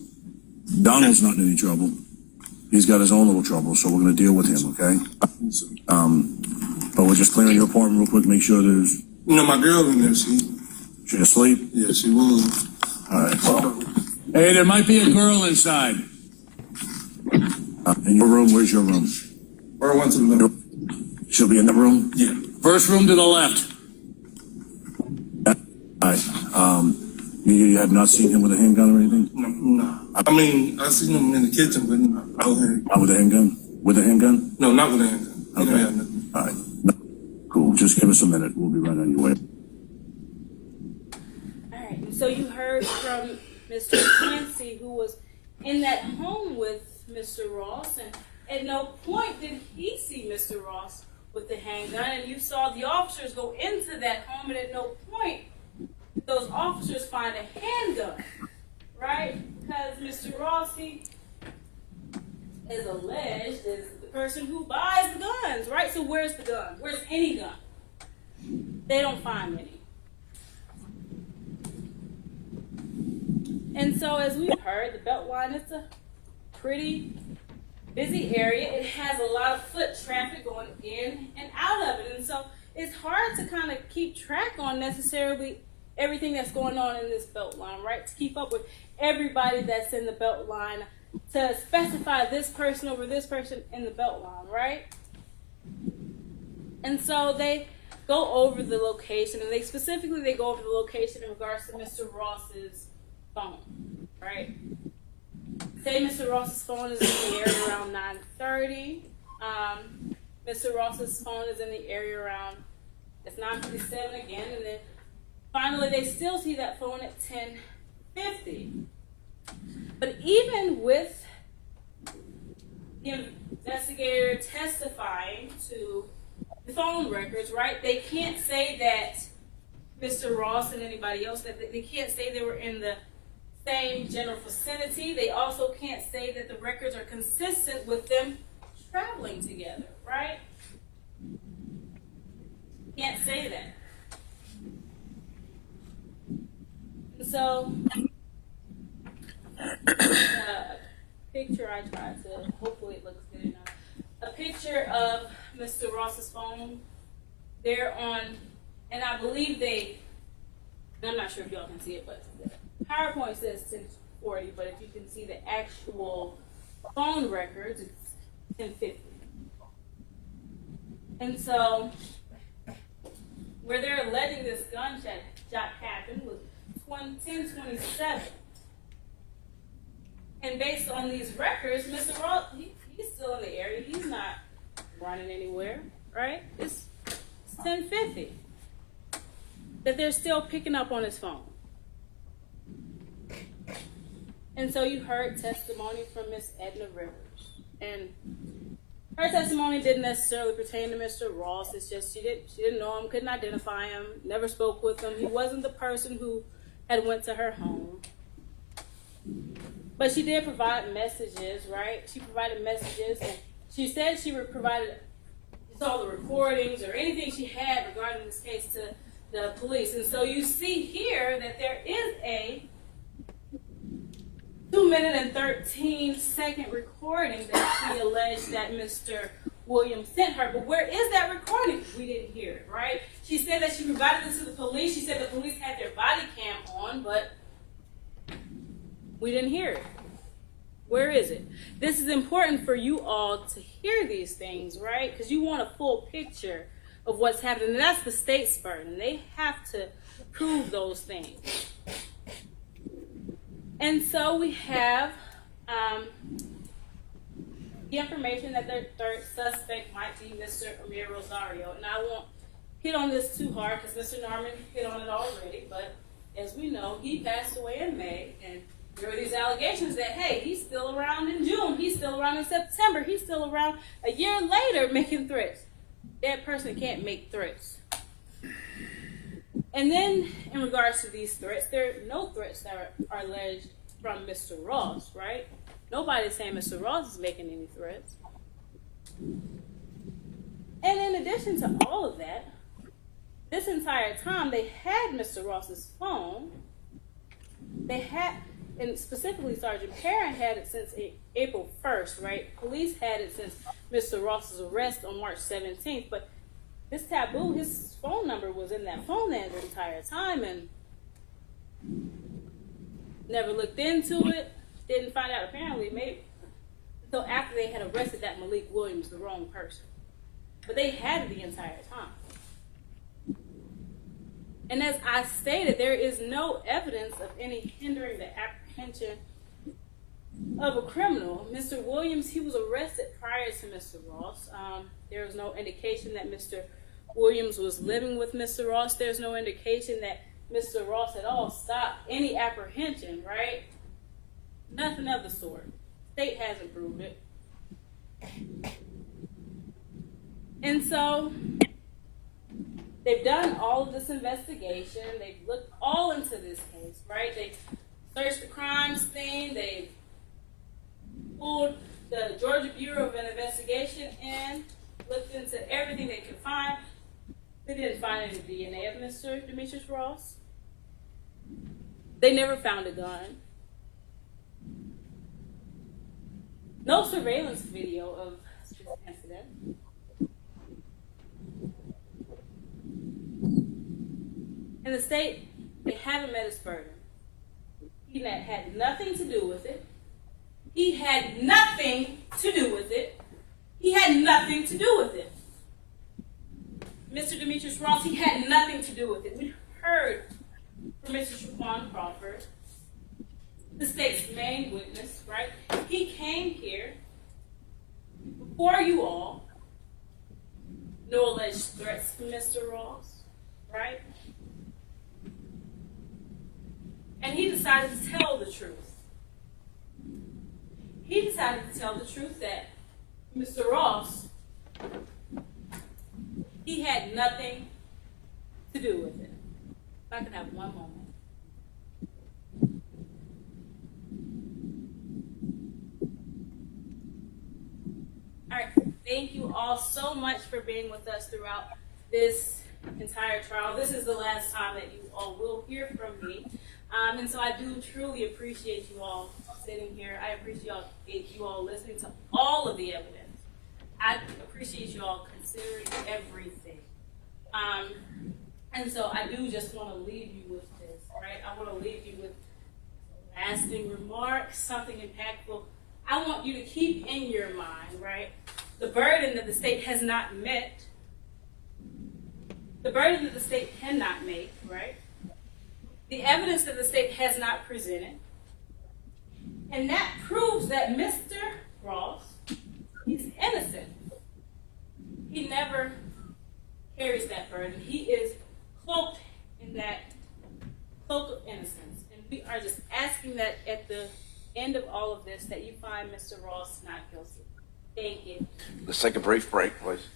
Donald's not in any trouble. He's got his own little trouble, so we're gonna deal with him, okay? But we're just clearing your apartment real quick, make sure there's, my girl in there, she's asleep? yeah, she was. All right. Hey, there might be a girl inside. In your room, where's your room? Or one to the left. She'll be in the room? Yeah. First room to the left. All right. You have not seen him with a handgun or anything? No. I mean, I seen him in the kitchen, but Not with a handgun? With a handgun? no, not with a handgun. He Okay. don't have nothing. All right. No. Cool. Just give us a minute. We'll be right on your way. All right, so you heard from Mr. Clancy, who was in that home with Mr. Ross, and at no point did he see Mr. Ross with the handgun, and you saw the officers go into that home, and at no point did those officers find a handgun, right? Because Mr. Ross, he is alleged as the person who buys the guns, right? So where's the gun? Where's any gun? They don't find any. And so, as we've heard, the Beltline is a pretty busy area. It has a lot of foot traffic going in and out of it. And so, it's hard to kind of keep track on necessarily everything that's going on in this Beltline, right? To keep up with everybody that's in the Beltline, to specify this person over this person in the Beltline, right? And so, they go over the location, and they go over the location in regards to Mr. Ross's phone, right? Say Mr. Ross's phone is in the area around 9:30. Mr. Ross's phone is in the area around, it's 9:57 again, and then finally they still see that phone at 10:50. But even with the investigator testifying to the phone records, right, they can't say that Mr. Ross and anybody else, that they can't say they were in the same general vicinity. They also can't say that the records are consistent with them traveling together, right? Can't say that. So, picture I tried to, hopefully it looks good enough. A picture of Mr. Ross's phone. They're on, and I believe I'm not sure if y'all can see it, but the PowerPoint says 1040, but if you can see the actual phone records, it's 1050. And so, where they're alleging this gunshot happened was 1027. And based on these records, Mr. Ross, he's still in the area. He's not running anywhere, right? It's 1050. That they're still picking up on his phone. And so you heard testimony from Miss Edna Rivers. And her testimony didn't necessarily pertain to Mr. Ross. It's just she didn't know him, couldn't identify him, never spoke with him. He wasn't the person who had went to her home. But she did provide messages, right? She provided messages, and she said she would provide all the recordings or anything she had regarding this case to the police. And so you see here that there is a 2-minute and 13-second recording that she alleged that Mr. Williams sent her. But where is that recording? We didn't hear it, right? She said that she provided it to the police. She said the police had their body cam on, but we didn't hear it. Where is it? This is important for you all to hear these things, right? Because you want a full picture of what's happening. And that's the state's burden. They have to prove those things. And so we have the information that their third suspect might be Mr. Amir Rosario. And I won't hit on this too hard because Mr. Norman hit on it already. But as we know, he passed away in May. And there were these allegations that, hey, he's still around in June. He's still around in September. He's still around a year later making threats. That person can't make threats. And then, in regards to these threats, there are no threats that are alleged from Mr. Ross, right? Nobody's saying Mr. Ross is making any threats. And in addition to all of that, this entire time they had Mr. Ross's phone. They had, and specifically Sergeant Perrin had it since April 1st, right? Police had it since Mr. Ross's arrest on March 17th, but this taboo, his phone number was in that phone the entire time, and never looked into it, didn't find out apparently, maybe until after they had arrested that Malik Williams, the wrong person. But they had it the entire time. And as I stated, there is no evidence of any hindering the apprehension of a criminal. Mr. Williams, he was arrested prior to Mr. Ross. There was no indication that Mr. Williams was living with Mr. Ross. There's no indication that Mr. Ross at all stopped any apprehension, right? Nothing of the sort. State hasn't proved it. And so they've done all of this investigation. They've looked all into this case, right? They searched the crime scene. They pulled the Georgia Bureau of Investigation in, looked into everything they could find. They didn't find any DNA of Mr. Demetrius Ross. They never found a gun. No surveillance video of this incident. In the state, they haven't met his burden. He had nothing to do with it. He had nothing to do with it. He had nothing to do with it. Mr. Demetrius Ross, he had nothing to do with it. We heard from Mr. Shaquan Crawford, the state's main witness, right? He came here before you all. No alleged threats from Mr. Ross, right? And he decided to tell the truth. He decided to tell the truth that Mr. Ross, he had nothing to do with it. If I could have one moment. All right, thank you all so much for being with us throughout this entire trial. This is the last time that you all will hear from me. And so I do truly appreciate you all sitting here. I appreciate you all listening to all of the evidence. I appreciate you all considering everything. And so I do just want to leave you with this, right? I want to leave you with lasting remarks, something impactful. I want you to keep in your mind, right, the burden that the state has not met, the burden that the state cannot make, right? The evidence that the state has not presented. And that proves that Mr. Ross is innocent. He never carries that burden. He is cloaked in that cloak of innocence. And we are just asking that at the end of all of this, that you find Mr. Ross not guilty. Thank you. Let's take a brief break, please.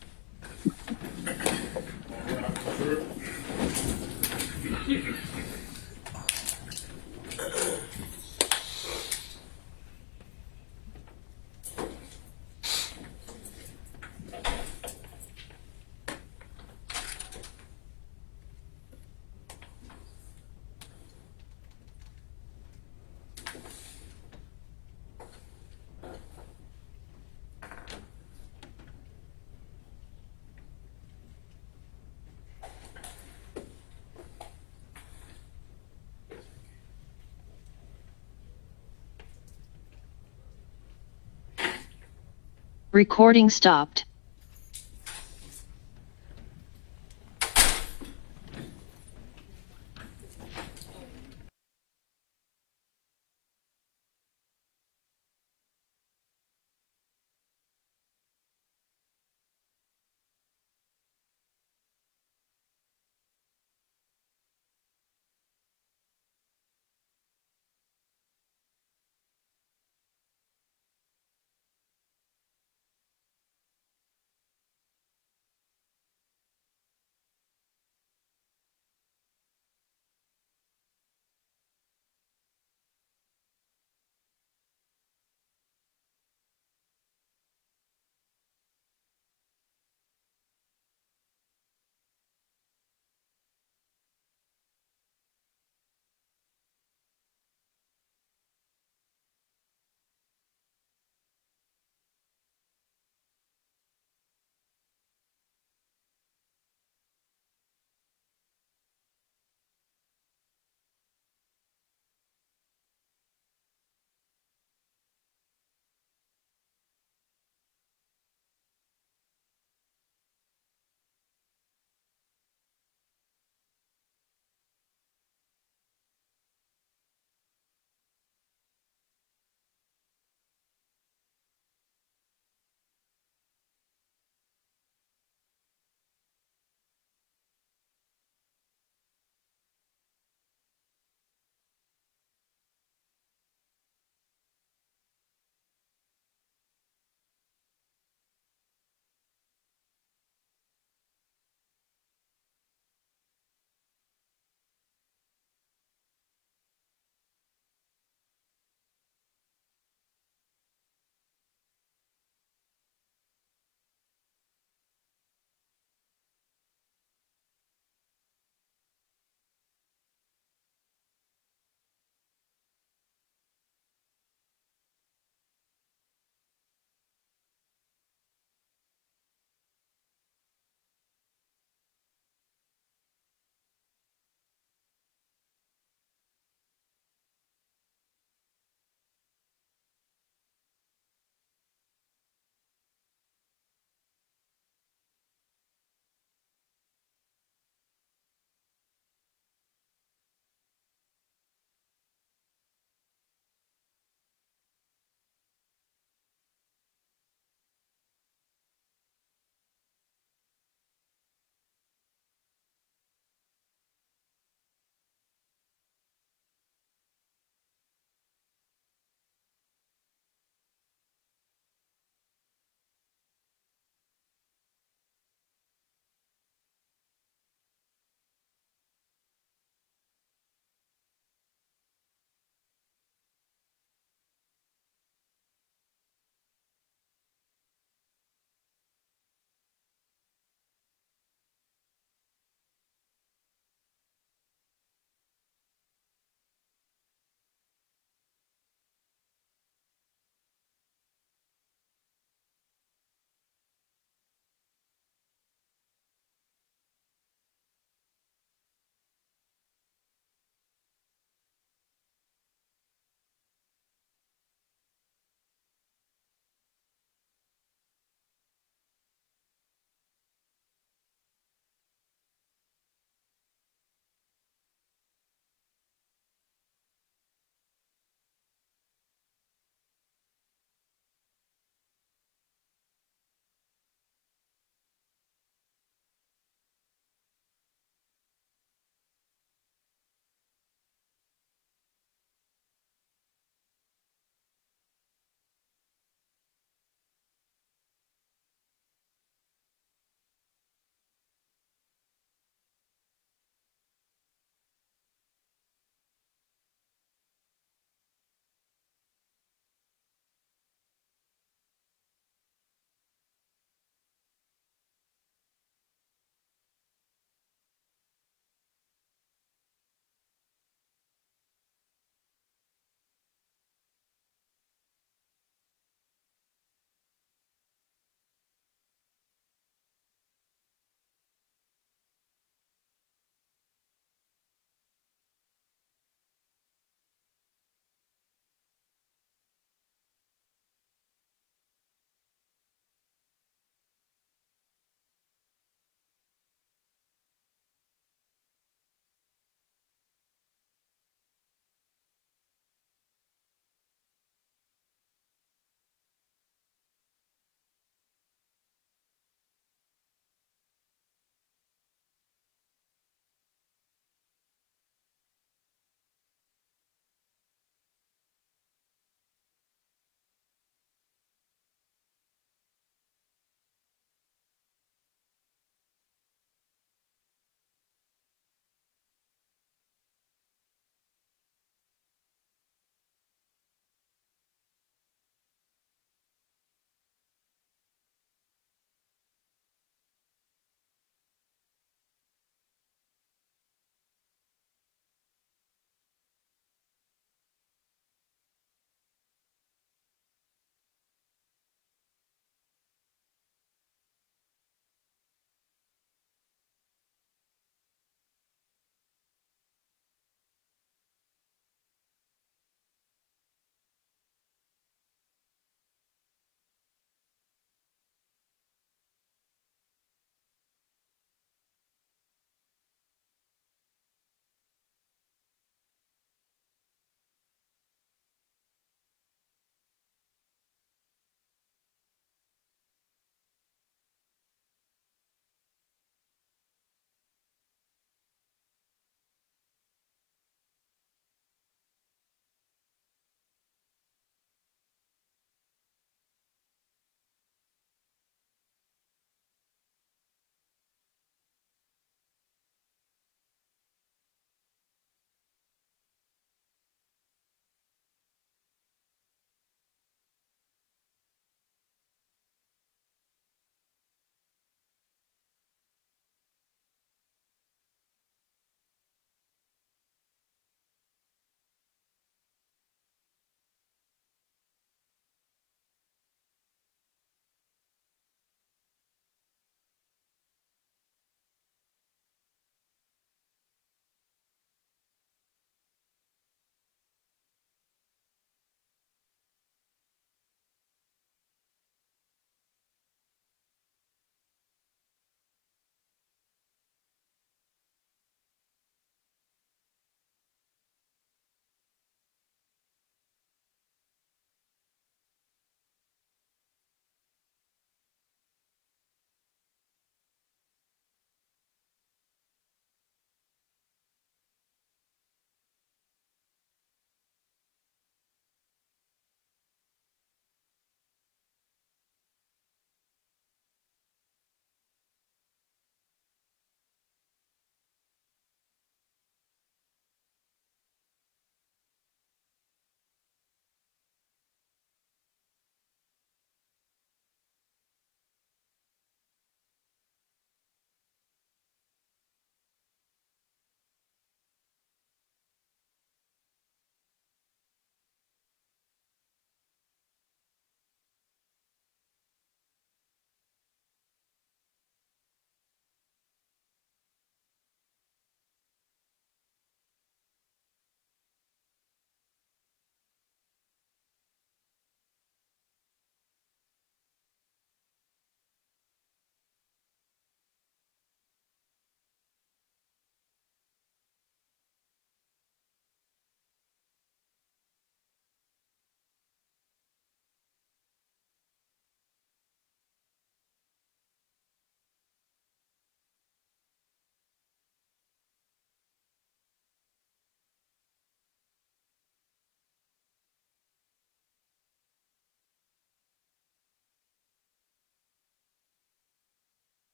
Recording stopped.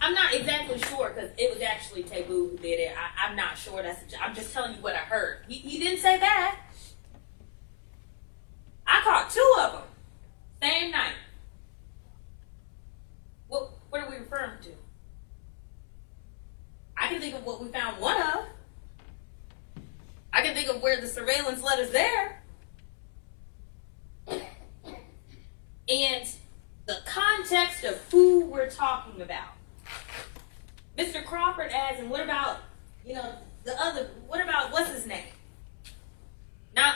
I'm not exactly sure because it was actually Taboo who did it. I'm not sure. I'm just telling you what I heard. He didn't say that. I caught 2 of them same night. What are we referring to? I can think of what we found one of. I can think of where the surveillance led us there. And the context of who we're talking about. Mr. Crawford asks, and what about, what about, what's his name?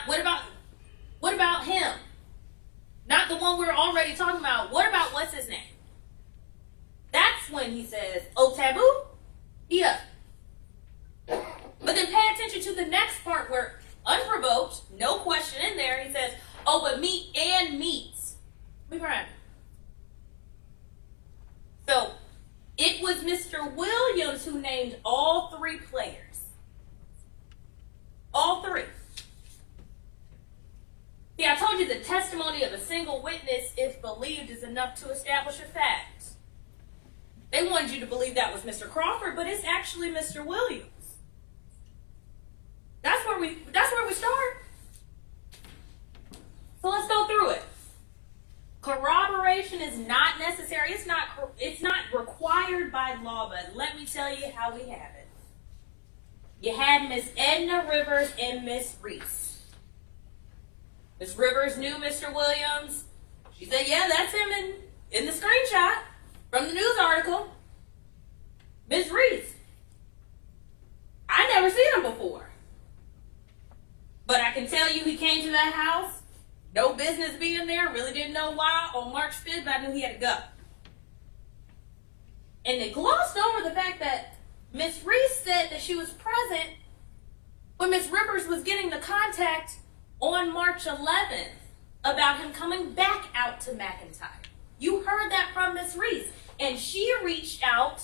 What about him? Not the one we're already talking about. What about what's his name? That's when he says, oh, Taboo? Yeah. But then pay attention to the next part where, unprovoked, no question in there, he says, oh, but meat and meats. Let me grab it. So, it was Mr. Williams who named all 3 players. All 3. See, I told you the testimony of a single witness, if believed, is enough to establish a fact. They wanted you to believe that was Mr. Crawford, but it's actually Mr. Williams. That's where we start. So let's go through it. Corroboration is not necessary. It's not required by law, but let me tell you how we have it. You had Miss Edna Rivers and Miss Reese. Miss Rivers knew Mr. Williams. She said, yeah, that's him in the screenshot from the news article. Miss Reese, I never seen him before. But I can tell you he came to that house. No business being there. Really didn't know why on March 5th, but I knew he had to go. And they glossed over the fact that Miss Reese said that she was present when Miss Rivers was getting the contact on March 11th about him coming back out to McIntyre. You heard that from Miss Reese. And she reached out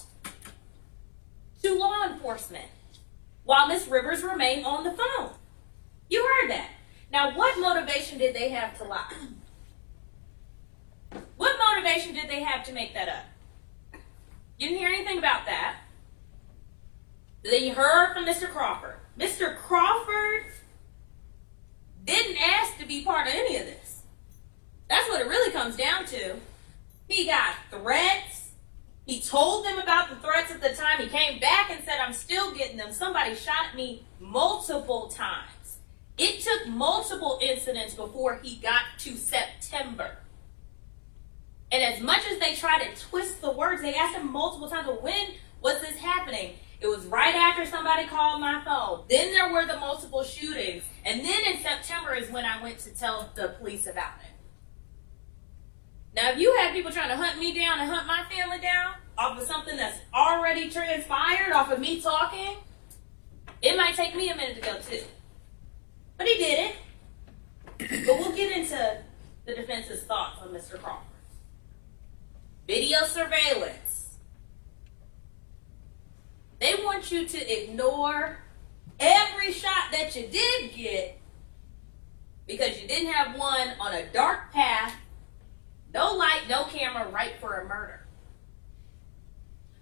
to law enforcement while Miss Rivers remained on the phone. You heard that. Now, what motivation did they have to lie? What motivation did they have to make that up? You didn't hear anything about that. Then you heard from Mr. Crawford. Mr. Crawford didn't ask to be part of any of this. That's what it really comes down to. He got threats. He told them about the threats at the time. He came back and said, I'm still getting them. Somebody shot at me multiple times. It took multiple incidents before he got to September. And as much as they tried to twist the words, they asked him multiple times, well, when was this happening? It was right after somebody called my phone. Then there were the multiple shootings. And then in September is when I went to tell the police about it. Now, if you have people trying to hunt me down and hunt my family down off of something that's already transpired, off of me talking, it might take me a minute to go too. But he did it. But we'll get into the defense's thoughts on Mr. Crawford. Video surveillance. They want you to ignore every shot that you did get because you didn't have one on a dark path, no light, no camera, right for a murder.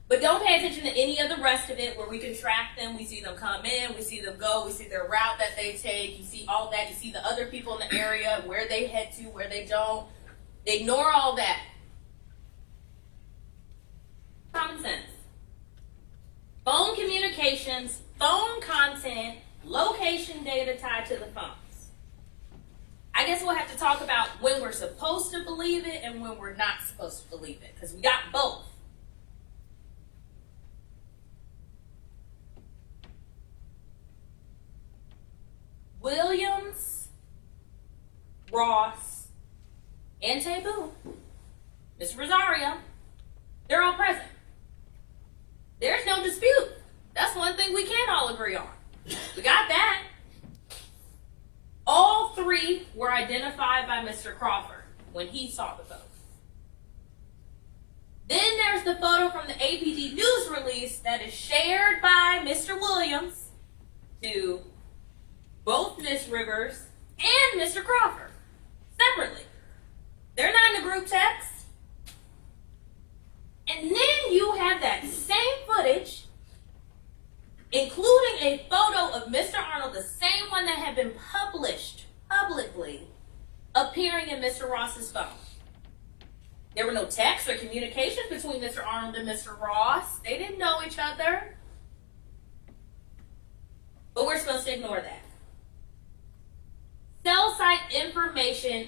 But don't pay attention to any of the rest of it where we can track them. We see them come in, we see them go, we see their route that they take, you see all that, you see the other people in the area, where they head to, where they don't. Ignore all that. Common sense. Phone communications, phone content, location data tied to the phones. I guess we'll have to talk about when we're supposed to believe it and when we're not supposed to believe it, because we got both. Williams, Ross, and Taboo, Mr. Rosario, they're all present. There's no dispute. That's one thing we can all agree on. We got that. All 3 were identified by Mr. Crawford when he saw the photo. Then there's the photo from the APD news release that is shared by Mr. Williams to both Miss Rivers and Mr. Crawford separately. They're not in the group text. And then you have that between Mr. Arnold and Mr. Ross. They didn't know each other. But we're supposed to ignore that. Cell site information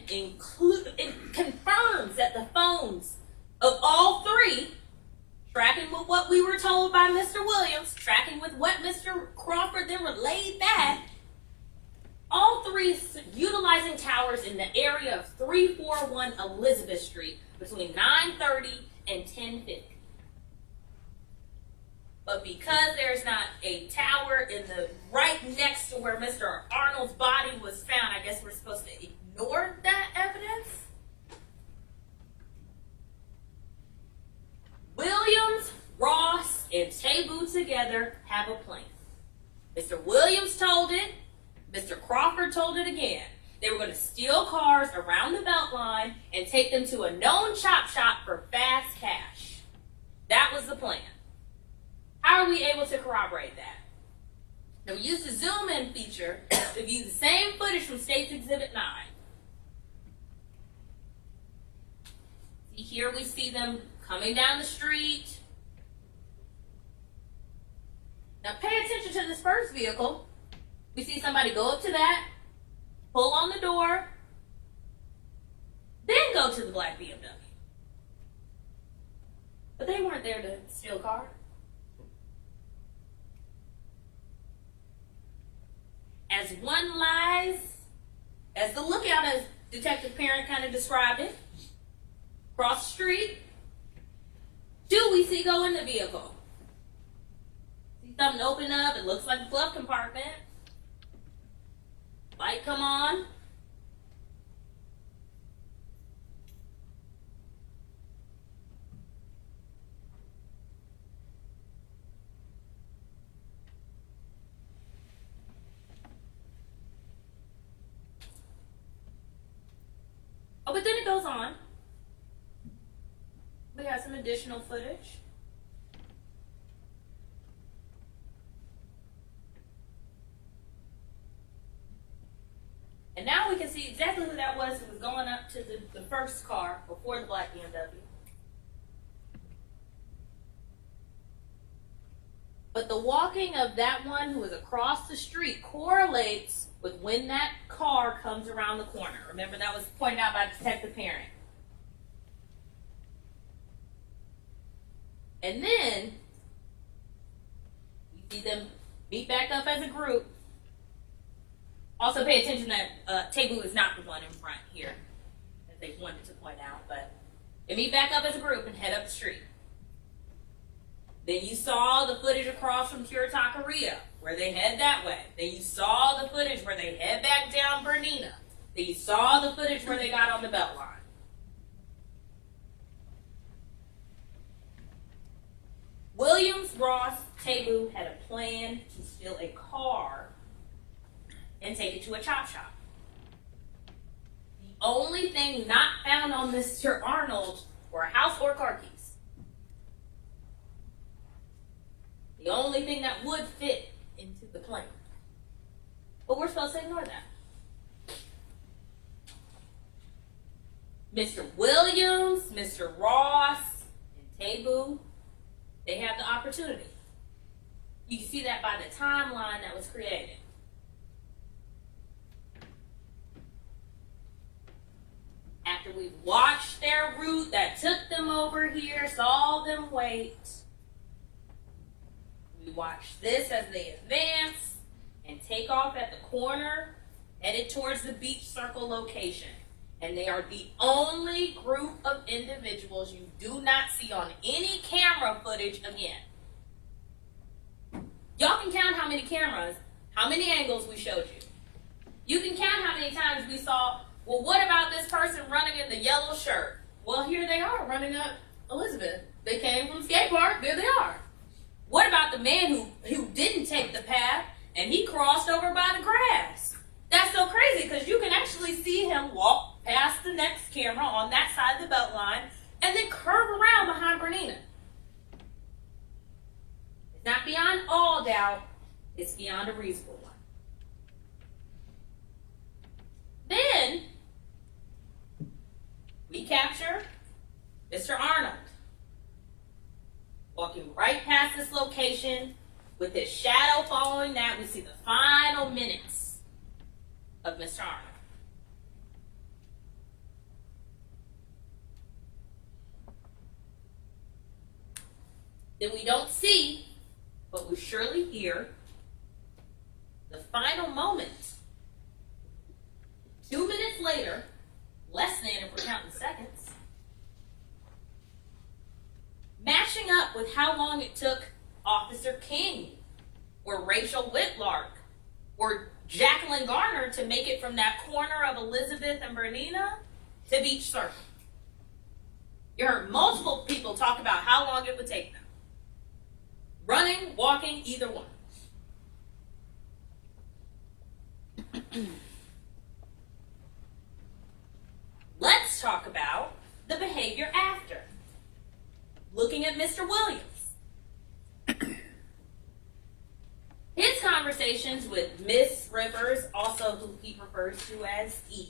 confirms that the phones of all three, tracking with what we were told by Mr. Williams, tracking with what Mr. Crawford then relayed back, all three utilizing towers in the area of 341 Elizabeth Street between 9:30 and 10:50. But because there's not a tower in the right next to where Mr. Arnold's body was found, I guess we're supposed to ignore that evidence. Williams, Ross, and Tabu together have a plan. Mr. Williams told it. Mr. Crawford told it again. They were going to steal cars around the Beltline and take them to a known chop shop for fast cash. That was the plan. How are we able to corroborate that? Now, we used the zoom in feature to view the same footage from State's Exhibit 9. See, here we see them coming down the street. Now, pay attention to this first vehicle. We see somebody go up to that, pull on the door, then go to the black BMW. But they weren't there to steal a car. As one lies, as the lookout, as Detective Parent kind of described it, cross the street, two we see go in the vehicle. See something open up, it looks like a glove compartment. Light come on. Oh, but then it goes on. We got some additional footage. And now we can see exactly who that was who was going up to the first car before the black BMW. But the walking of that one who was across the street correlates with when that car comes around the corner. Remember, that was pointed out by Detective Parent. And then we see them meet back up as a group. Also, pay attention that Tabu is not the one in front here, as they wanted to point out. But they meet back up as a group and head up the street. Then you saw the footage across from Pure Taqueria, where they head that way. Then you saw the footage where they head back down Bernina. Then you saw the footage where they got on the Beltline. Williams, Ross, Tabu had a plan to steal a car and take it to a chop shop. The only thing not found on Mr. Arnold were a house or car keys. The only thing that would fit into the plan. But we're supposed to ignore that. Mr. Williams, Mr. Ross, and Tabu, they have the opportunity. You can see that by the timeline that was created. After we watched their route that took them over here, saw them wait, we watch this as they advance and take off at the corner, headed towards the beach circle location. And they are the only group of individuals you do not see on any camera footage again. Y'all can count how many cameras, how many angles we showed you. You can count how many times we saw, well, what about this person running in the yellow shirt? Well, here they are running up Elizabeth. They came from the skate park, there they are. What about the man who didn't take the path and he crossed over by the grass? That's so crazy because you can actually see him walk past the next camera on that side of the Beltline and then curve around behind Bernina. It's not beyond all doubt, it's beyond a reasonable one. Then we capture Mr. Arnold. right past this location with his shadow following that. We see the final minutes of Mr. Arnold. Then we don't see, but we surely hear the final moment. 2 minutes later, less than if we're counting seconds, matching up with how long it took Officer King or Rachel Whitlark or Jacqueline Garner to make it from that corner of Elizabeth and Bernina to Beach Circle. You heard multiple people talk about how long it would take them. Running, walking, either one. Let's talk about the behavior after. Looking at Mr. Williams. His conversations with Miss Rivers, also who he refers to as E,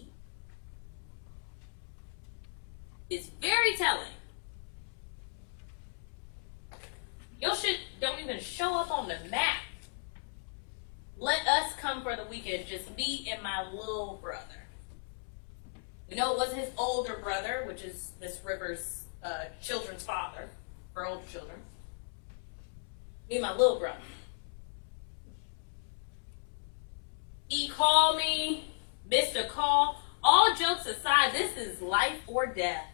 is very telling. Your shit don't even show up on the map. Let us come for the weekend, just me and my little brother. We know it wasn't his older brother, which is Miss Rivers' children's father, her older children. Me and my little brother. He called me, missed a call. All jokes aside, this is life or death.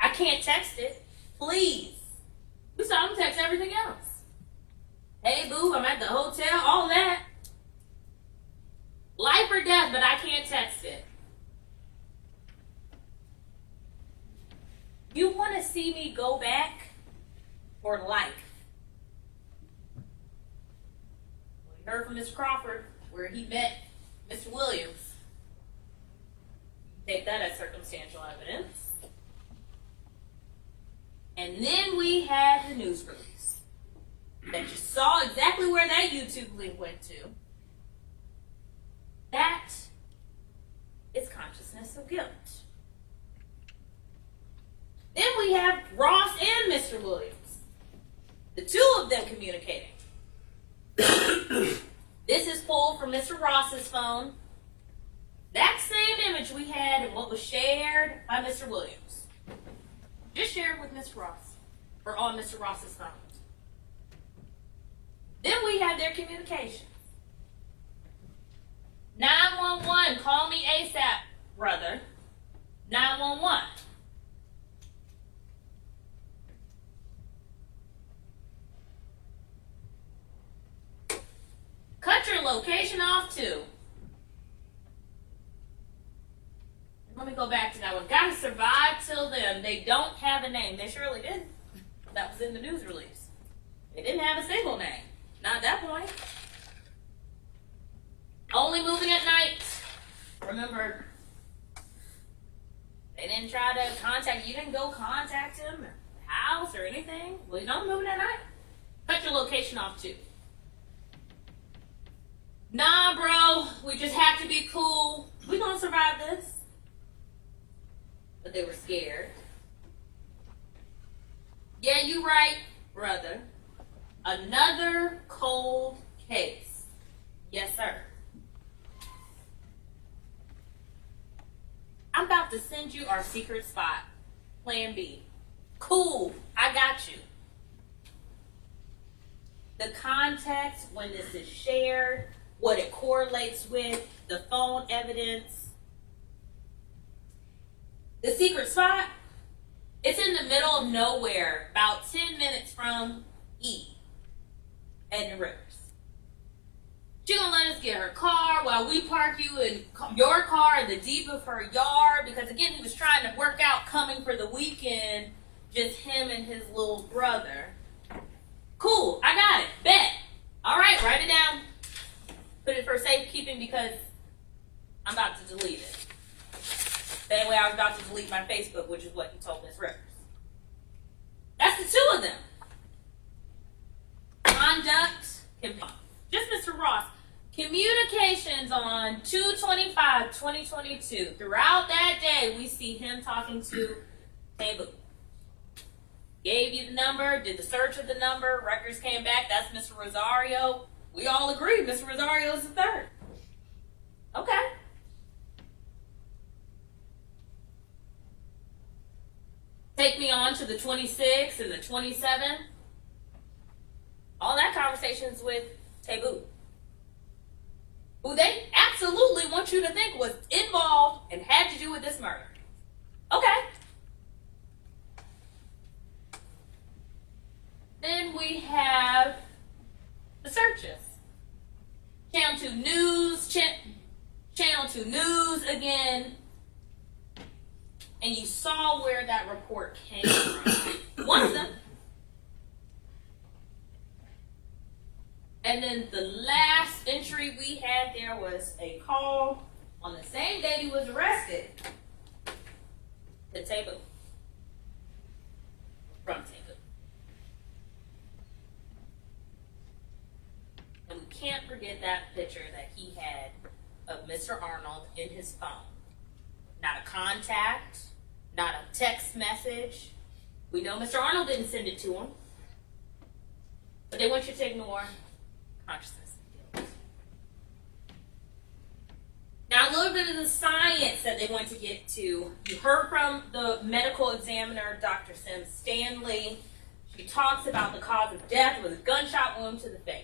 I can't text it. Please. We saw him text everything else. Hey, boo, I'm at the hotel, all that. Life or death, but I can't text it. You want to see me go back or life? We heard from Mr. Crawford where he met Mr. Williams. Take that as circumstantial evidence. And then we had the news release that you saw exactly where that YouTube link went to. That is consciousness of guilt. Then we have Ross and Mr. Williams. The two of them communicating. This is pulled from Mr. Ross's phone. That same image we had and what was shared by Mr. Williams. Just shared with Mr. Ross, or on Mr. Ross's phone. Then we have their communication. 911, call me ASAP, brother. 911. Cut your location off too. Let me go back to that one. Gotta survive till then. They don't have a name. They surely didn't. That was in the news release. They didn't have a single name. Not at that point. Only moving at night. Remember, they didn't try to contact you. Didn't go contact him, or the house, or anything. Well, you don't moving at night. Cut your location off too. Nah, bro. We just have to be cool. We gonna survive this. But they were scared. Yeah, you right, brother. Another cold case. Yes, sir. I'm about to send you our secret spot. Plan B. Cool. I got you. The context when this is shared, what it correlates with, the phone evidence. The secret spot, it's in the middle of nowhere, about 10 minutes from E. Edna Rivers. She gonna let us get her car while we park you in your car in the deep of her yard, because again, he was trying to work out coming for the weekend, just him and his little brother. Cool, I got it, bet. All right, write it down. Put it for safekeeping because I'm about to delete it. Same way I was about to delete my Facebook, which is what he told Miss Rivers. That's the two of them. Conduct, just Mr. Ross. Communications on 2/25/2022. Throughout that day, we see him talking to Tabu. Gave you the number, did the search of the number, records came back, that's Mr. Rosario. We all agree Mr. Rosario is the third. Okay. Take me on to the 26 and the 27. All that conversation's with Taboo, who they absolutely want you to think was involved and had to do with this murder. Okay. Then we have the searches. Channel 2 News, Channel 2 News again. And you saw where that report came from. One of them. And then the last entry we had there was a call on the same day he was arrested to Taboo. From Taboo. And we can't forget that picture that he had of Mr. Arnold in his phone. Not a contact, not a text message. We know Mr. Arnold didn't send it to him. But they want you to ignore consciousness of guilt. Now, a little bit of the science that they want to get to. You heard from the medical examiner, Dr. Sim Stanley. She talks about the cause of death was a gunshot wound to the face.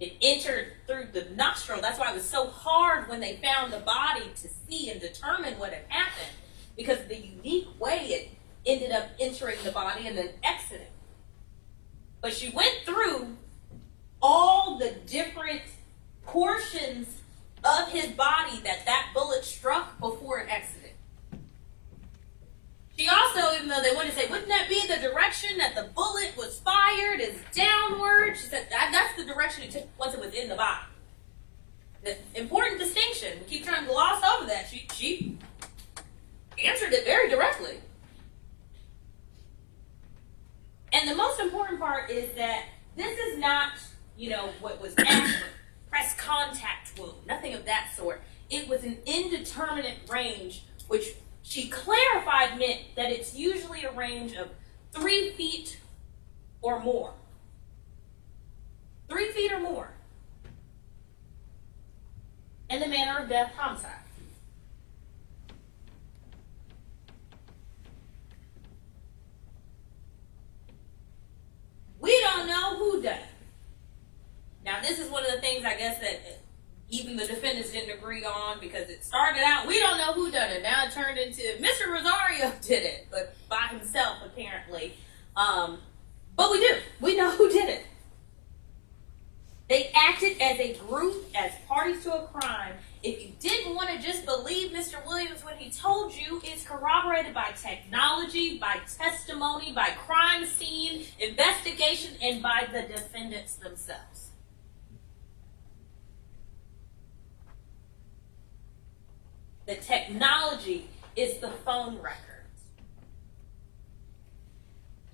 It entered through the nostril. That's why it was so hard when they found the body to see and determine what had happened, because of the unique way it ended up entering the body and then exiting. But she went through all the different portions of his body that bullet struck before it exited. She also, even though they want to say, wouldn't that be the direction that the bullet was fired, is downward? She said that's the direction it took once it was in the body. The important distinction, we keep trying to gloss over that. She answered it very directly. And the most important part is that this is not, what was asked press contact wound, nothing of that sort. It was an indeterminate range, which she clarified meant that it's usually a range of 3 feet or more. 3 feet or more. In the manner of death, homicide. We don't know who done it. Now, this is one of the things I guess that even the defendants didn't agree on, because it started out, we don't know who done it. Now it turned into Mr. Rosario did it, but by himself apparently. But we do. We know who did it. They acted as a group, as parties to a crime. If you didn't want to just believe Mr. Williams when he told you, it's corroborated by technology, by testimony, by crime scene investigation, and by the defendants themselves. The technology is the phone records.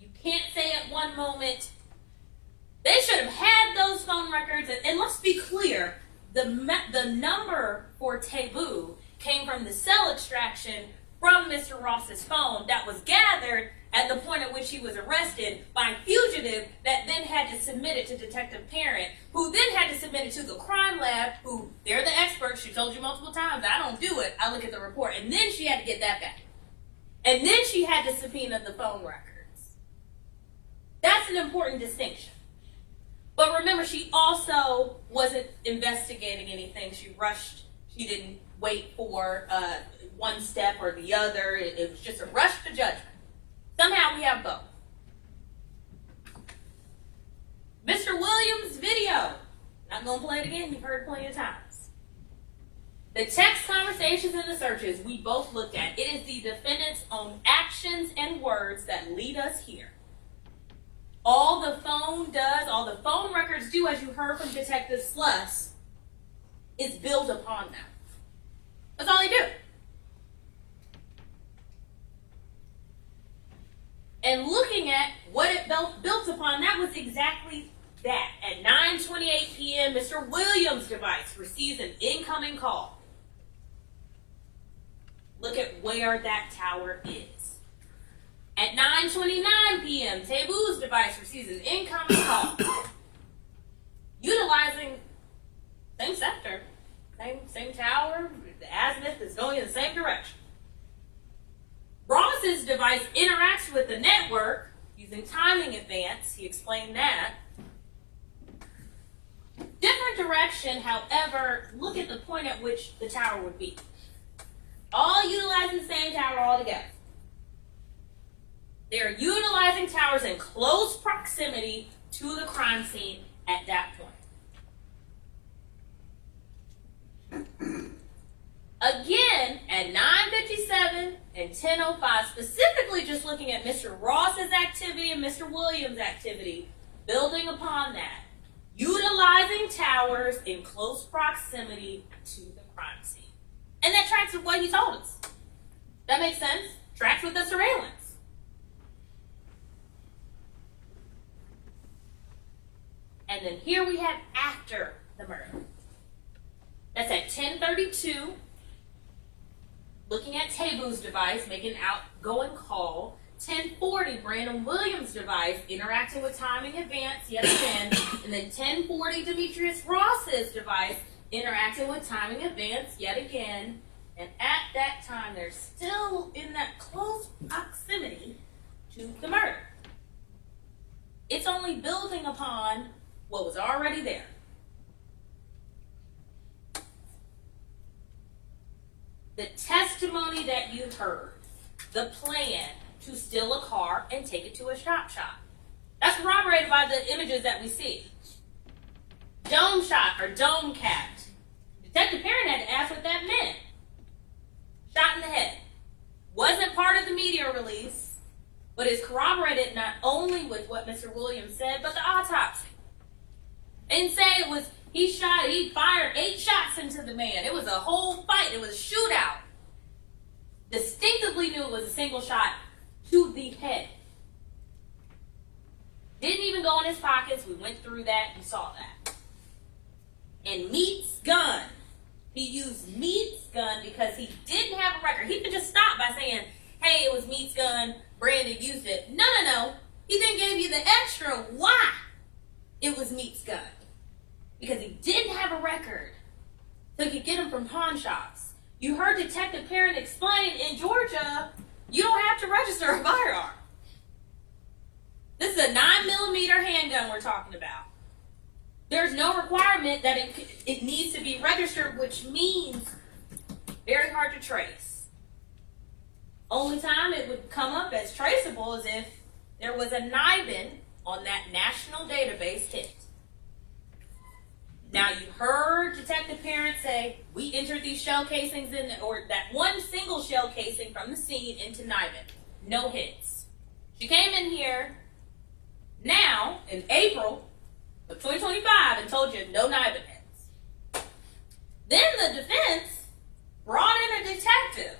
You can't say at one moment, they should have had those phone records. And let's be clear, the number for Taboo came from the cell extraction from Mr. Ross's phone that was gathered at the point at which he was arrested by a fugitive that then had to submit it to Detective Parent, who then had to submit it to the crime lab, who, they're the experts. She told you multiple times, I don't do it. I look at the report. And then she had to get that back. And then she had to subpoena the phone records. That's an important distinction. But remember, she also wasn't investigating anything. She rushed. She didn't wait for one step or the other. It was just a rush to judgment. Somehow we have both. Mr. Williams' video. Not going to play it again. You've heard it plenty of times. The text conversations and the searches we both looked at. It is the defendant's own actions and words that lead us here. All the phone does, all the phone records do, as you heard from Detective Sluss, is build upon that. That's all they do. And looking at what it built upon, that was exactly that. At 9:28 p.m., Mr. Williams' device receives an incoming call. Look at where that tower is. At 9:29 p.m., Tebu's device receives an incoming call. Utilizing same sector, same tower, the azimuth is going in the same direction. Ross's device interacts with the network using timing advance. He explained that. Different direction, however, look at the point at which the tower would be. All utilizing the same tower altogether. They're utilizing towers in close proximity to the crime scene at that point. Again, at 9:57 and 10:05, specifically just looking at Mr. Ross's activity and Mr. Williams' activity, building upon that, utilizing towers in close proximity to the crime scene. And that tracks with what he told us. That makes sense? Tracks with the surveillance. And then here we have after the murder. That's at 10:32. Looking at Tebu's device, making an outgoing call. 10:40, Brandon Williams' device, interacting with timing advance yet again. And then 10:40, Demetrius Ross's device, interacting with timing advance yet again. And at that time, they're still in that close proximity to the murder. It's only building upon what was already there. The testimony that you heard, the plan to steal a car and take it to a shop. That's corroborated by the images that we see. Dome shot or dome capped. Detective Perrin had to ask what that meant. Shot in the head. Wasn't part of the media release, but is corroborated not only with what Mr. Williams said, but the autopsy. And say it was, he fired 8 shots into the man. It was a whole fight. It was a shootout. Distinctively knew it was a single shot to the head. Didn't even go in his pockets. We went through that and saw that. And Meat's gun. He used Meat's gun because he didn't have a record. He could just stop by saying, hey, it was Meat's gun. Brandon used it. No. He then gave you the extra why it was Meat's gun. Because he didn't have a record. So he could get him from pawn shops. You heard Detective Perrin explain in Georgia, you don't have to register a firearm. This is a 9mm handgun we're talking about. There's no requirement that it needs to be registered, which means very hard to trace. Only time it would come up as traceable is if there was a NIBIN on that national database hit. Now you heard Detective Perrin say, we entered these shell casings or that one single shell casing from the scene into NIBIN. No hits. She came in here now in April of 2025 and told you no NIBIN hits. Then the defense brought in a detective.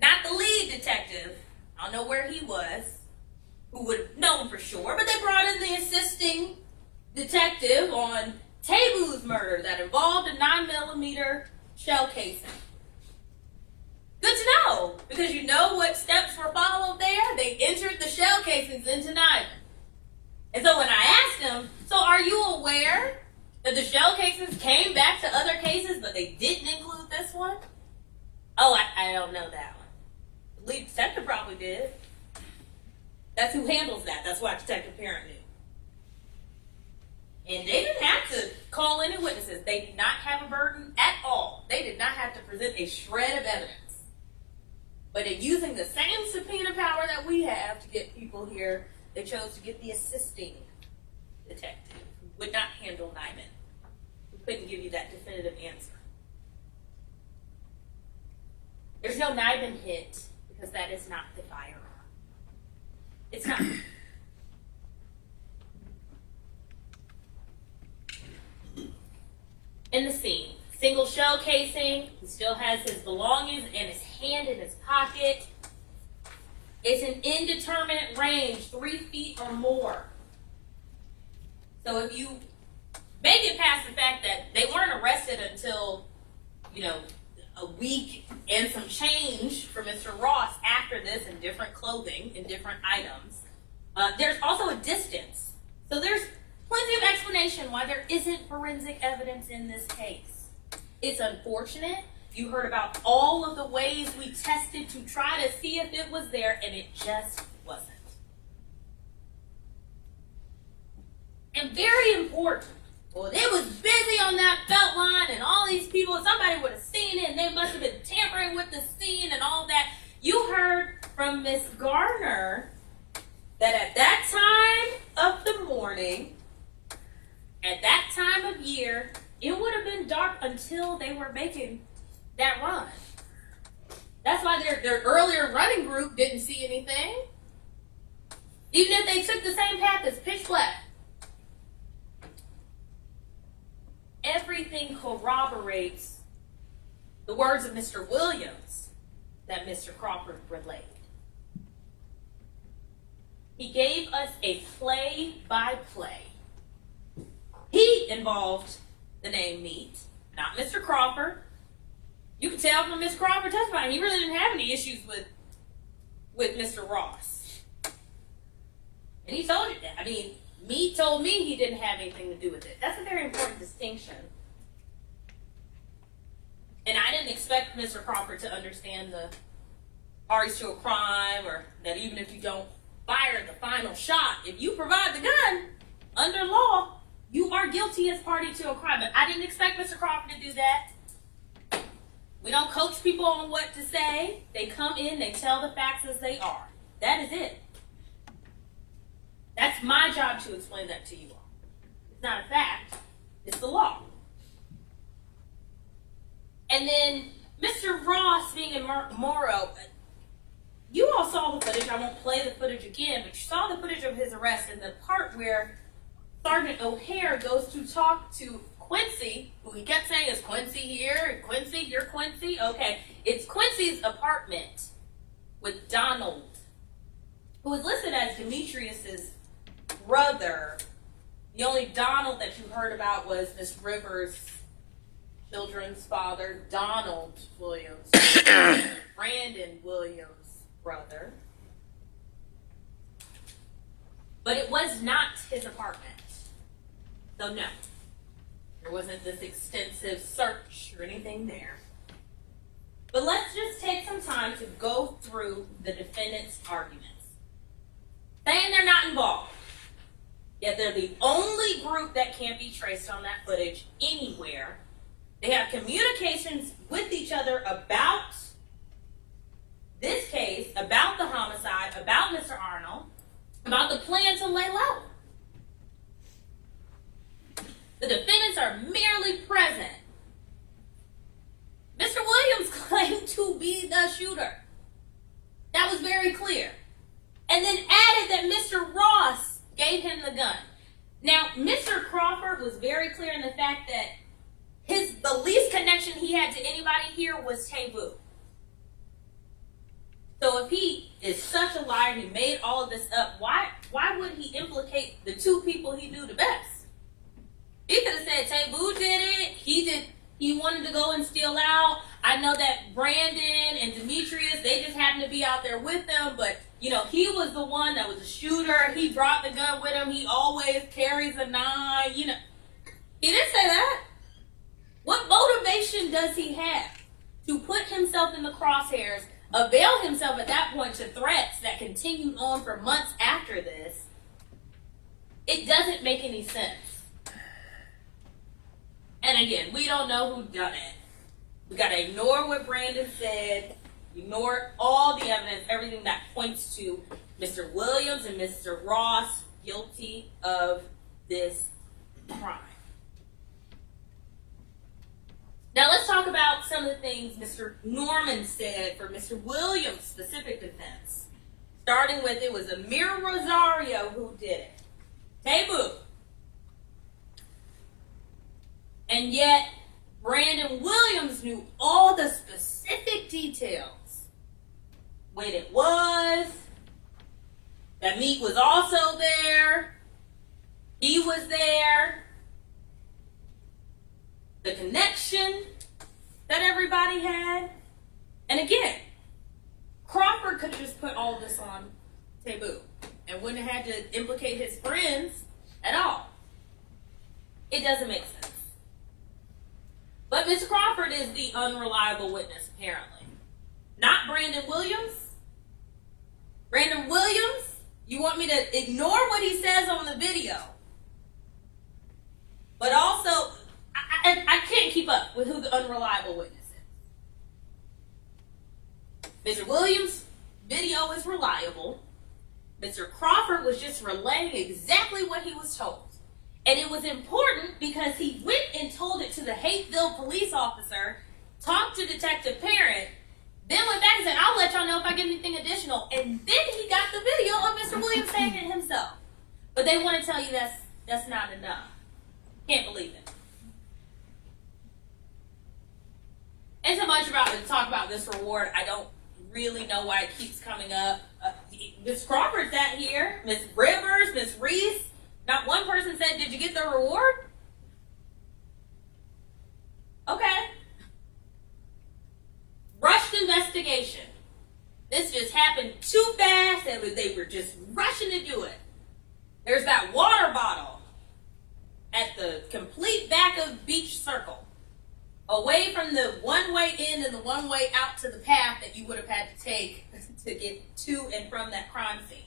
Not the lead detective. I don't know where he was, who would have known for sure, but they brought in the assisting detective on Tebu's murder that involved a 9mm shell casing. Good to know, because you know what steps were followed there? They entered the shell casings into NIBIN. And so when I asked him, so are you aware that the shell casings came back to other cases, but they didn't include this one? Oh, I don't know that one. The lead detective probably did. That's who handles that. That's why Detective Perrin knew. And they didn't have to call any witnesses. They did not have a burden at all. They did not have to present a shred of evidence. But in using the same subpoena power that we have to get people here, they chose to get the assisting detective who would not handle NIBIN, who couldn't give you that definitive answer. There's no NIBIN hit because that is not the firearm. It's not. In the scene, single shell casing, he still has his belongings and his hand in his pocket. It's an indeterminate range, 3 feet or more. So if you make it past the fact that they weren't arrested until, a week and some change for Mr. Ross after this in different clothing, in different items. There's also a distance. So there's plenty of explanation why there isn't forensic evidence in this case. It's unfortunate. You heard about all of the ways we tested to try to see if it was there, and it just wasn't. And very important, well, it was busy on that Beltline and all these people, somebody would have seen it and they must have been tampering with the scene and all that. You heard from Miss Garner that at that time of the morning, at that time of year, it would have been dark until they were making that run. That's why their earlier running group didn't see anything. Even if they took the same path as pitch black. Everything corroborates the words of Mr. Williams that Mr. Crawford relayed. He gave us a play-by-play. He involved the name Meat, not Mr. Crawford. You can tell from Ms. Crawford testifying, he really didn't have any issues with Mr. Ross. And he told you that. I mean, Meat told me he didn't have anything to do with it. That's a very important distinction. And I didn't expect Mr. Crawford to understand the parties to a crime, or that even if you don't fire the final shot, if you provide the gun, under law, you are guilty as party to a crime. But I didn't expect Mr. Crawford to do that. We don't coach people on what to say. They come in, they tell the facts as they are. That is it. That's my job to explain that to you all. It's not a fact, it's the law. And then Mr. Ross being in Morrow, you all saw the footage. I won't play the footage again, but you saw the footage of his arrest and the part where Sergeant O'Hare goes to talk to Quincy, who he kept saying, is Quincy here? Quincy, you're Quincy? Okay, it's Quincy's apartment with Donald, who is listed as Demetrius's brother. The only Donald that you heard about was Miss Rivers' children's father, Donald Williams, Brandon Williams' brother. But it was not his apartment. So no, there wasn't this extensive search or anything there. But let's just take some time to go through the defendant's arguments. Saying they're not involved, yet they're the only group that can't be traced on that footage anywhere. They have communications with each other about this case, about the homicide, about Mr. Arnold, about the plan to lay low. The defendants are merely present. Mr. Williams claimed to be the shooter. That was very clear. And then added that Mr. Ross gave him the gun. Now, Mr. Crawford was very clear in the fact that the least connection he had to anybody here was Taboo. So if he is such a liar, he made all of this up, why would he implicate the two people he knew the best? He could have said Taboo did it, he wanted to go and steal out. I know that Brandon and Demetrius, they just happened to be out there with them, but he was the one that was a shooter. He brought the gun with him. He always carries a 9, He didn't say that. What motivation does he have to put himself in the crosshairs, avail himself at that point to threats that continued on for months after this? It doesn't make any sense. And again, we don't know who done it. We gotta ignore what Brandon said, ignore all the evidence, everything that points to Mr. Williams and Mr. Ross guilty of this crime. Now let's talk about some of the things Mr. Norman said for Mr. Williams' specific defense. Starting with, it was Amir Rosario who did it. Taboo. And yet, Brandon Williams knew all the specific details. When it was, that Meat was also there, he was there, the connection that everybody had. And again, Crawford could have just put all this on taboo and wouldn't have had to implicate his friends at all. It doesn't make sense. But Mr. Crawford is the unreliable witness, apparently. Not Brandon Williams. Brandon Williams, you want me to ignore what he says on the video. But also, I can't keep up with who the unreliable witness is. Mr. Williams' video is reliable. Mr. Crawford was just relaying exactly what he was told. And it was important because he went and told it to the Hateville police officer, talked to Detective Parent, then went back and said, I'll let y'all know if I get anything additional. And then he got the video of Mr. Williams saying it himself. But they want to tell you that's not enough. Can't believe it. And so much about to talk about this reward. I don't really know why it keeps coming up. Miss Crawford sat here, Miss Rivers, Miss Reese. Not one person said, did you get the reward? Okay. Rushed investigation. This just happened too fast and they were just rushing to do it. There's that water bottle at the complete back of Beach Circle, away from the one-way in and the one-way out to the path that you would have had to take to get to and from that crime scene.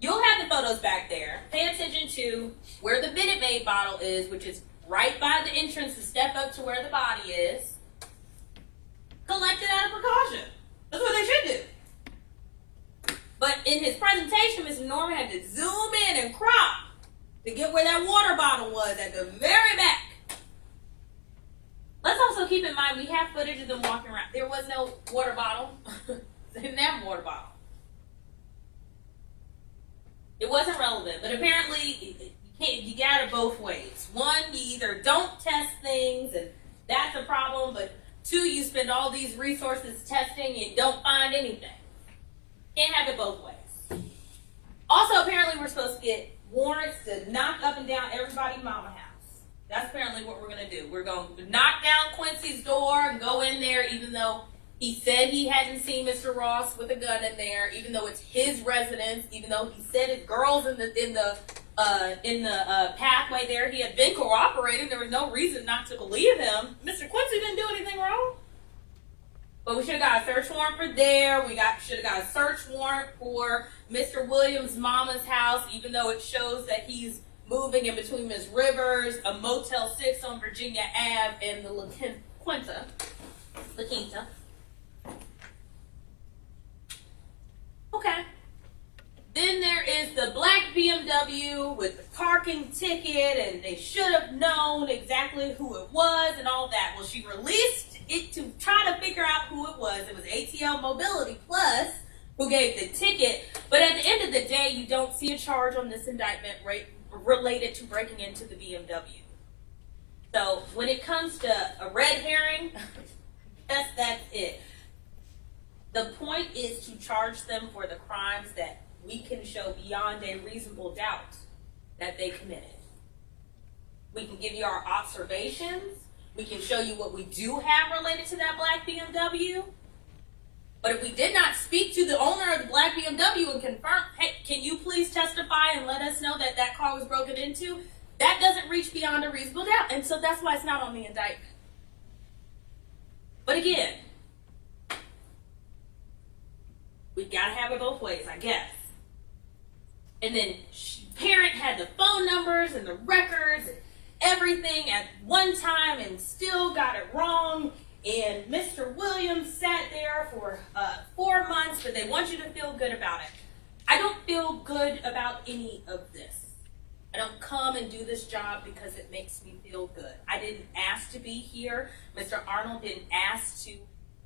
You'll have the photos back there. Pay attention to where the Minute Maid bottle is, which is right by the entrance to step up to where the body is. Collect it out of precaution. That's what they should do. But in his presentation, Mr. Norman had to zoom in and crop to get where that water bottle was at the very back. Let's also keep in mind we have footage of them walking around. There was no water bottle. They didn't have a water bottle. It wasn't relevant, but apparently you got it both ways. One, you either don't test things, and that's a problem, but two, you spend all these resources testing and don't find anything. Can't have it both ways. Also, apparently we're supposed to get warrants to knock up and down everybody's mama house. That's apparently what we're going to do. We're going to knock down Quincy's door and go in there, even though he said he hadn't seen Mr. Ross with a gun in there, even though it's his residence, even though he said his girls in the pathway there. He had been cooperating. There was no reason not to believe him. Mr. Quincy didn't do anything wrong. But we should have got a search warrant for there. Should have got a search warrant for Mr. Williams' mama's house, even though it shows that he's moving in between Ms. Rivers, a Motel 6 on Virginia Ave, and the La Quinta. Okay. Then there is the black BMW with the parking ticket, and they should have known exactly who it was and all that. Well, she released it to try to figure out who it was. It was ATL Mobility Plus who gave the ticket. But at the end of the day, you don't see a charge on this indictment related to breaking into the BMW. So when it comes to a red herring, that's it. The point is to charge them for the crimes that we can show beyond a reasonable doubt that they committed. We can give you our observations. We can show you what we do have related to that black BMW. But if we did not speak to the owner of the black BMW and confirm, hey, can you please testify and let us know that that car was broken into? That doesn't reach beyond a reasonable doubt. And so that's why it's not on the indictment. But again, we gotta have it both ways, I guess. And then Parent had the phone numbers and the records and everything at one time and still got it wrong. And Mr. Williams sat there for 4 months, but they want you to feel good about it. I don't feel good about any of this. I don't come and do this job because it makes me feel good. I didn't ask to be here. Mr. Arnold didn't ask to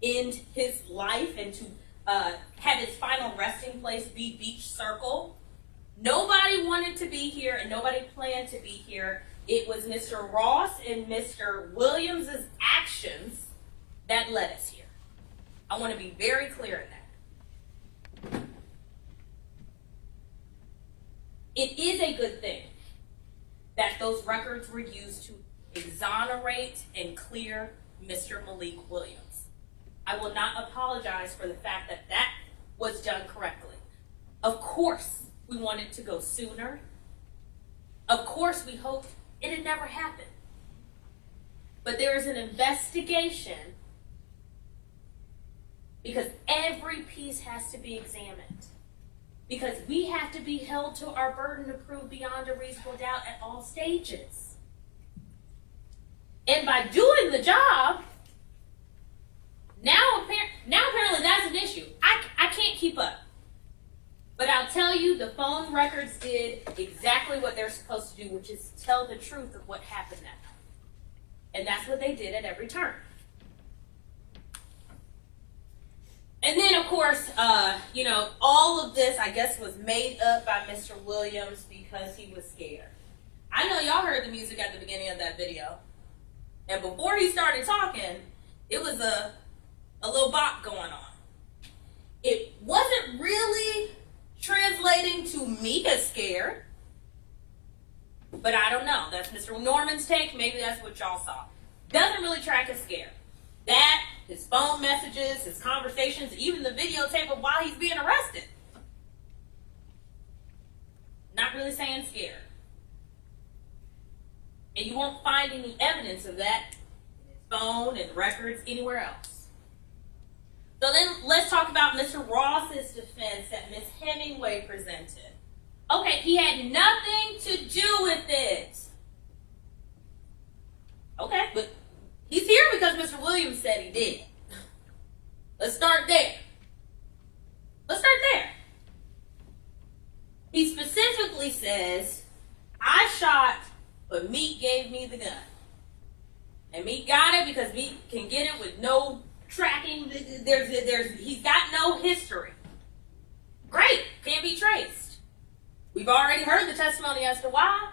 end his life and to have his final resting place be Beach Circle. Nobody wanted to be here and nobody planned to be here. It was Mr. Ross and Mr. Williams' actions that led us here. I want to be very clear in that. It is a good thing that those records were used to exonerate and clear Mr. Malik Williams. I will not apologize for the fact that that was done correctly. Of course, we wanted to go sooner. Of course, we hoped it had never happened. But there is an investigation because every piece has to be examined. Because we have to be held to our burden to prove beyond a reasonable doubt at all stages. And by doing the job, now apparently that's an issue. I can't keep up. But I'll tell you, the phone records did exactly what they're supposed to do, which is tell the truth of what happened that night. And that's what they did at every turn. And then, of course, all of this, I guess, was made up by Mr. Williams because he was scared. I know y'all heard the music at the beginning of that video. And before he started talking, it was a little bop going on. It wasn't really translating to me as scared. But I don't know. That's Mr. Norman's take. Maybe that's what y'all saw. Doesn't really track as scared. That, his phone messages, his conversations, even the videotape of while he's being arrested. Not really saying scared. And you won't find any evidence of that in his phone and records anywhere else. So then let's talk about Mr. Ross's defense that Ms. Hemingway presented. Okay, he had nothing to do with it. Okay, but he's here because Mr. Williams said he did. Let's start there. He specifically says, I shot, but Meek gave me the gun. And Meek got it because Meek can get it with no tracking. He's got no history. Great, can't be traced. We've already heard the testimony as to why.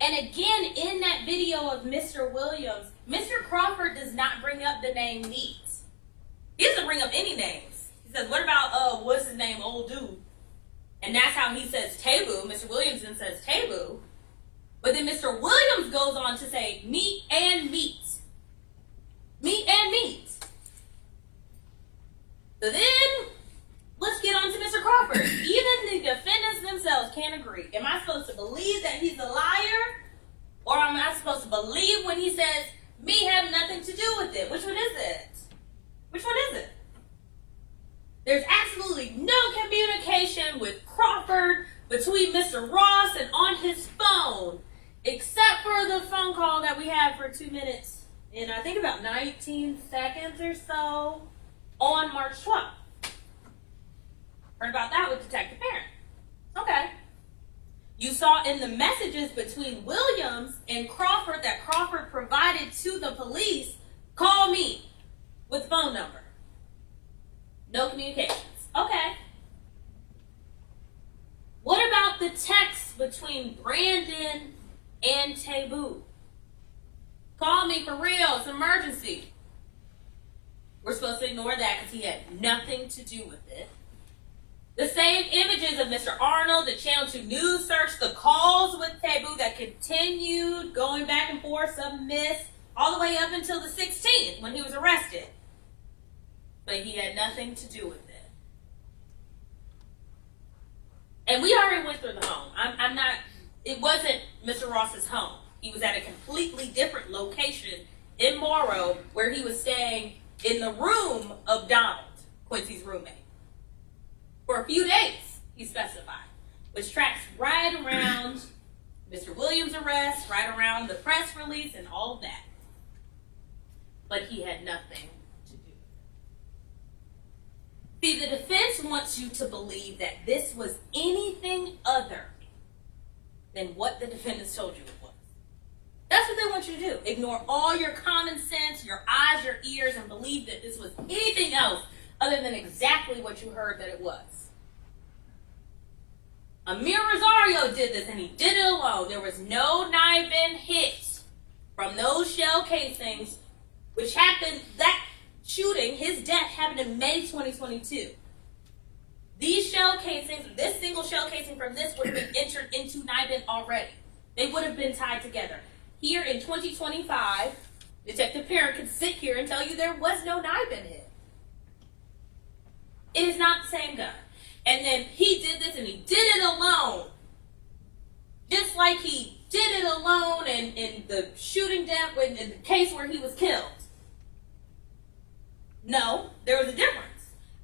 And again, in that video of Mr. Williams, Mr. Crawford does not bring up the name Meek. He doesn't bring up any names. He says, what about, what's his name, old dude? And that's how he says Taboo. Mr. Williams then says Taboo. But then Mr. Williams goes on to say meat and meat. Meat and meat. So then, let's get on to Mr. Crawford. Even the defendants themselves can't agree. Am I supposed to believe that he's a liar? Or am I supposed to believe when he says, me have nothing to do with it? Which one is it? Which one is it? There's absolutely no communication with Crawford between Mr. Ross and on his phone, except for the phone call that we had for 2 minutes and I think about 19 seconds or so on March 12th. Heard about that with Detective Parent. Okay. You saw in the messages between Williams and Crawford that Crawford provided to the police, call me with phone number. No communications. Okay. What about the text between Brandon and Taboo? Call me for real, it's an emergency. We're supposed to ignore that because he had nothing to do with it. The same images of Mr. Arnold, the Channel 2 News search, the calls with Taboo that continued going back and forth, some missed, all the way up until the 16th when he was arrested. But he had nothing to do with it. And we already went through the home. It wasn't Mr. Ross's home. He was at a completely different location in Morrow where he was staying in the room of Donald, Quincy's roommate. For a few days, he specified, which tracks right around Mr. Williams' arrest, right around the press release and all of that. But he had nothing to do with it. See, the defense wants you to believe that this was anything other than what the defendants told you it was. That's what they want you to do. Ignore all your common sense, your eyes, your ears, and believe that this was anything else other than exactly what you heard that it was. Amir Rosario did this, and he did it alone. There was no knife-in hit from those shell casings, which happened, that shooting, his death happened in May 2022. These shell casings, this single shell casing from this would have been entered into knife-in already. They would have been tied together. Here in 2025, Detective Parent could sit here and tell you there was no knife in it. It is not the same gun. And then he did this and he did it alone. Just like he did it alone in the shooting death, in the case where he was killed. No, there was a difference.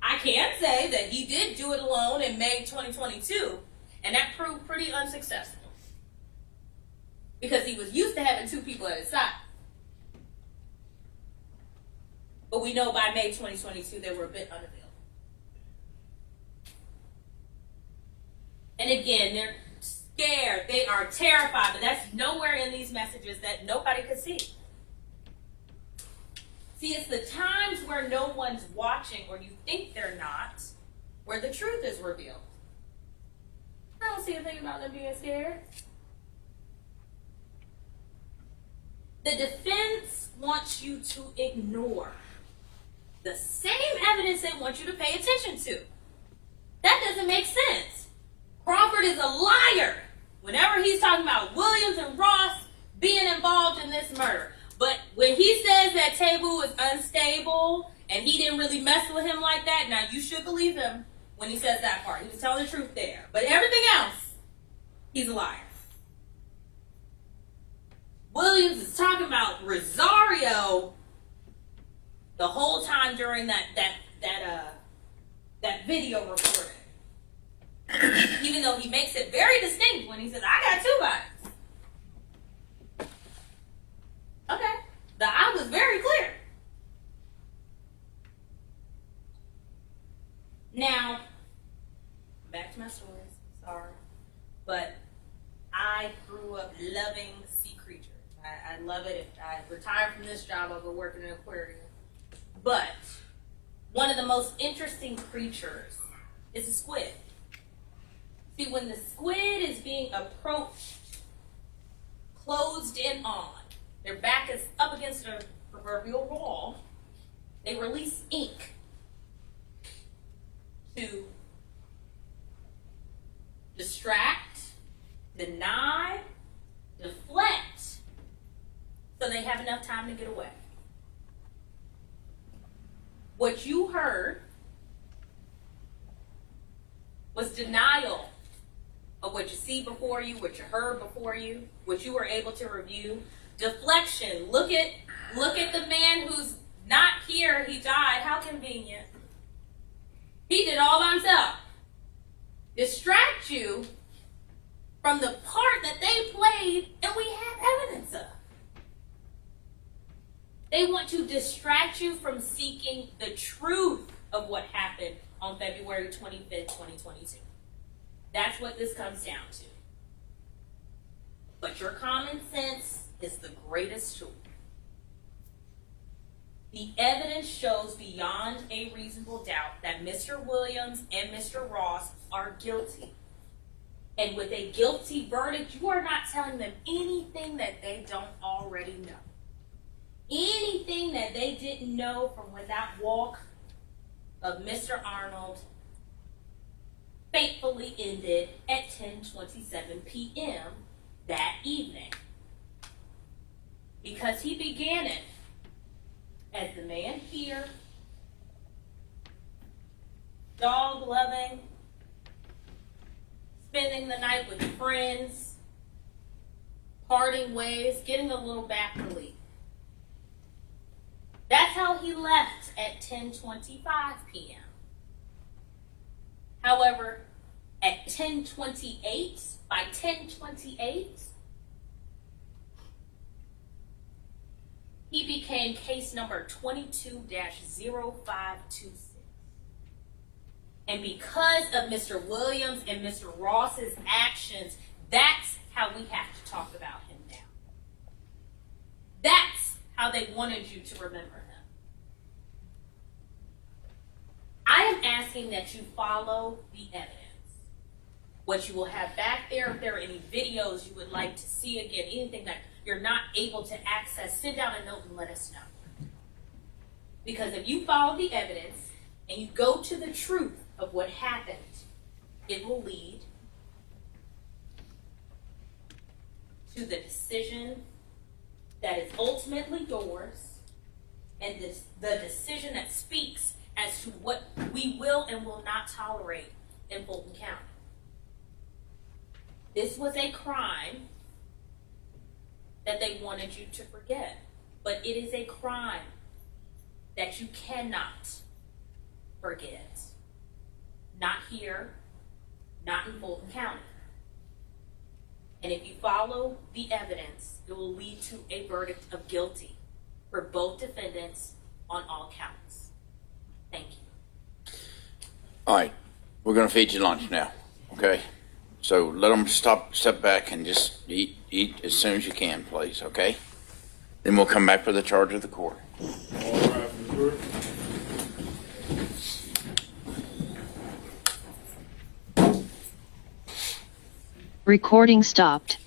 I can say that he did do it alone in May 2022, and that proved pretty unsuccessful. Because he was used to having two people at his side. But we know by May 2022 they were a bit unavailable. And again, they're scared, they are terrified, but that's nowhere in these messages that nobody could see. See, it's the times where no one's watching or you think they're not, where the truth is revealed. I don't see a thing about them being scared. The defense wants you to ignore the same evidence they want you to pay attention to. That doesn't make sense. Crawford is a liar whenever he's talking about Williams and Ross being involved in this murder. But when he says that Table was unstable and he didn't really mess with him like that, now you should believe him when he says that part. He was telling the truth there. But everything else, he's a liar. Williams is talking about Rosario the whole time during that video recording. Even though he makes it very distinct when he says, I got two bodies. Okay. The eye was very clear. Now, back to my stories. Sorry. But I grew up loving sea creatures. I love it. If I retire from this job, I'll go work in an aquarium. But one of the most interesting creatures is a squid. See, when the squid is being approached, closed in on, their back is up against a proverbial wall, they release ink to distract, deny, deflect, so they have enough time to get away. What you heard was denial of what you see before you, what you heard before you, what you were able to review. Deflection. Look at the man who's not here. He died. How convenient. He did all by himself. Distract you from the part that they played and we have evidence of. They want to distract you from seeking the truth of what happened on February 25th, 2022. That's what this comes down to. But your common sense is the greatest tool. The evidence shows beyond a reasonable doubt that Mr. Williams and Mr. Ross are guilty. And with a guilty verdict, you are not telling them anything that they don't already know. Anything that they didn't know from when that walk of Mr. Arnold fatefully ended at 10:27 p.m. that evening. Because he began it as the man here, dog loving, spending the night with friends, parting ways, getting a little back relief. That's how he left at 10:25 p.m. However, at 10:28, by 10:28, he became case number 22-0526. And because of Mr. Williams and Mr. Ross's actions, that's how we have to talk about him now. That's how they wanted you to remember him. I am asking that you follow the evidence. What you will have back there, if there are any videos you would like to see again, anything that you're not able to access, send out a note and let us know. Because if you follow the evidence and you go to the truth of what happened, it will lead to the decision that is ultimately ultimately yours, and the decision that speaks as to what we will and will not tolerate in Fulton County. This was a crime that they wanted you to forget, but it is a crime that you cannot forget. Not here, not in Fulton County. And if you follow the evidence, it will lead to a verdict of guilty for both defendants on all counts. Thank you. All right, we're gonna feed you lunch now, okay? So let them step back and just eat as soon as you can, please, okay? Then we'll come back for the charge of the court. All right, Mr. Stewart. Recording stopped.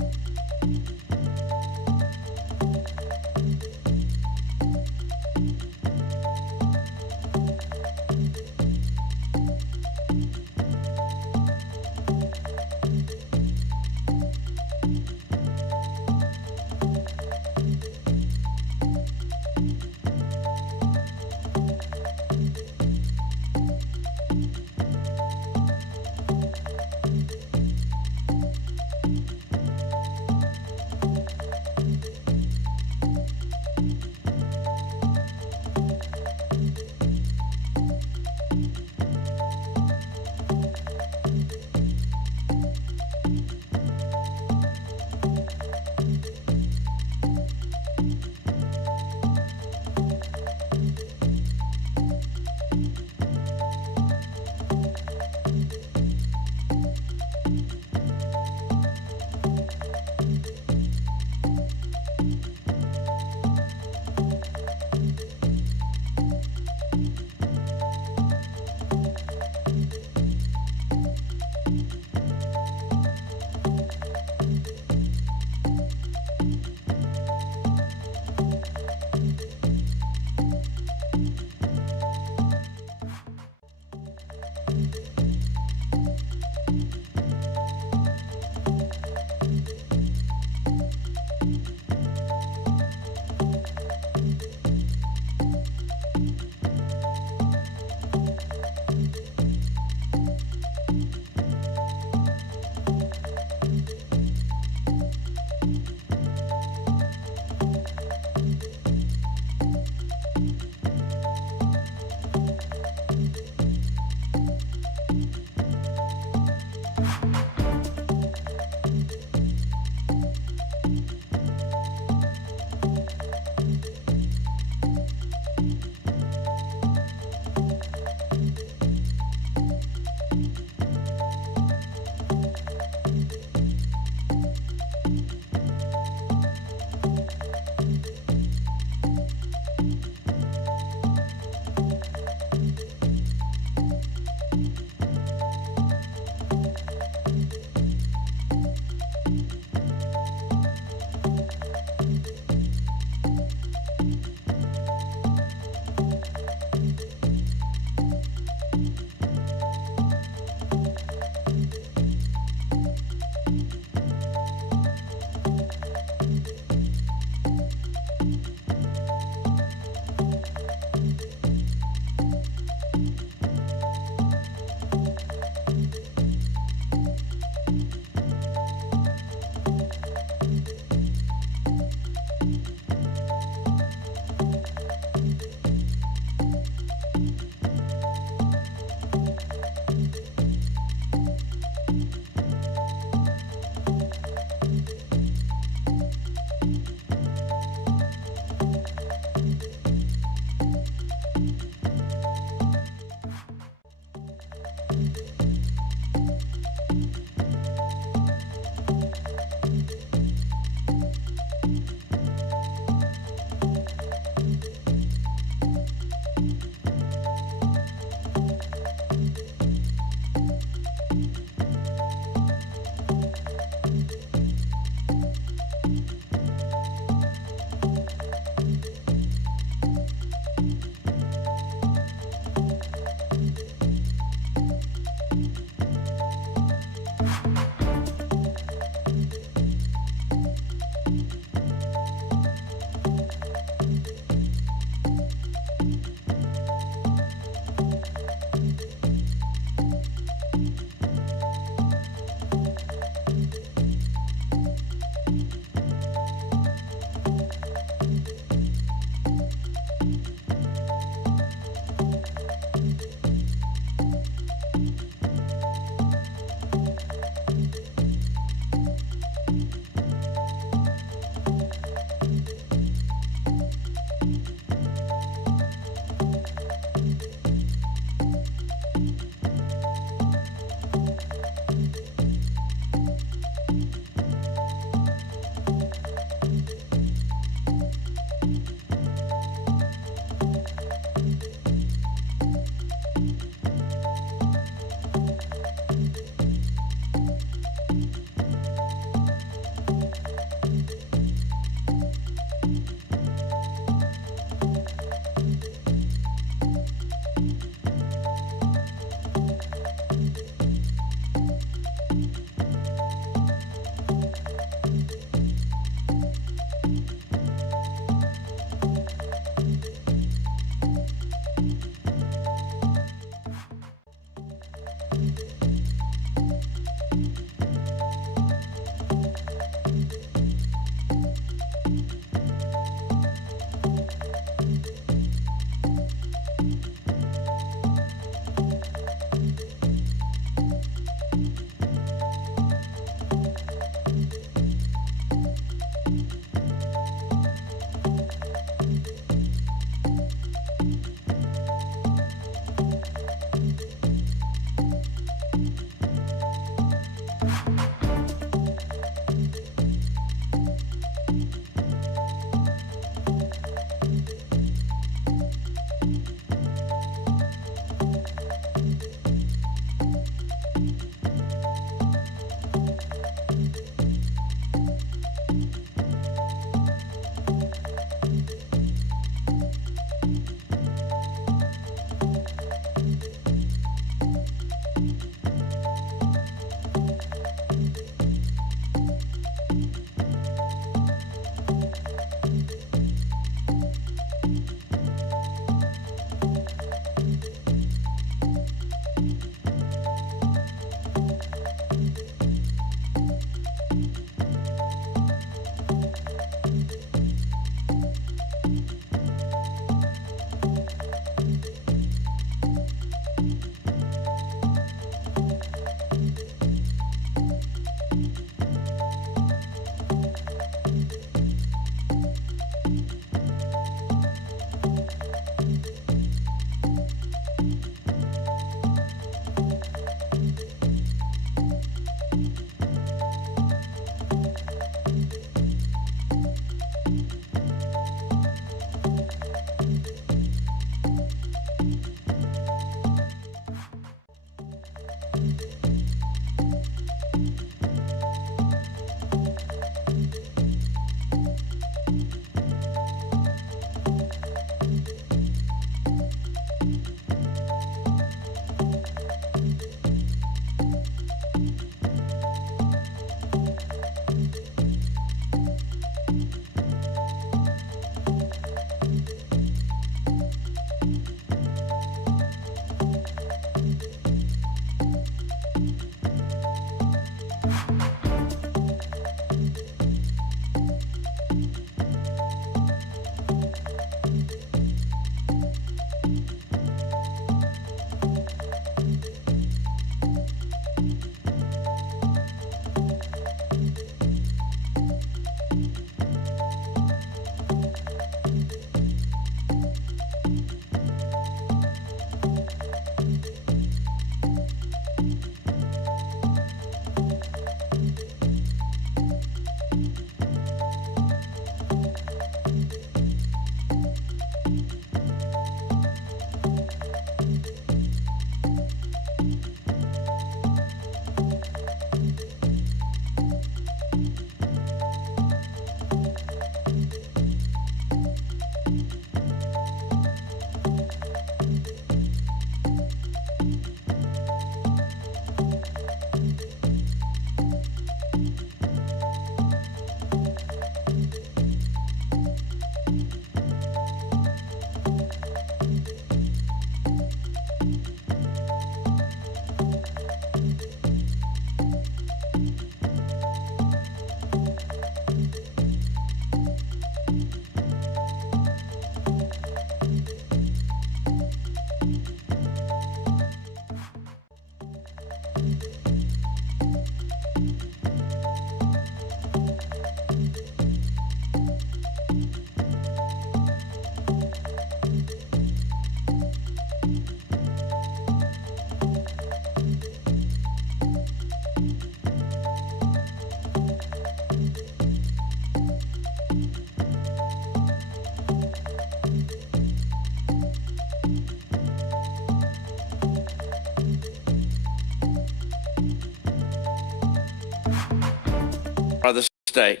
by the state.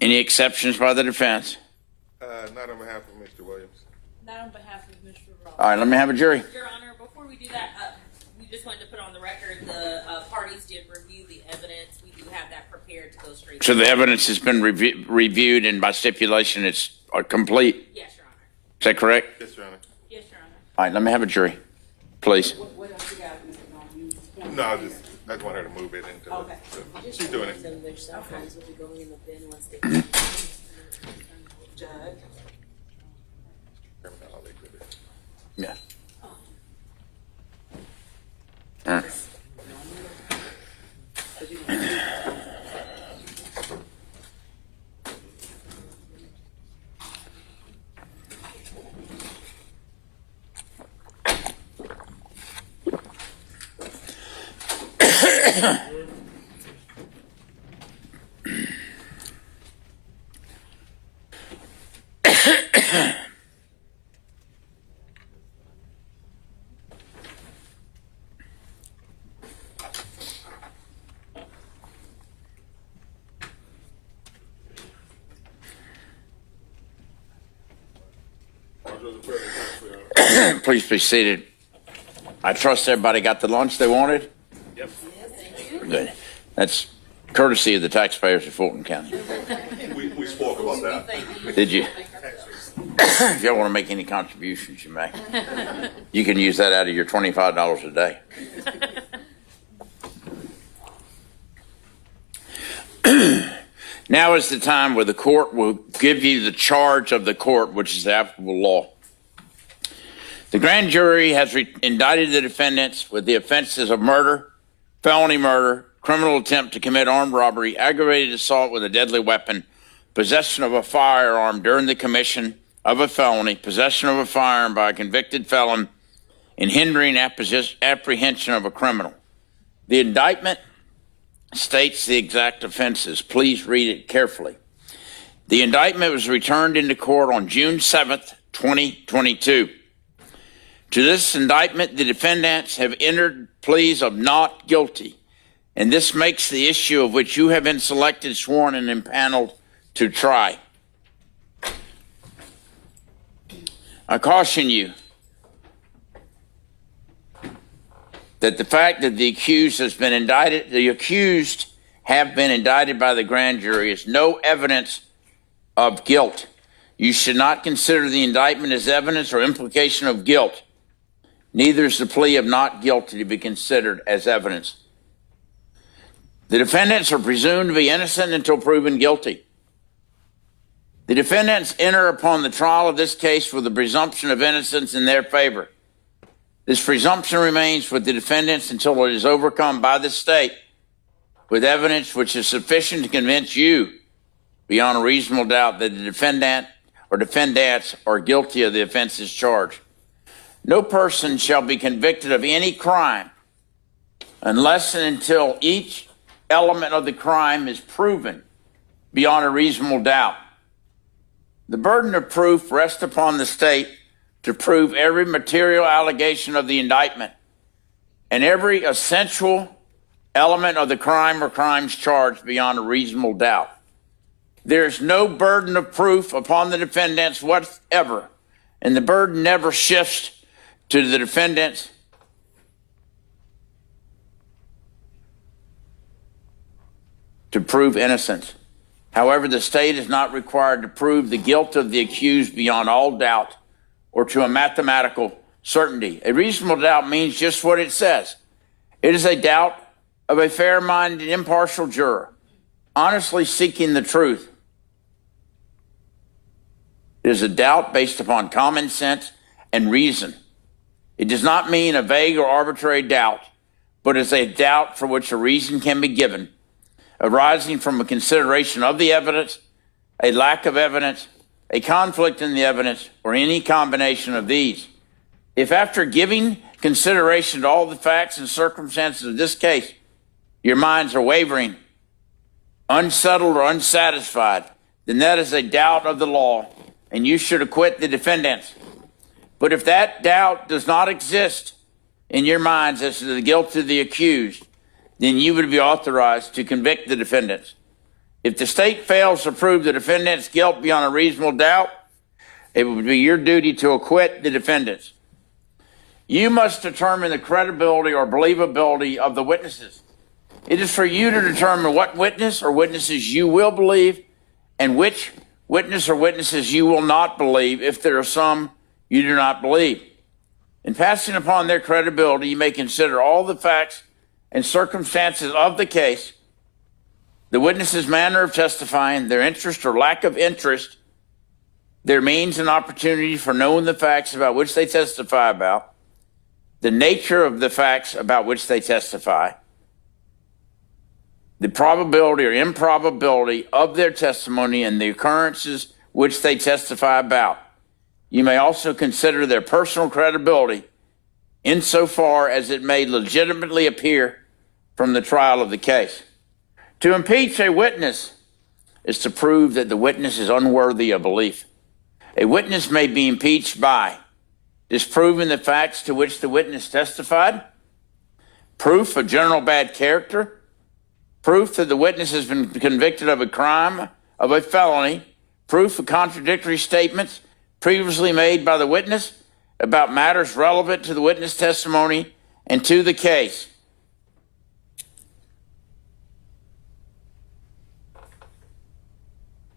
Any exceptions by the defense? Not on behalf of Mr. Williams. Not on behalf of Mr. Ross. All right, let me have a jury. Your Honor, before we do that, we just wanted to put on the record the parties did review the evidence. We do have that prepared to go straight. So the evidence has been reviewed, and by stipulation, it's complete. Yes, Your Honor. Is that correct? Yes, Your Honor. Yes, Your Honor. All right, let me have a jury, please. What else you got, Mr. Long? No, I just want her to move it into Okay. so she's doing it. Which sometimes will be going in the bin once they. Judge. Criminal exhibit. Please be seated. I trust everybody got the lunch they wanted? Yep. Good. That's courtesy of the taxpayers of Fulton County. We spoke about that. Did you? If y'all want to make any contributions, you may. You can use that out of your $25 a day. Now is the time where the court will give you the charge of the court, which is the applicable law. The grand jury has indicted the defendants with the offenses of murder, felony murder, criminal attempt to commit armed robbery, aggravated assault with a deadly weapon, possession of a firearm during the commission of a felony, possession of a firearm by a convicted felon, and hindering apprehension of a criminal. The indictment states the exact offenses. Please read it carefully. The indictment was returned into court on June 7th, 2022. To this indictment, the defendants have entered pleas of not guilty, and this makes the issue of which you have been selected, sworn, and impaneled to try. I caution you that the fact that the accused have been indicted by the grand jury is no evidence of guilt. You should not consider the indictment as evidence or implication of guilt. Neither is the plea of not guilty to be considered as evidence. The defendants are presumed to be innocent until proven guilty. The defendants enter upon the trial of this case with the presumption of innocence in their favor. This presumption remains with the defendants until it is overcome by the state with evidence which is sufficient to convince you beyond a reasonable doubt that the defendant or defendants are guilty of the offenses charged. No person shall be convicted of any crime unless and until each element of the crime is proven beyond a reasonable doubt. The burden of proof rests upon the state to prove every material allegation of the indictment and every essential element of the crime or crimes charged beyond a reasonable doubt. There is no burden of proof upon the defendants whatever, and the burden never shifts to the defendants to prove innocence. However, the state is not required to prove the guilt of the accused beyond all doubt or to a mathematical certainty. A reasonable doubt means just what it says. It is a doubt of a fair-minded, impartial juror, honestly seeking the truth. It is a doubt based upon common sense and reason. It does not mean a vague or arbitrary doubt, but is a doubt for which a reason can be given, arising from a consideration of the evidence, a lack of evidence, a conflict in the evidence, or any combination of these. If after giving consideration to all the facts and circumstances of this case, your minds are wavering, unsettled, or unsatisfied, then that is a doubt of the law, and you should acquit the defendants. But if that doubt does not exist in your minds as to the guilt of the accused, then you would be authorized to convict the defendants. If the state fails to prove the defendant's guilt beyond a reasonable doubt, it would be your duty to acquit the defendants. You must determine the credibility or believability of the witnesses. It is for you to determine what witness or witnesses you will believe and which witness or witnesses you will not believe if there are some you do not believe. In passing upon their credibility, you may consider all the facts and circumstances of the case, the witness's manner of testifying, their interest or lack of interest, their means and opportunities for knowing the facts about which they testify about, the nature of the facts about which they testify, the probability or improbability of their testimony and the occurrences which they testify about. You may also consider their personal credibility insofar as it may legitimately appear from the trial of the case. To impeach a witness is to prove that the witness is unworthy of belief. A witness may be impeached by disproving the facts to which the witness testified, proof of general bad character, proof that the witness has been convicted of a crime, of a felony, proof of contradictory statements previously made by the witness about matters relevant to the witness testimony and to the case.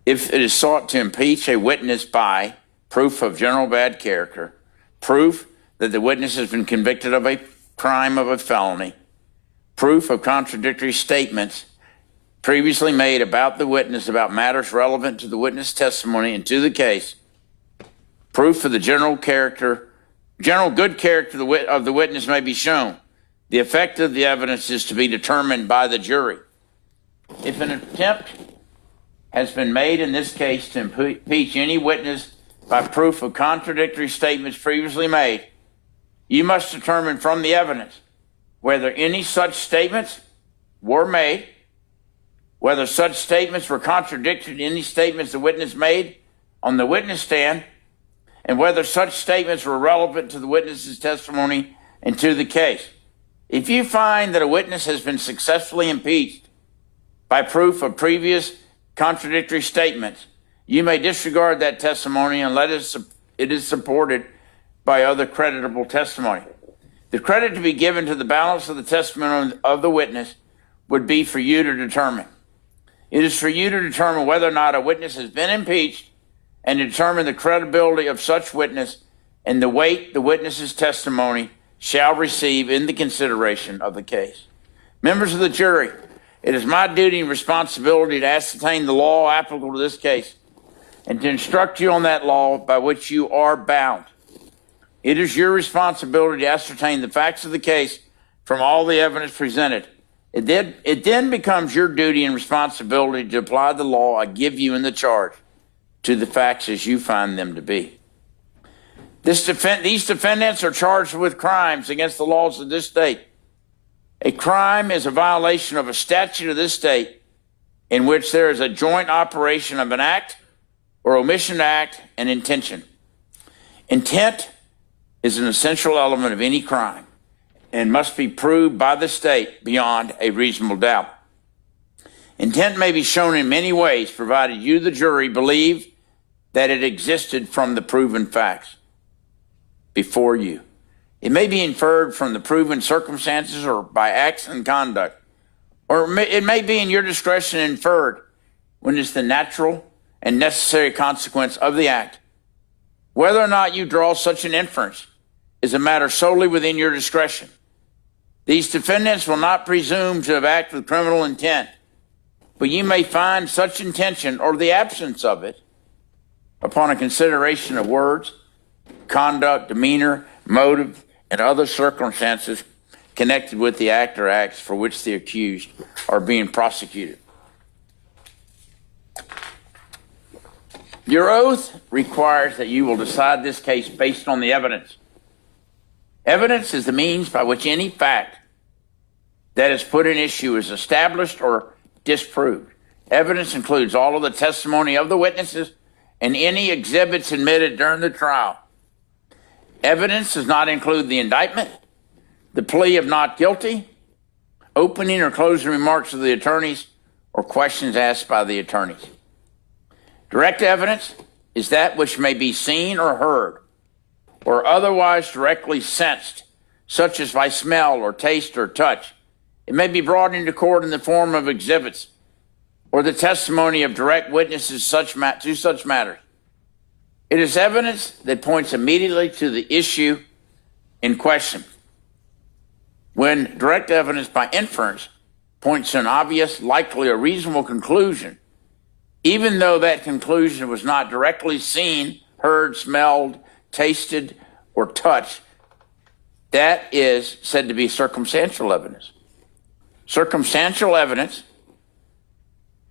If it is sought to impeach a witness by proof of general bad character, proof that the witness has been convicted of a crime, of a felony, proof of contradictory statements previously made about the witness about matters relevant to the witness testimony and to the case, proof of the general good character of the witness may be shown. The effect of the evidence is to be determined by the jury. If an attempt has been made in this case to impeach any witness by proof of contradictory statements previously made, you must determine from the evidence whether any such statements were made, whether such statements were contradicted in any statements the witness made on the witness stand, and whether such statements were relevant to the witness's testimony and to the case. If you find that a witness has been successfully impeached by proof of previous contradictory statements, you may disregard that testimony unless it is supported by other creditable testimony. The credit to be given to the balance of the testimony of the witness would be for you to determine. It is for you to determine whether or not a witness has been impeached and to determine the credibility of such witness and the weight the witness's testimony shall receive in the consideration of the case. Members of the jury, it is my duty and responsibility to ascertain the law applicable to this case and to instruct you on that law by which you are bound. It is your responsibility to ascertain the facts of the case from all the evidence presented. It then becomes your duty and responsibility to apply the law I give you in the charge to the facts as you find them to be. These defendants are charged with crimes against the laws of this state. A crime is a violation of a statute of this state in which there is a joint operation of an act or omission to act and intention. Intent is an essential element of any crime and must be proved by the state beyond a reasonable doubt. Intent may be shown in many ways, provided you, the jury, believe that it existed from the proven facts before you. It may be inferred from the proven circumstances or by acts and conduct, or it may be in your discretion inferred when it's the natural and necessary consequence of the act. Whether or not you draw such an inference is a matter solely within your discretion. These defendants will not presume to have acted with criminal intent, but you may find such intention or the absence of it upon a consideration of words, conduct, demeanor, motive, and other circumstances connected with the act or acts for which the accused are being prosecuted. Your oath requires that you will decide this case based on the evidence. Evidence is the means by which any fact that is put in issue is established or disproved. Evidence includes all of the testimony of the witnesses and any exhibits admitted during the trial. Evidence does not include the indictment, the plea of not guilty, opening or closing remarks of the attorneys, or questions asked by the attorneys. Direct evidence is that which may be seen or heard, or otherwise directly sensed, such as by smell or taste or touch. It may be brought into court in the form of exhibits or the testimony of direct witnesses to such matters. It is evidence that points immediately to the issue in question. When direct evidence by inference points to an obvious, likely, or reasonable conclusion, even though that conclusion was not directly seen, heard, smelled, tasted, or touched, that is said to be circumstantial evidence. Circumstantial evidence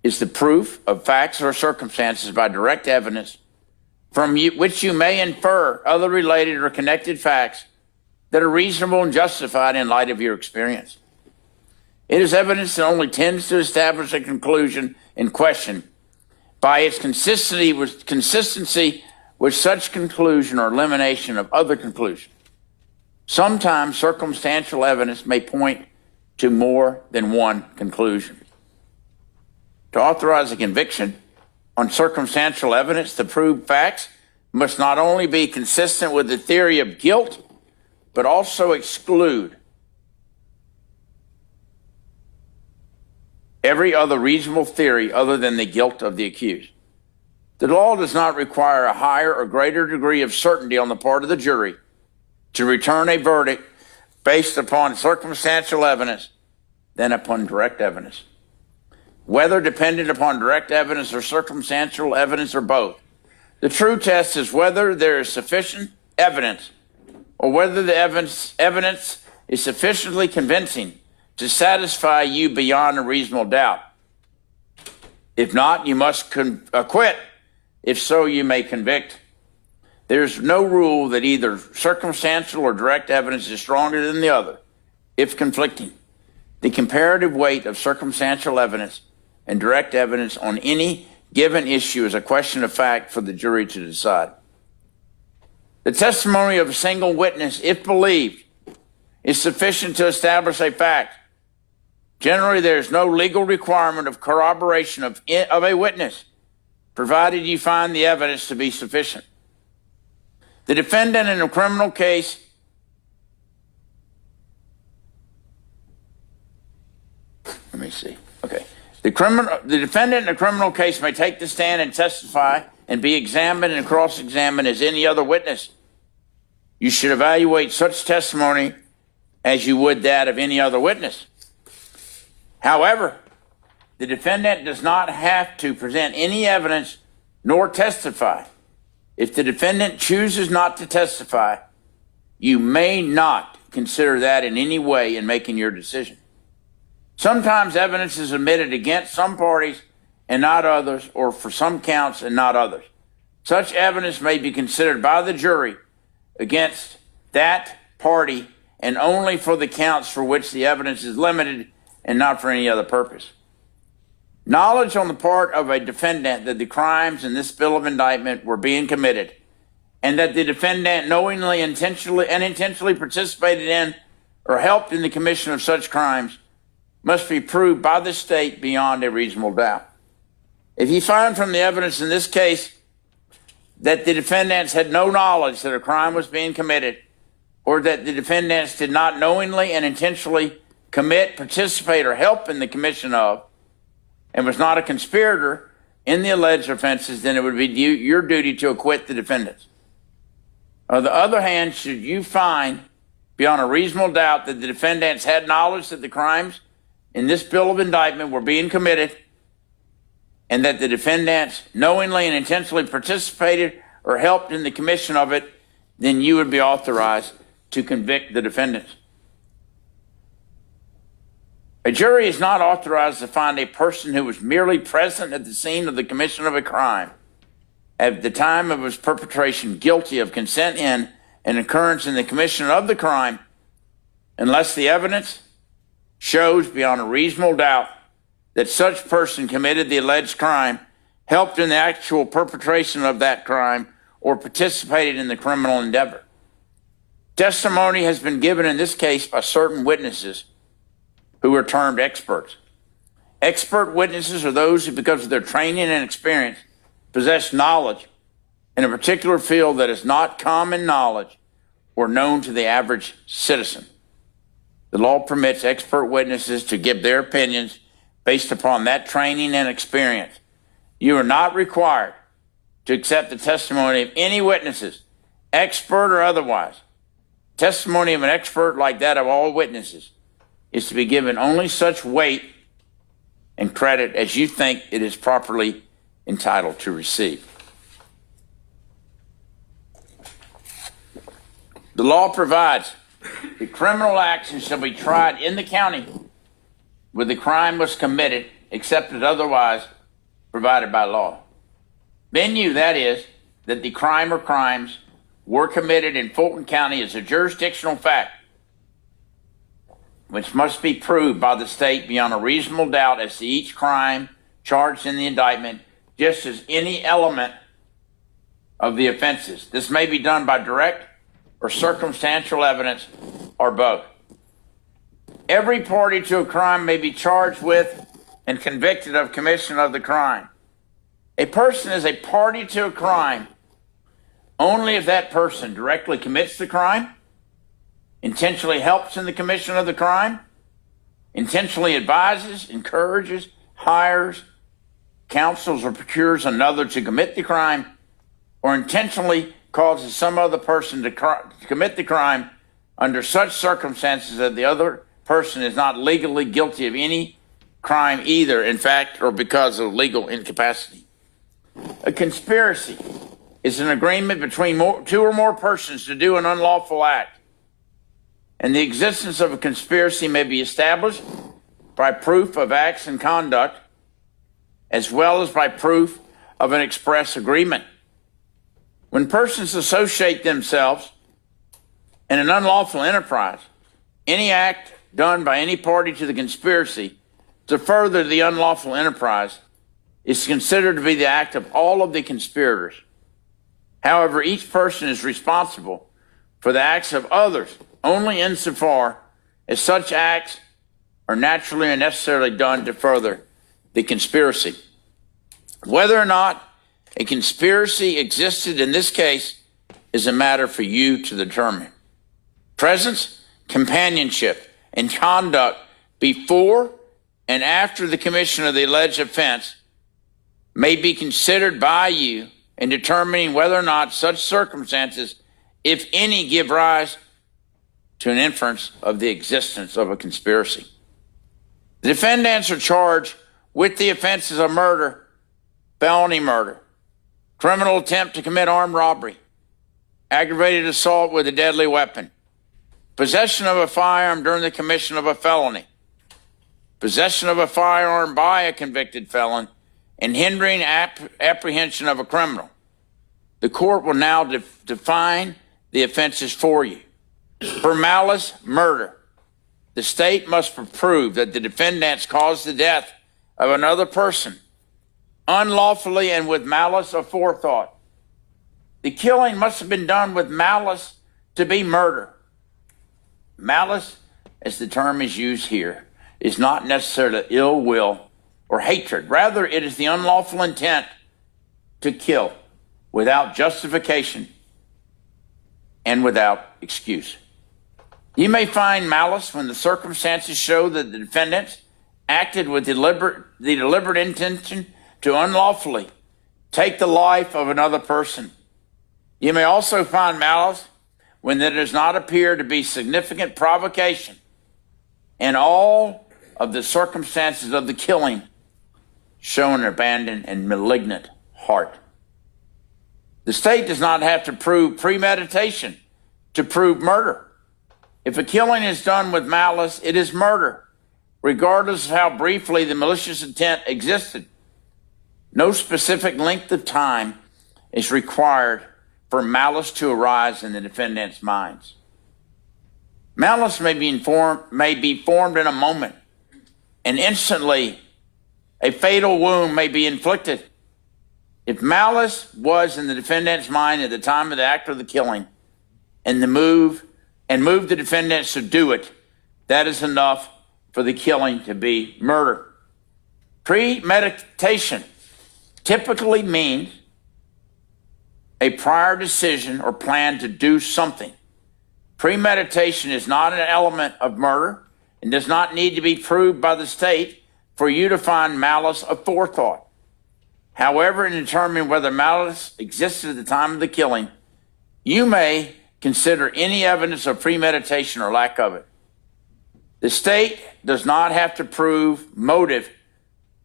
is the proof of facts or circumstances by direct evidence from which you may infer other related or connected facts that are reasonable and justified in light of your experience. It is evidence that only tends to establish a conclusion in question by its consistency with such conclusion or elimination of other conclusions. Sometimes circumstantial evidence may point to more than one conclusion. To authorize a conviction on circumstantial evidence to prove facts must not only be consistent with the theory of guilt, but also exclude every other reasonable theory other than the guilt of the accused. The law does not require a higher or greater degree of certainty on the part of the jury to return a verdict based upon circumstantial evidence than upon direct evidence. Whether dependent upon direct evidence or circumstantial evidence or both, the true test is whether there is sufficient evidence or whether the evidence is sufficiently convincing to satisfy you beyond a reasonable doubt. If not, you must acquit. If so, you may convict. There's no rule that either circumstantial or direct evidence is stronger than the other, if conflicting. The comparative weight of circumstantial evidence and direct evidence on any given issue is a question of fact for the jury to decide. The testimony of a single witness, if believed, is sufficient to establish a fact. Generally, there is no legal requirement of corroboration of a witness, provided you find the evidence to be sufficient. The defendant in a criminal case The defendant in a criminal case may take the stand and testify and be examined and cross-examined as any other witness. You should evaluate such testimony as you would that of any other witness. However, the defendant does not have to present any evidence nor testify. If the defendant chooses not to testify, you may not consider that in any way in making your decision. Sometimes evidence is admitted against some parties and not others, or for some counts and not others. Such evidence may be considered by the jury against that party and only for the counts for which the evidence is limited and not for any other purpose. Knowledge on the part of a defendant that the crimes in this bill of indictment were being committed and that the defendant knowingly, intentionally participated in or helped in the commission of such crimes must be proved by the state beyond a reasonable doubt. If you find from the evidence in this case that the defendants had no knowledge that a crime was being committed, or that the defendants did not knowingly and intentionally commit, participate, or help in the commission of, and was not a conspirator in the alleged offenses, then it would be your duty to acquit the defendants. On the other hand, should you find beyond a reasonable doubt that the defendants had knowledge that the crimes in this bill of indictment were being committed and that the defendants knowingly and intentionally participated or helped in the commission of it, then you would be authorized to convict the defendants. A jury is not authorized to find a person who was merely present at the scene of the commission of a crime at the time of his perpetration guilty of consent in and occurrence in the commission of the crime unless the evidence shows beyond a reasonable doubt that such person committed the alleged crime, helped in the actual perpetration of that crime, or participated in the criminal endeavor. Testimony has been given in this case by certain witnesses who are termed experts. Expert witnesses are those who, because of their training and experience, possess knowledge in a particular field that is not common knowledge or known to the average citizen. The law permits expert witnesses to give their opinions based upon that training and experience. You are not required to accept the testimony of any witnesses, expert or otherwise. Testimony of an expert like that of all witnesses is to be given only such weight and credit as you think it is properly entitled to receive. The law provides that criminal actions shall be tried in the county where the crime was committed, except as otherwise provided by law. Venue, that is, that the crime or crimes were committed in Fulton County is a jurisdictional fact. which must be proved by the state beyond a reasonable doubt as to each crime charged in the indictment, just as any element of the offenses. This may be done by direct or circumstantial evidence or both. Every party to a crime may be charged with and convicted of commission of the crime. A person is a party to a crime only if that person directly commits the crime, intentionally helps in the commission of the crime, intentionally advises, encourages, hires, counsels, or procures another to commit the crime, or intentionally causes some other person to commit the crime under such circumstances that the other person is not legally guilty of any crime either, in fact, or because of legal incapacity. A conspiracy is an agreement between two or more persons to do an unlawful act, and the existence of a conspiracy may be established by proof of acts and conduct, as well as by proof of an express agreement. When persons associate themselves in an unlawful enterprise, any act done by any party to the conspiracy to further the unlawful enterprise is considered to be the act of all of the conspirators. However, each person is responsible for the acts of others only insofar as such acts are naturally and necessarily done to further the conspiracy. Whether or not a conspiracy existed in this case is a matter for you to determine. Presence, companionship, and conduct before and after the commission of the alleged offense may be considered by you in determining whether or not such circumstances, if any, give rise to an inference of the existence of a conspiracy. The defendants are charged with the offenses of murder, felony murder, criminal attempt to commit armed robbery, aggravated assault with a deadly weapon, possession of a firearm during the commission of a felony, possession of a firearm by a convicted felon, and hindering apprehension of a criminal. The court will now define the offenses for you. For malice, murder, the state must prove that the defendants caused the death of another person unlawfully and with malice aforethought. The killing must have been done with malice to be murder. Malice, as the term is used here, is not necessarily ill will or hatred. Rather, it is the unlawful intent to kill without justification and without excuse. You may find malice when the circumstances show that the defendants acted with the deliberate intention to unlawfully take the life of another person. You may also find malice when there does not appear to be significant provocation and all of the circumstances of the killing show an abandoned and malignant heart. The state does not have to prove premeditation to prove murder. If a killing is done with malice, it is murder, regardless of how briefly the malicious intent existed. No specific length of time is required for malice to arise in the defendant's minds. Malice may be formed in a moment, and instantly a fatal wound may be inflicted. If malice was in the defendant's mind at the time of the act of the killing and moved the defendants to do it, that is enough for the killing to be murder. Premeditation typically means a prior decision or plan to do something. Premeditation is not an element of murder and does not need to be proved by the state for you to find malice aforethought. However, in determining whether malice existed at the time of the killing, you may consider any evidence of premeditation or lack of it. The state does not have to prove motive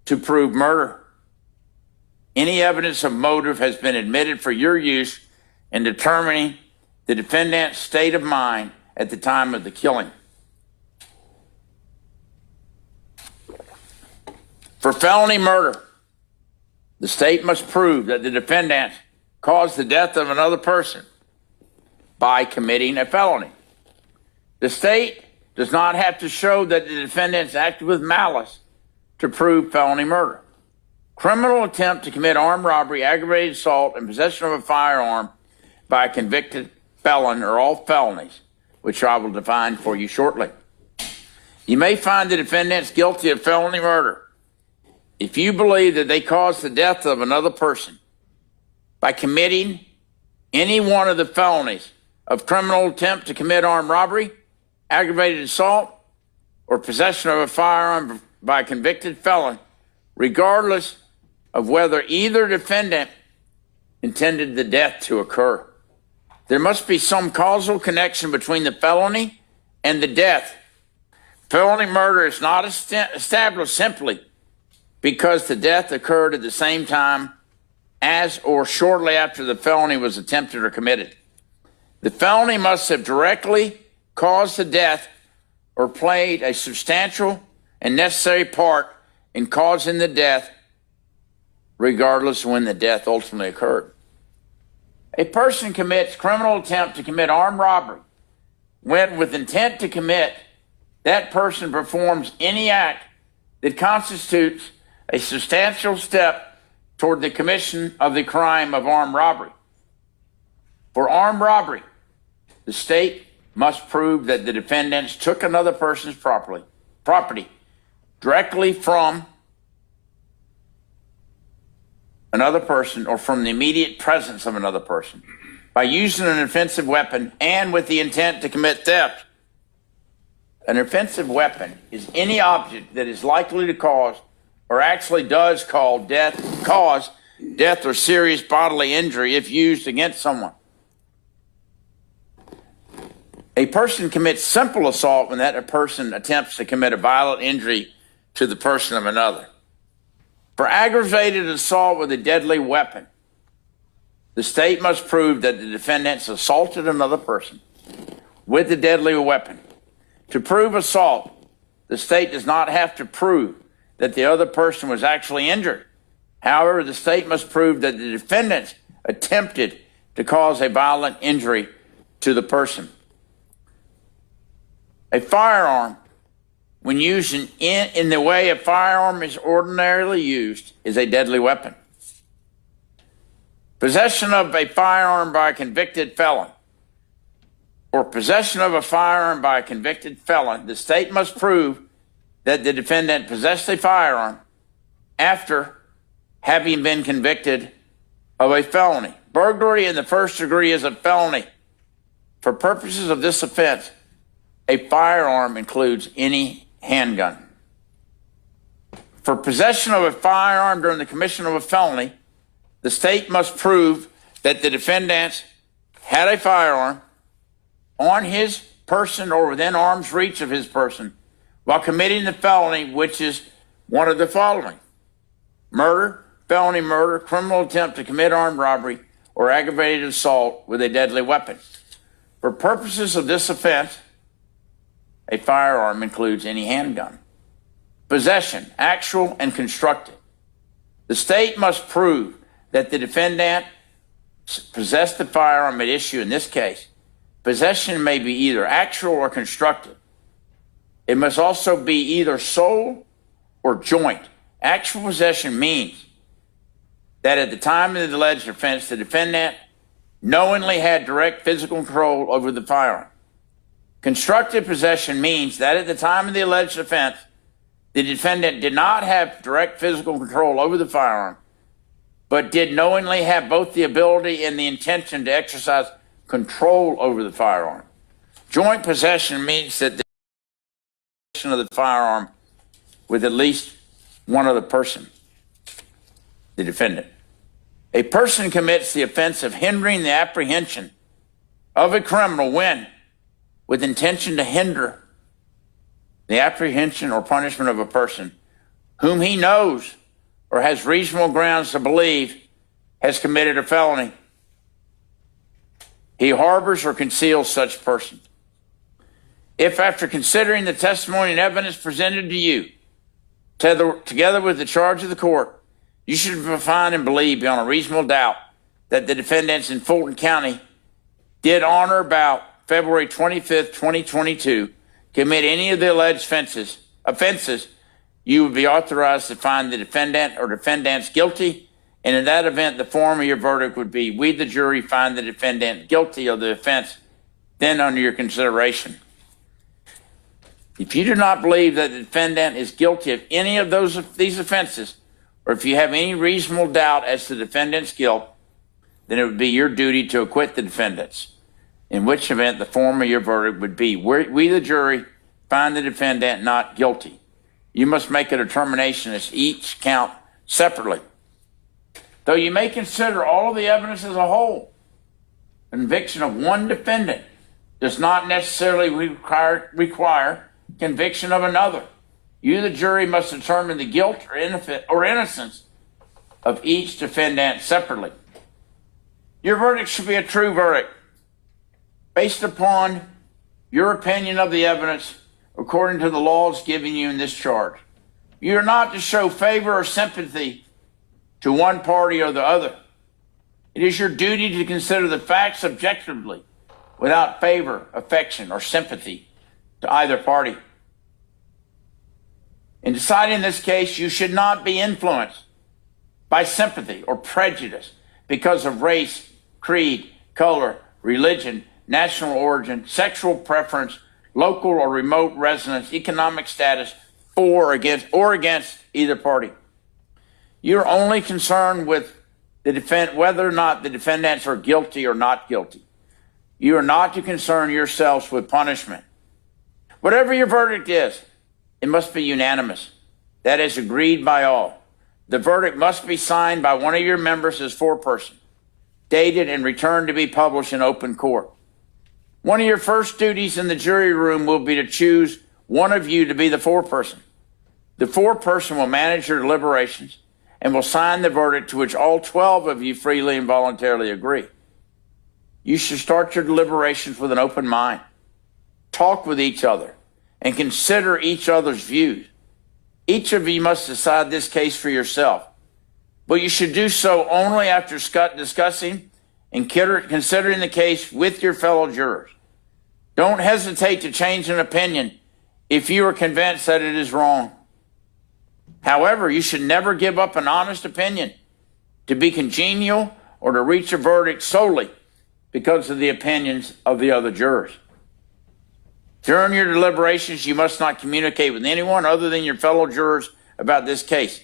to prove murder. Any evidence of motive has been admitted for your use in determining the defendant's state of mind at the time of the killing. For felony murder, the state must prove that the defendant caused the death of another person by committing a felony. The state does not have to show that the defendants acted with malice to prove felony murder. Criminal attempt to commit armed robbery, aggravated assault, and possession of a firearm by a convicted felon are all felonies, which I will define for you shortly. You may find the defendants guilty of felony murder if you believe that they caused the death of another person by committing any one of the felonies of criminal attempt to commit armed robbery, aggravated assault, or possession of a firearm by a convicted felon, regardless of whether either defendant intended the death to occur. There must be some causal connection between the felony and the death. Felony murder is not established simply because the death occurred at the same time as or shortly after the felony was attempted or committed. The felony must have directly caused the death or played a substantial and necessary part in causing the death, regardless of when the death ultimately occurred. A person commits criminal attempt to commit armed robbery when, with intent to commit, that person performs any act that constitutes a substantial step toward the commission of the crime of armed robbery. For armed robbery, the state must prove that the defendants took another person's property directly from another person or from the immediate presence of another person by using an offensive weapon and with the intent to commit theft. An offensive weapon is any object that is likely to cause or actually does cause death or serious bodily injury if used against someone. A person commits simple assault when that person attempts to commit a violent injury to the person of another. For aggravated assault with a deadly weapon, the state must prove that the defendants assaulted another person with a deadly weapon. To prove assault, the state does not have to prove that the other person was actually injured. However, the state must prove that the defendants attempted to cause a violent injury to the person. A firearm, when used in the way a firearm is ordinarily used, is a deadly weapon. Possession of a firearm by a convicted felon or possession of a firearm by a convicted felon, the state must prove that the defendant possessed a firearm after having been convicted of a felony. Burglary in the first degree is a felony. For purposes of this offense, a firearm includes any handgun. For possession of a firearm during the commission of a felony, the state must prove that the defendant had a firearm on his person or within arm's reach of his person while committing the felony, which is one of the following: murder, felony murder, criminal attempt to commit armed robbery, or aggravated assault with a deadly weapon. For purposes of this offense, a firearm includes any handgun. Possession, actual and constructed. The state must prove that the defendant possessed the firearm at issue in this case. Possession may be either actual or constructed. It must also be either sole or joint. Actual possession means that at the time of the alleged offense, the defendant knowingly had direct physical control over the firearm. Constructive possession means that at the time of the alleged offense, the defendant did not have direct physical control over the firearm, but did knowingly have both the ability and the intention to exercise control over the firearm. Joint possession means that the possession of the firearm with at least one other person, the defendant. A person commits the offense of hindering the apprehension of a criminal when, with intention to hinder the apprehension or punishment of a person whom he knows or has reasonable grounds to believe has committed a felony, he harbors or conceals such person. If after considering the testimony and evidence presented to you, together with the charge of the court, you should find and believe beyond a reasonable doubt that the defendants in Fulton County did on or about February 25th, 2022, commit any of the alleged offenses, you would be authorized to find the defendant or defendants guilty. And in that event, the form of your verdict would be, we, the jury, find the defendant guilty of the offense then under your consideration. If you do not believe that the defendant is guilty of any of these offenses, or if you have any reasonable doubt as to the defendant's guilt, then it would be your duty to acquit the defendants. In which event, the form of your verdict would be, we, the jury, find the defendant not guilty. You must make a determination as each count separately. Though you may consider all of the evidence as a whole, conviction of one defendant does not necessarily require conviction of another. You, the jury, must determine the guilt or innocence of each defendant separately. Your verdict should be a true verdict, based upon your opinion of the evidence according to the laws given you in this charge. You are not to show favor or sympathy to one party or the other. It is your duty to consider the facts objectively, without favor, affection, or sympathy to either party. In deciding this case, you should not be influenced by sympathy or prejudice because of race, creed, color, religion, national origin, sexual preference, local or remote residence, economic status, for or against either party. You're only concerned with whether or not the defendants are guilty or not guilty. You are not to concern yourselves with punishment. Whatever your verdict is, it must be unanimous. That is agreed by all. The verdict must be signed by one of your members as foreperson, dated and returned to be published in open court. One of your first duties in the jury room will be to choose one of you to be the foreperson. The foreperson will manage your deliberations and will sign the verdict to which all 12 of you freely and voluntarily agree. You should start your deliberations with an open mind. Talk with each other and consider each other's views. Each of you must decide this case for yourself, but you should do so only after discussing and considering the case with your fellow jurors. Don't hesitate to change an opinion if you are convinced that it is wrong. However, you should never give up an honest opinion to be congenial or to reach a verdict solely because of the opinions of the other jurors. During your deliberations, you must not communicate with anyone other than your fellow jurors about this case.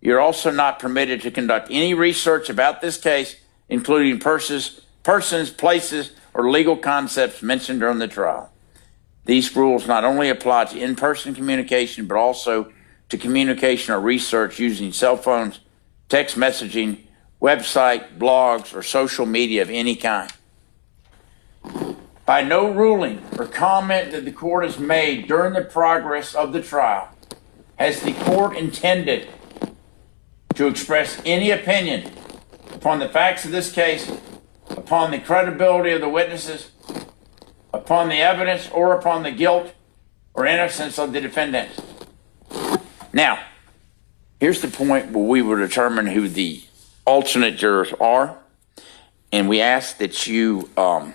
You're also not permitted to conduct any research about this case, including persons, places, or legal concepts mentioned during the trial. These rules not only apply to in-person communication, but also to communication or research using cell phones, text messaging, website, blogs, or social media of any kind. By no ruling or comment that the court has made during the progress of the trial has the court intended to express any opinion upon the facts of this case, upon the credibility of the witnesses, upon the evidence, or upon the guilt or innocence of the defendants. Now, here's the point where we will determine who the alternate jurors are, and we ask that you, all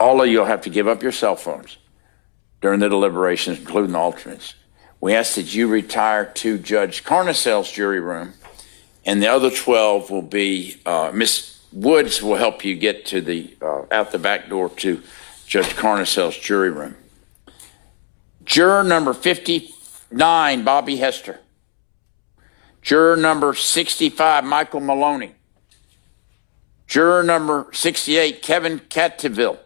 of you will have to give up your cell phones during the deliberations, including the alternates. We ask that you retire to Judge Carnicel's jury room, and the other 12 will be, Ms. Woods will help you get to the, out the back door to Judge Carnicel's jury room. Juror number 59, Bobby Hester. Juror number 65, Michael Maloney. Juror number 68, Kevin Catteville.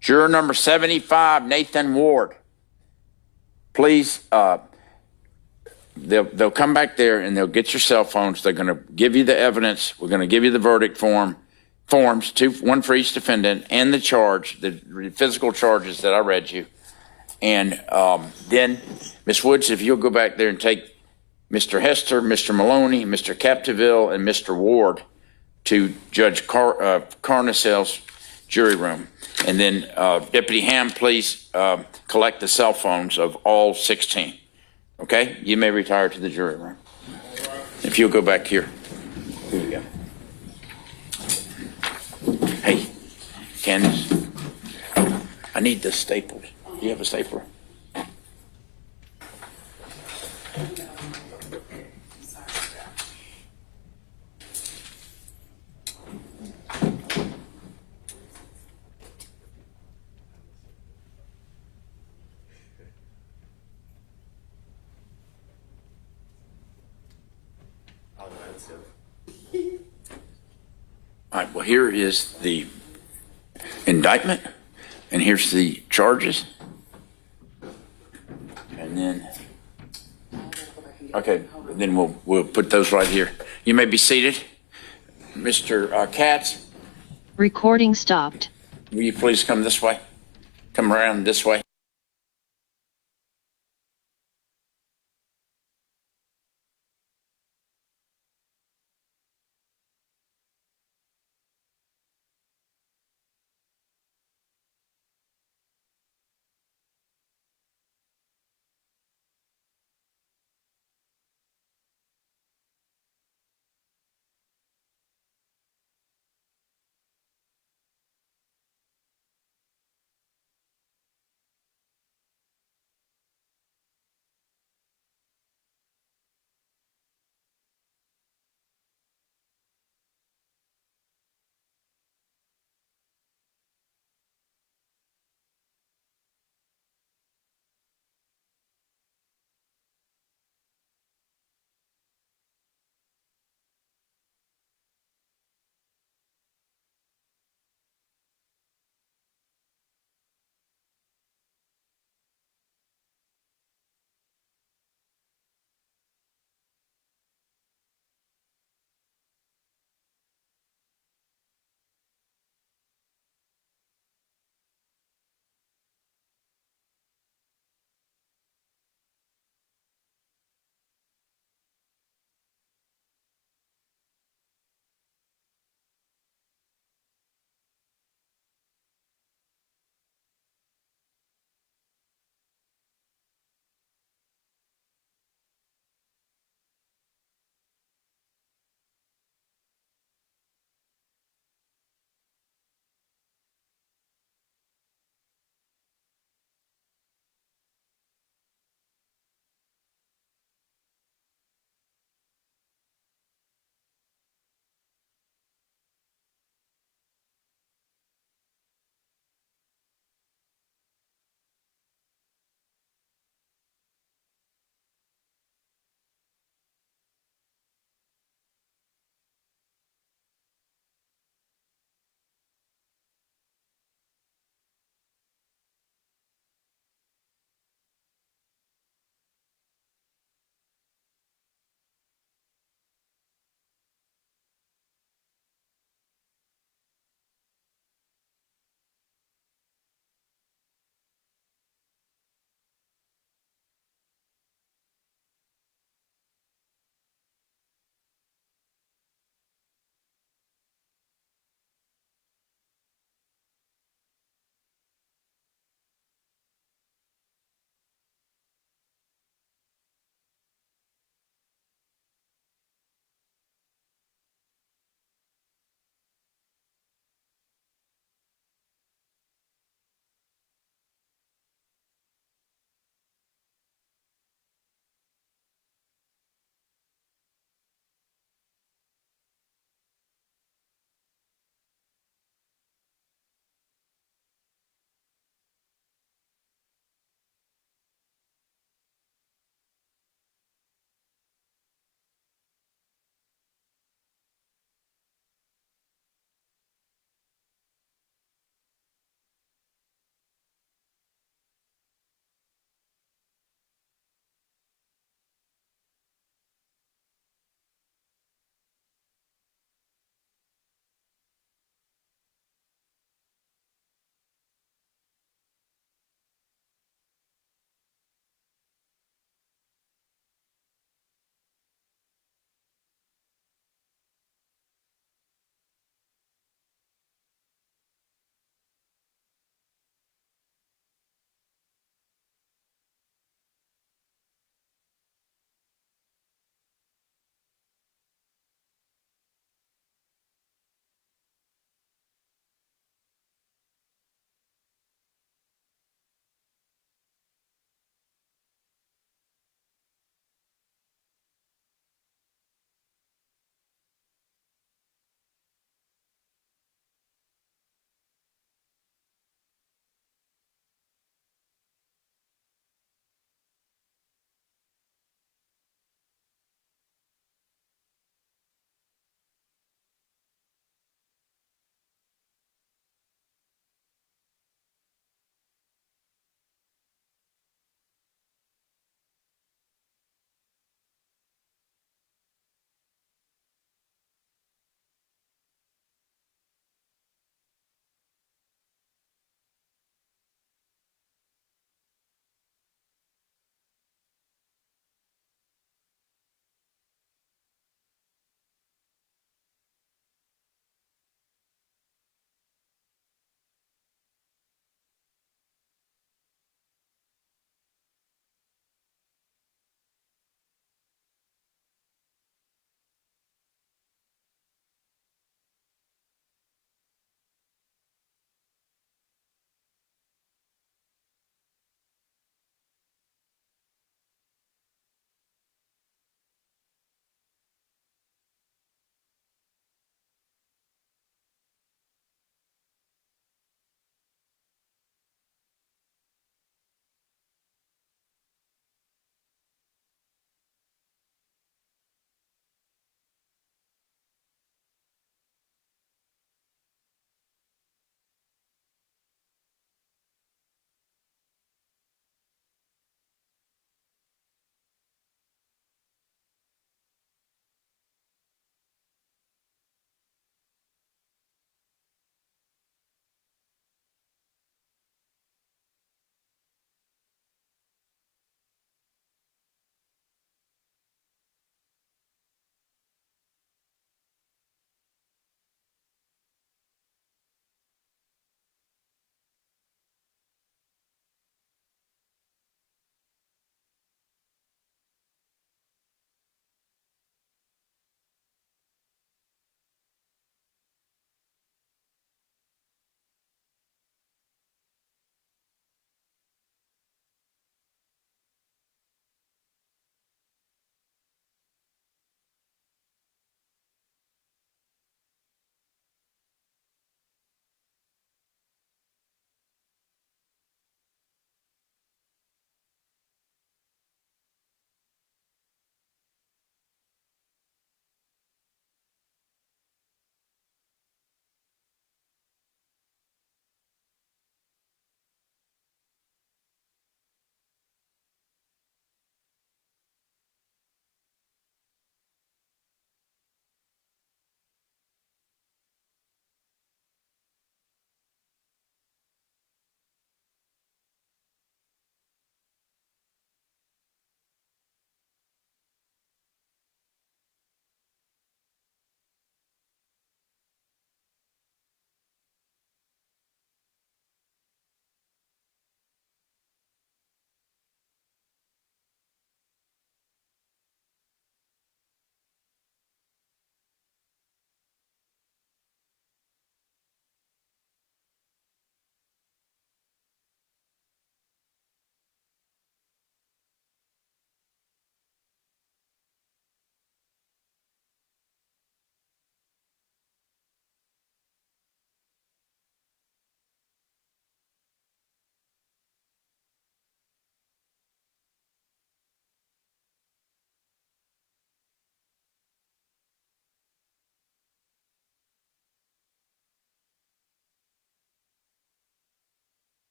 Juror number 75, Nathan Ward. Please, they'll come back there and they'll get your cell phones. They're going to give you the evidence. We're going to give you the verdict forms, one for each defendant, and the charge, the physical charges that I read you. And then, Ms. Woods, if you'll go back there and take Mr. Hester, Mr. Maloney, Mr. Catteville, and Mr. Ward to Judge Carnicel's jury room. And then Deputy Ham, please collect the cell phones of all 16. Okay? You may retire to the jury room. If you'll go back here. Here you go. Hey, Candace. I need this stapled. Do you have a stapler? All right, well, here is the indictment, and here's the charges. And then, okay, then we'll put those right here. You may be seated. Mr. Katz, Recording stopped. will you please come this way? Come around this way.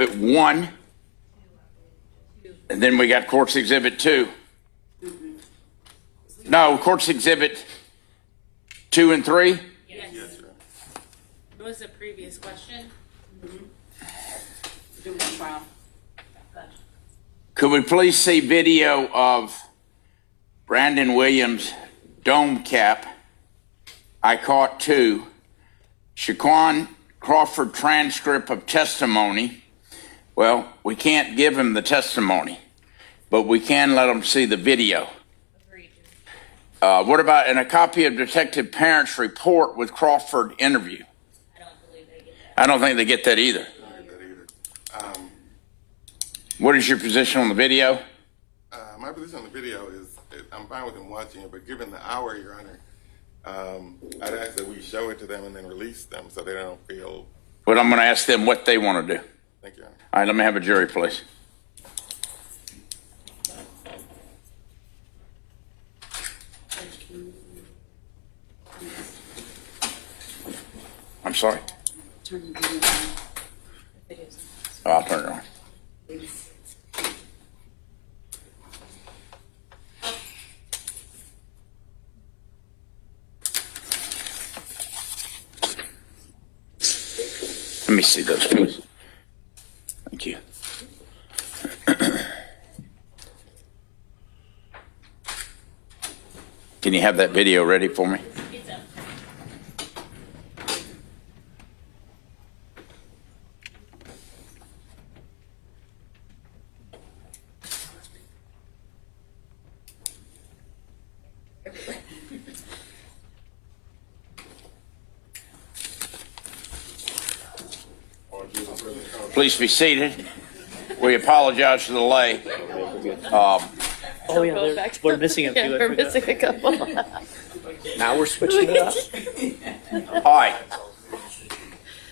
Exhibit 1, and then we got Court's Exhibit 2. No, Court's Exhibit 2 and 3? Yes. What was the previous question? Do the trial. Could we please see video of Brandon Williams' dome cap? I caught 2. Shaquan Crawford transcript of testimony. Well, we can't give him the testimony, but we can let him see the video. What about in a copy of Detective Parent's report with Crawford interview? I don't believe they get that. I don't think they get that either. What is your position on the video? My position on the video is I'm fine with them watching it, but given the hour, Your Honor, I'd ask that we show it to them and then release them so they don't feel. Well, I'm going to ask them what they want to do. Thank you, Your Honor. All right, let me have a jury, please. I'm sorry. Turn the video on. The video's on. Oh, I'll turn it on. Let me see those, please. Thank you. Can you have that video ready for me? It's up. Please be seated. We apologize for the delay. Oh yeah, we're missing a few. We're missing a couple. Now we're switching it up. All right.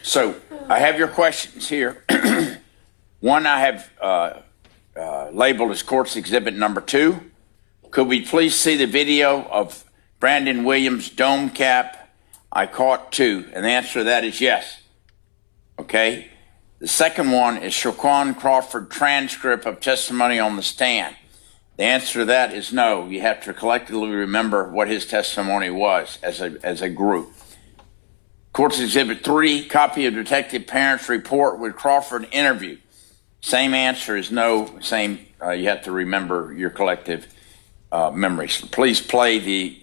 So I have your questions here. One I have labeled as Court's Exhibit number 2. Could we please see the video of Brandon Williams' dome cap? I caught 2. And the answer to that is yes. Okay. The second one is Shaquan Crawford transcript of testimony on the stand. The answer to that is no. You have to collectively remember what his testimony was as a group. Court's Exhibit 3, copy of Detective Parent's report with Crawford interview. Same answer is no. Same. You have to remember your collective memories. Please play the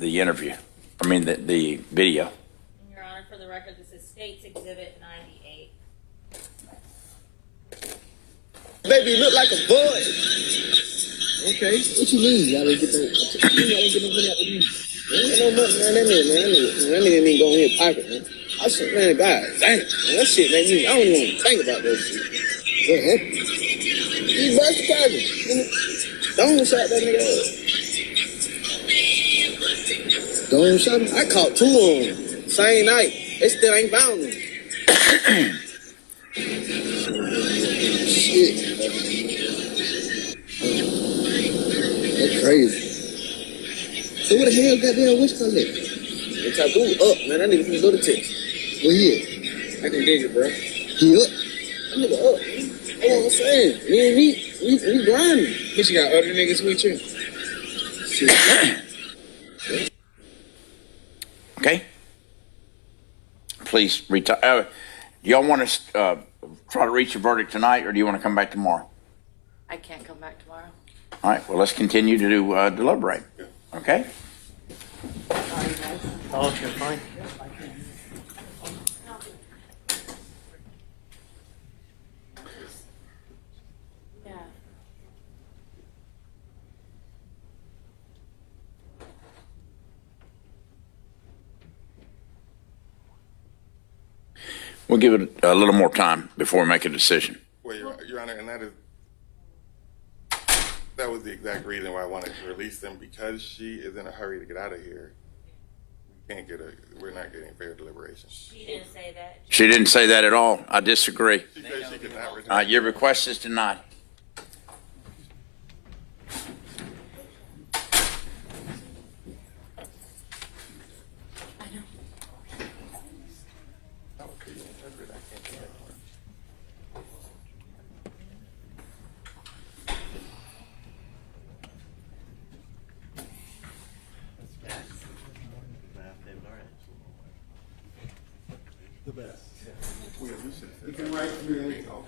interview. I mean the video. Your Honor, for the record, this is State's Exhibit 98. Baby, you look like a boy. Okay. What you mean? Y'all didn't get that? What you mean y'all didn't get no money out of me? Ain't no money, man. That nigga ain't going in his pocket, man. I said, man, God, dang, man, that shit make me, I don't even want to think about that shit. Yeah, he busted pocket. Don't shot that nigga up. Don't shot him. I caught 2 on him. Same night. They still ain't found him. Shit. That's crazy. So what the hell goddamn which color? The taboo up, man. That nigga finna go to Texas. Where he at? I can dig it, bro. He up? That nigga up. That's what I'm saying. Me and we grinding. But you got other niggas with you? Shit. Okay. Please retire. Do y'all want to try to reach a verdict tonight, or do you want to come back tomorrow? I can't come back tomorrow. All right. Well, let's continue to deliberate. Okay. Oh, you're fine. Yeah. We'll give it a little more time before we make a decision. Well, Your Honor, and that was the exact reason why I wanted to release them, because she is in a hurry to get out of here. We're not getting fair deliberation. She didn't say that. She didn't say that at all. I disagree. She said she could not return. Your request is denied. Okay, you interpret, I can't do that. The best. You can write to me anytime.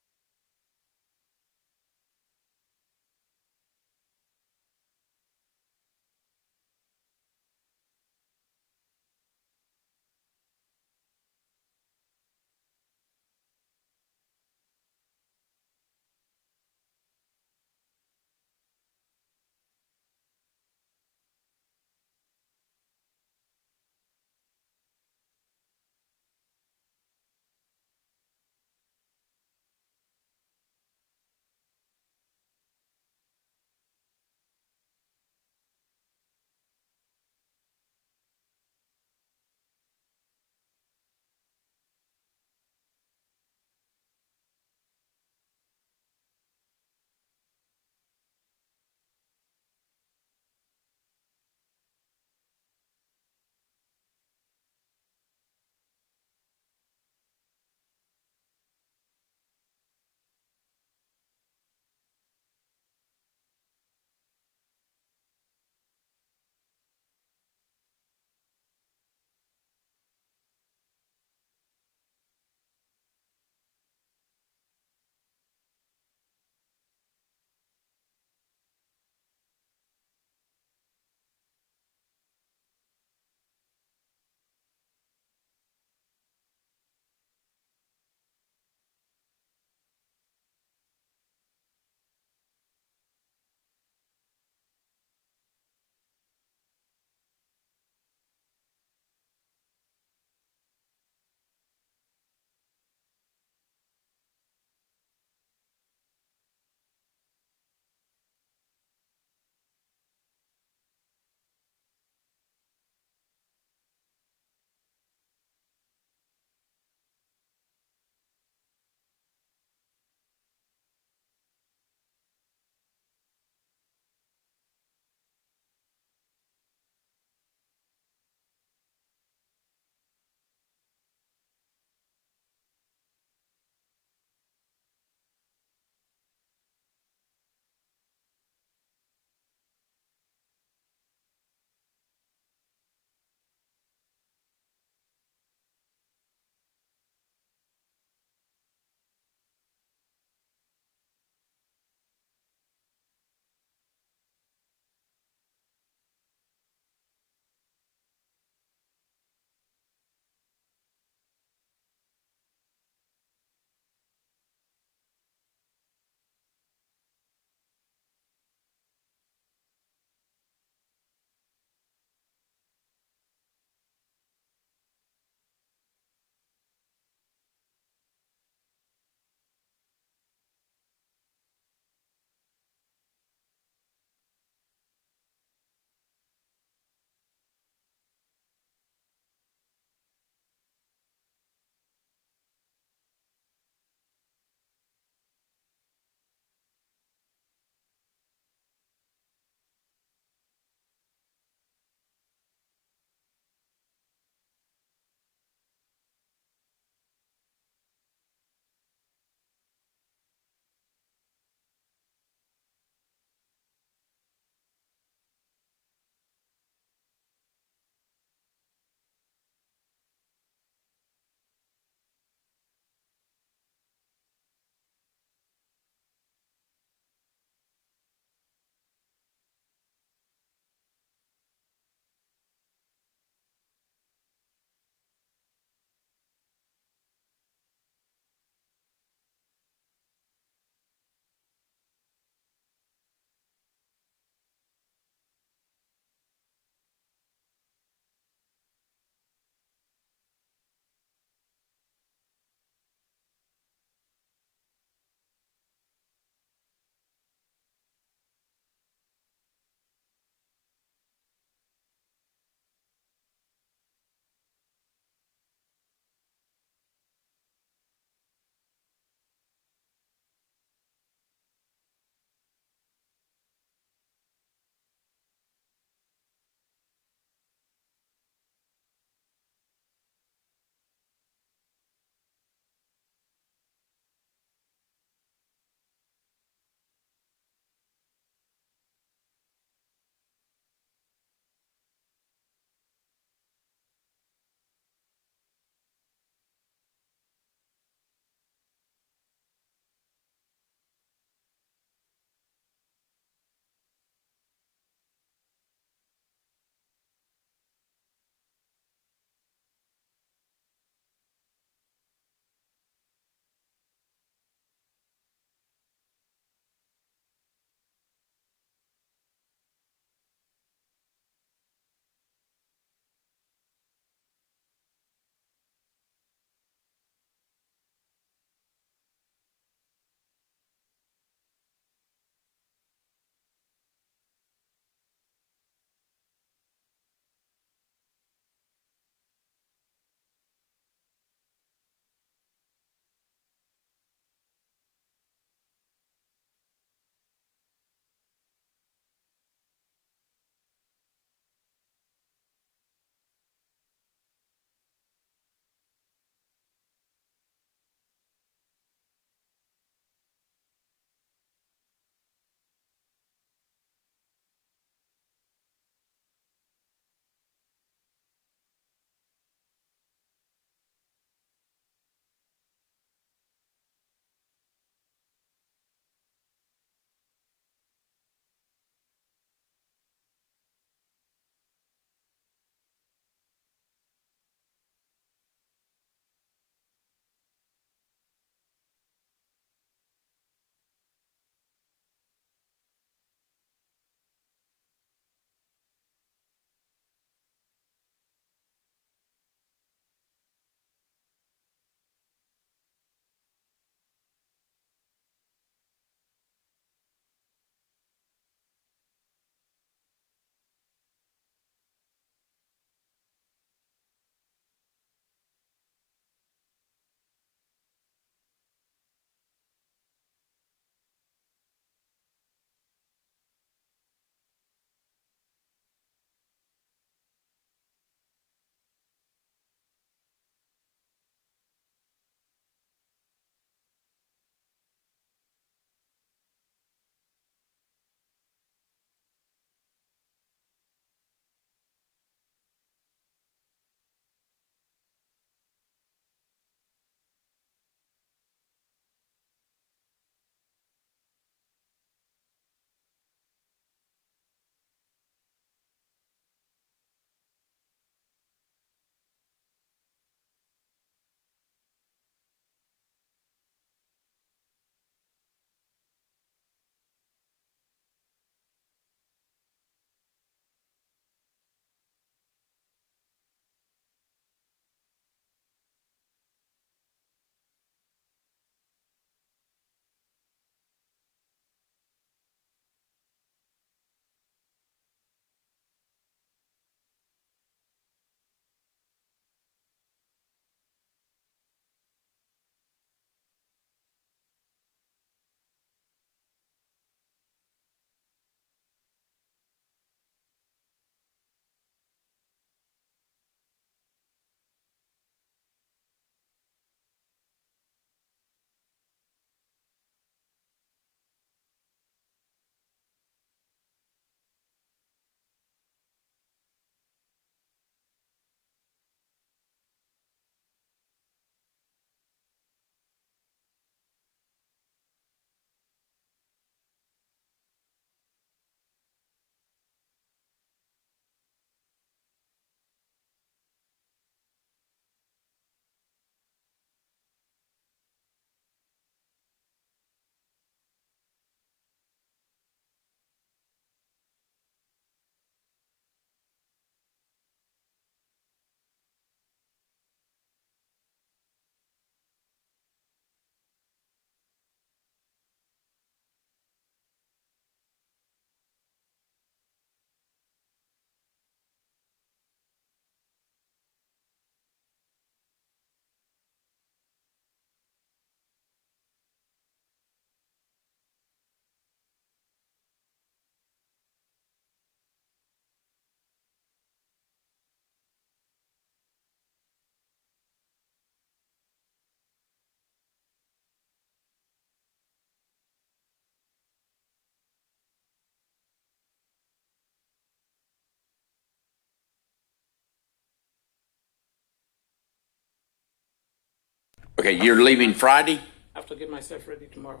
Okay, you're leaving Friday? I have to get myself ready tomorrow.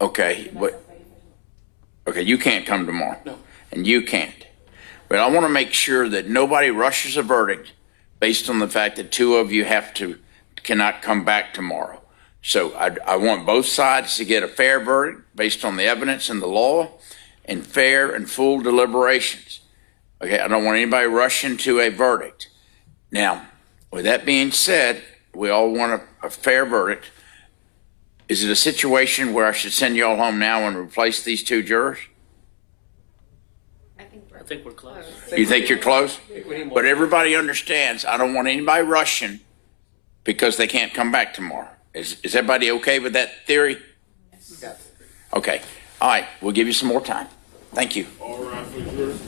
Okay, but, okay, you can't come tomorrow. No. And you can't. But I want to make sure that nobody rushes a verdict based on the fact that two of you cannot come back tomorrow. So I want both sides to get a fair verdict based on the evidence and the law and fair and full deliberations. Okay, I don't want anybody rushing to a verdict. Now, with that being said, we all want a fair verdict. Is it a situation where I should send you all home now and replace these two jurors? I think we're close. You think you're close? We need more. But everybody understands, I don't want anybody rushing because they can't come back tomorrow. Is everybody okay with that theory? Okay. All right, we'll give you some more time. Thank you. All right, for jurors.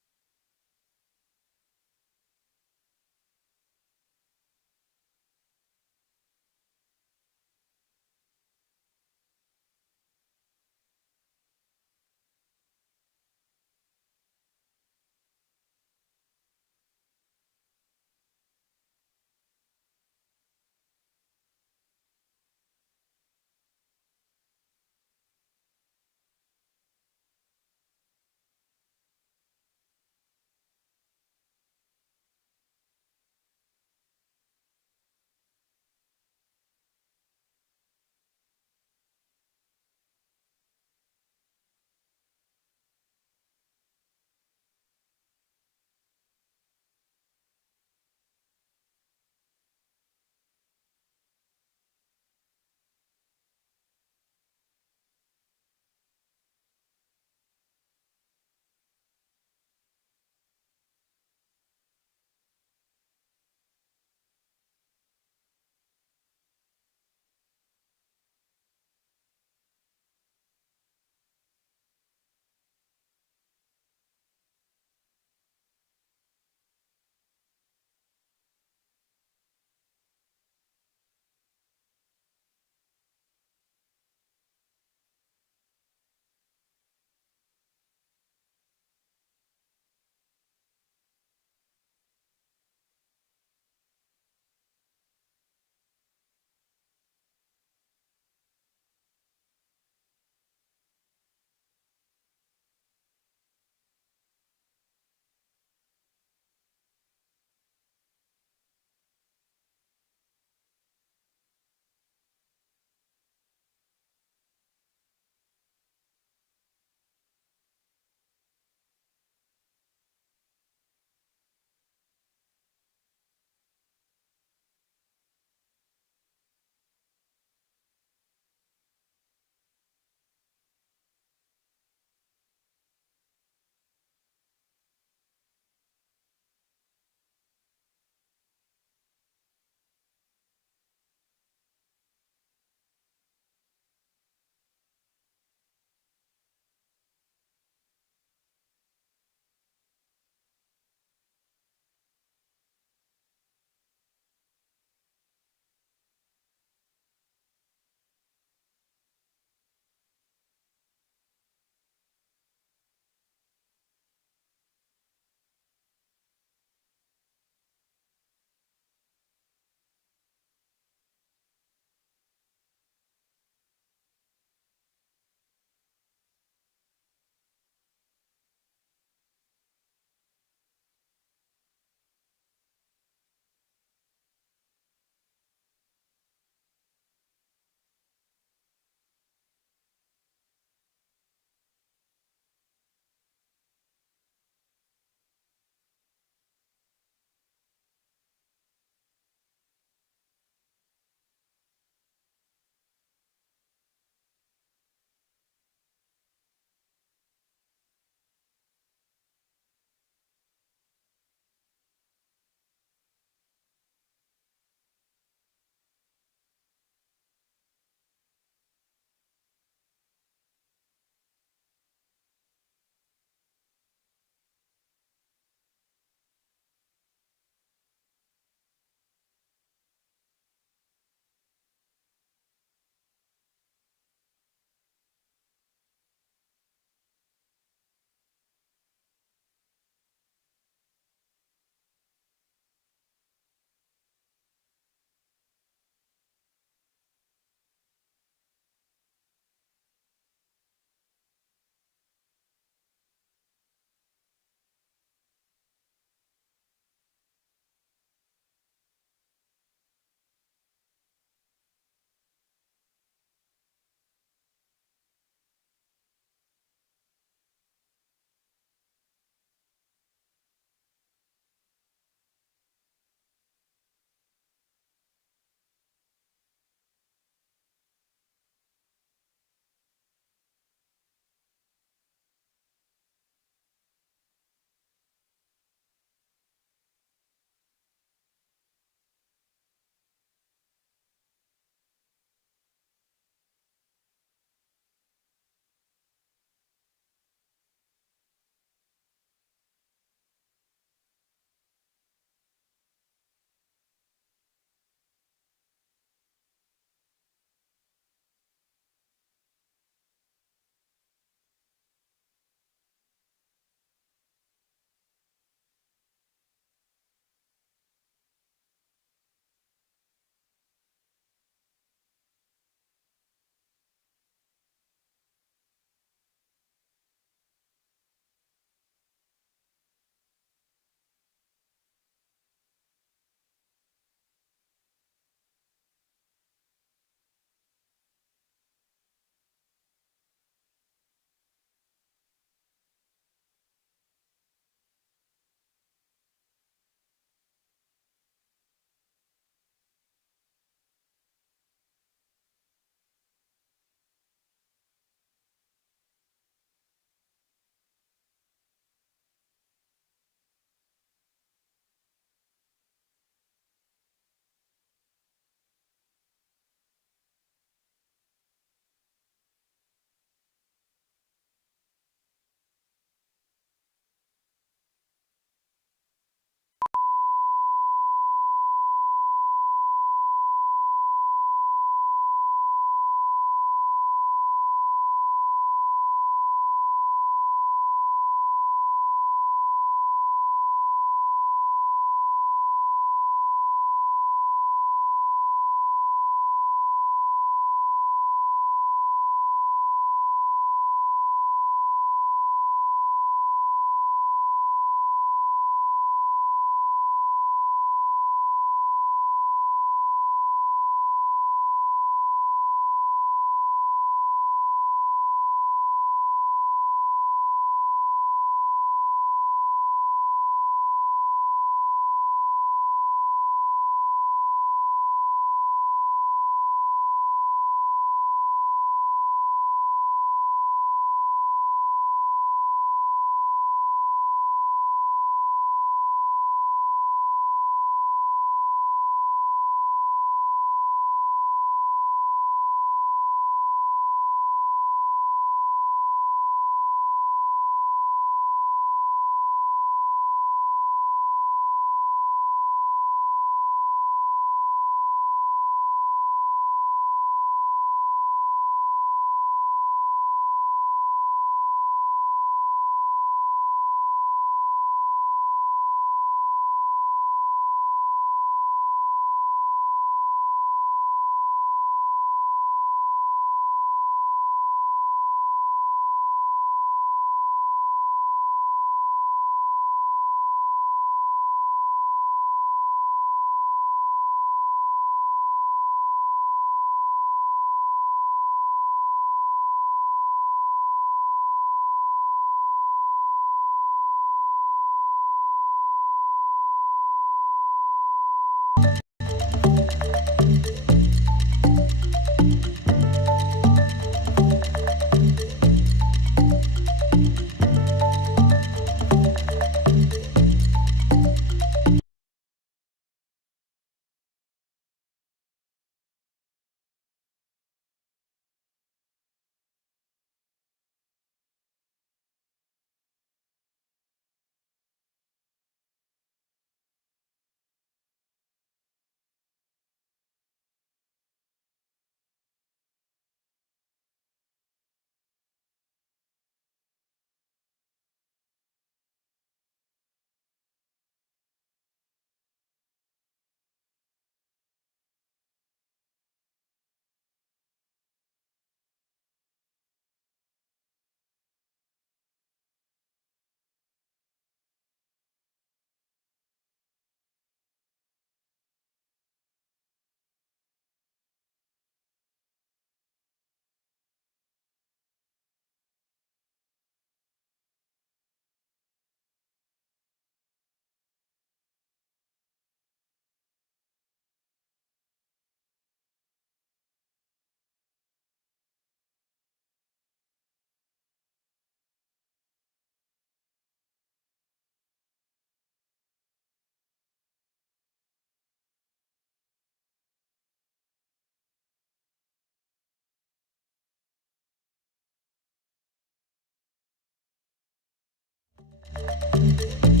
Bye.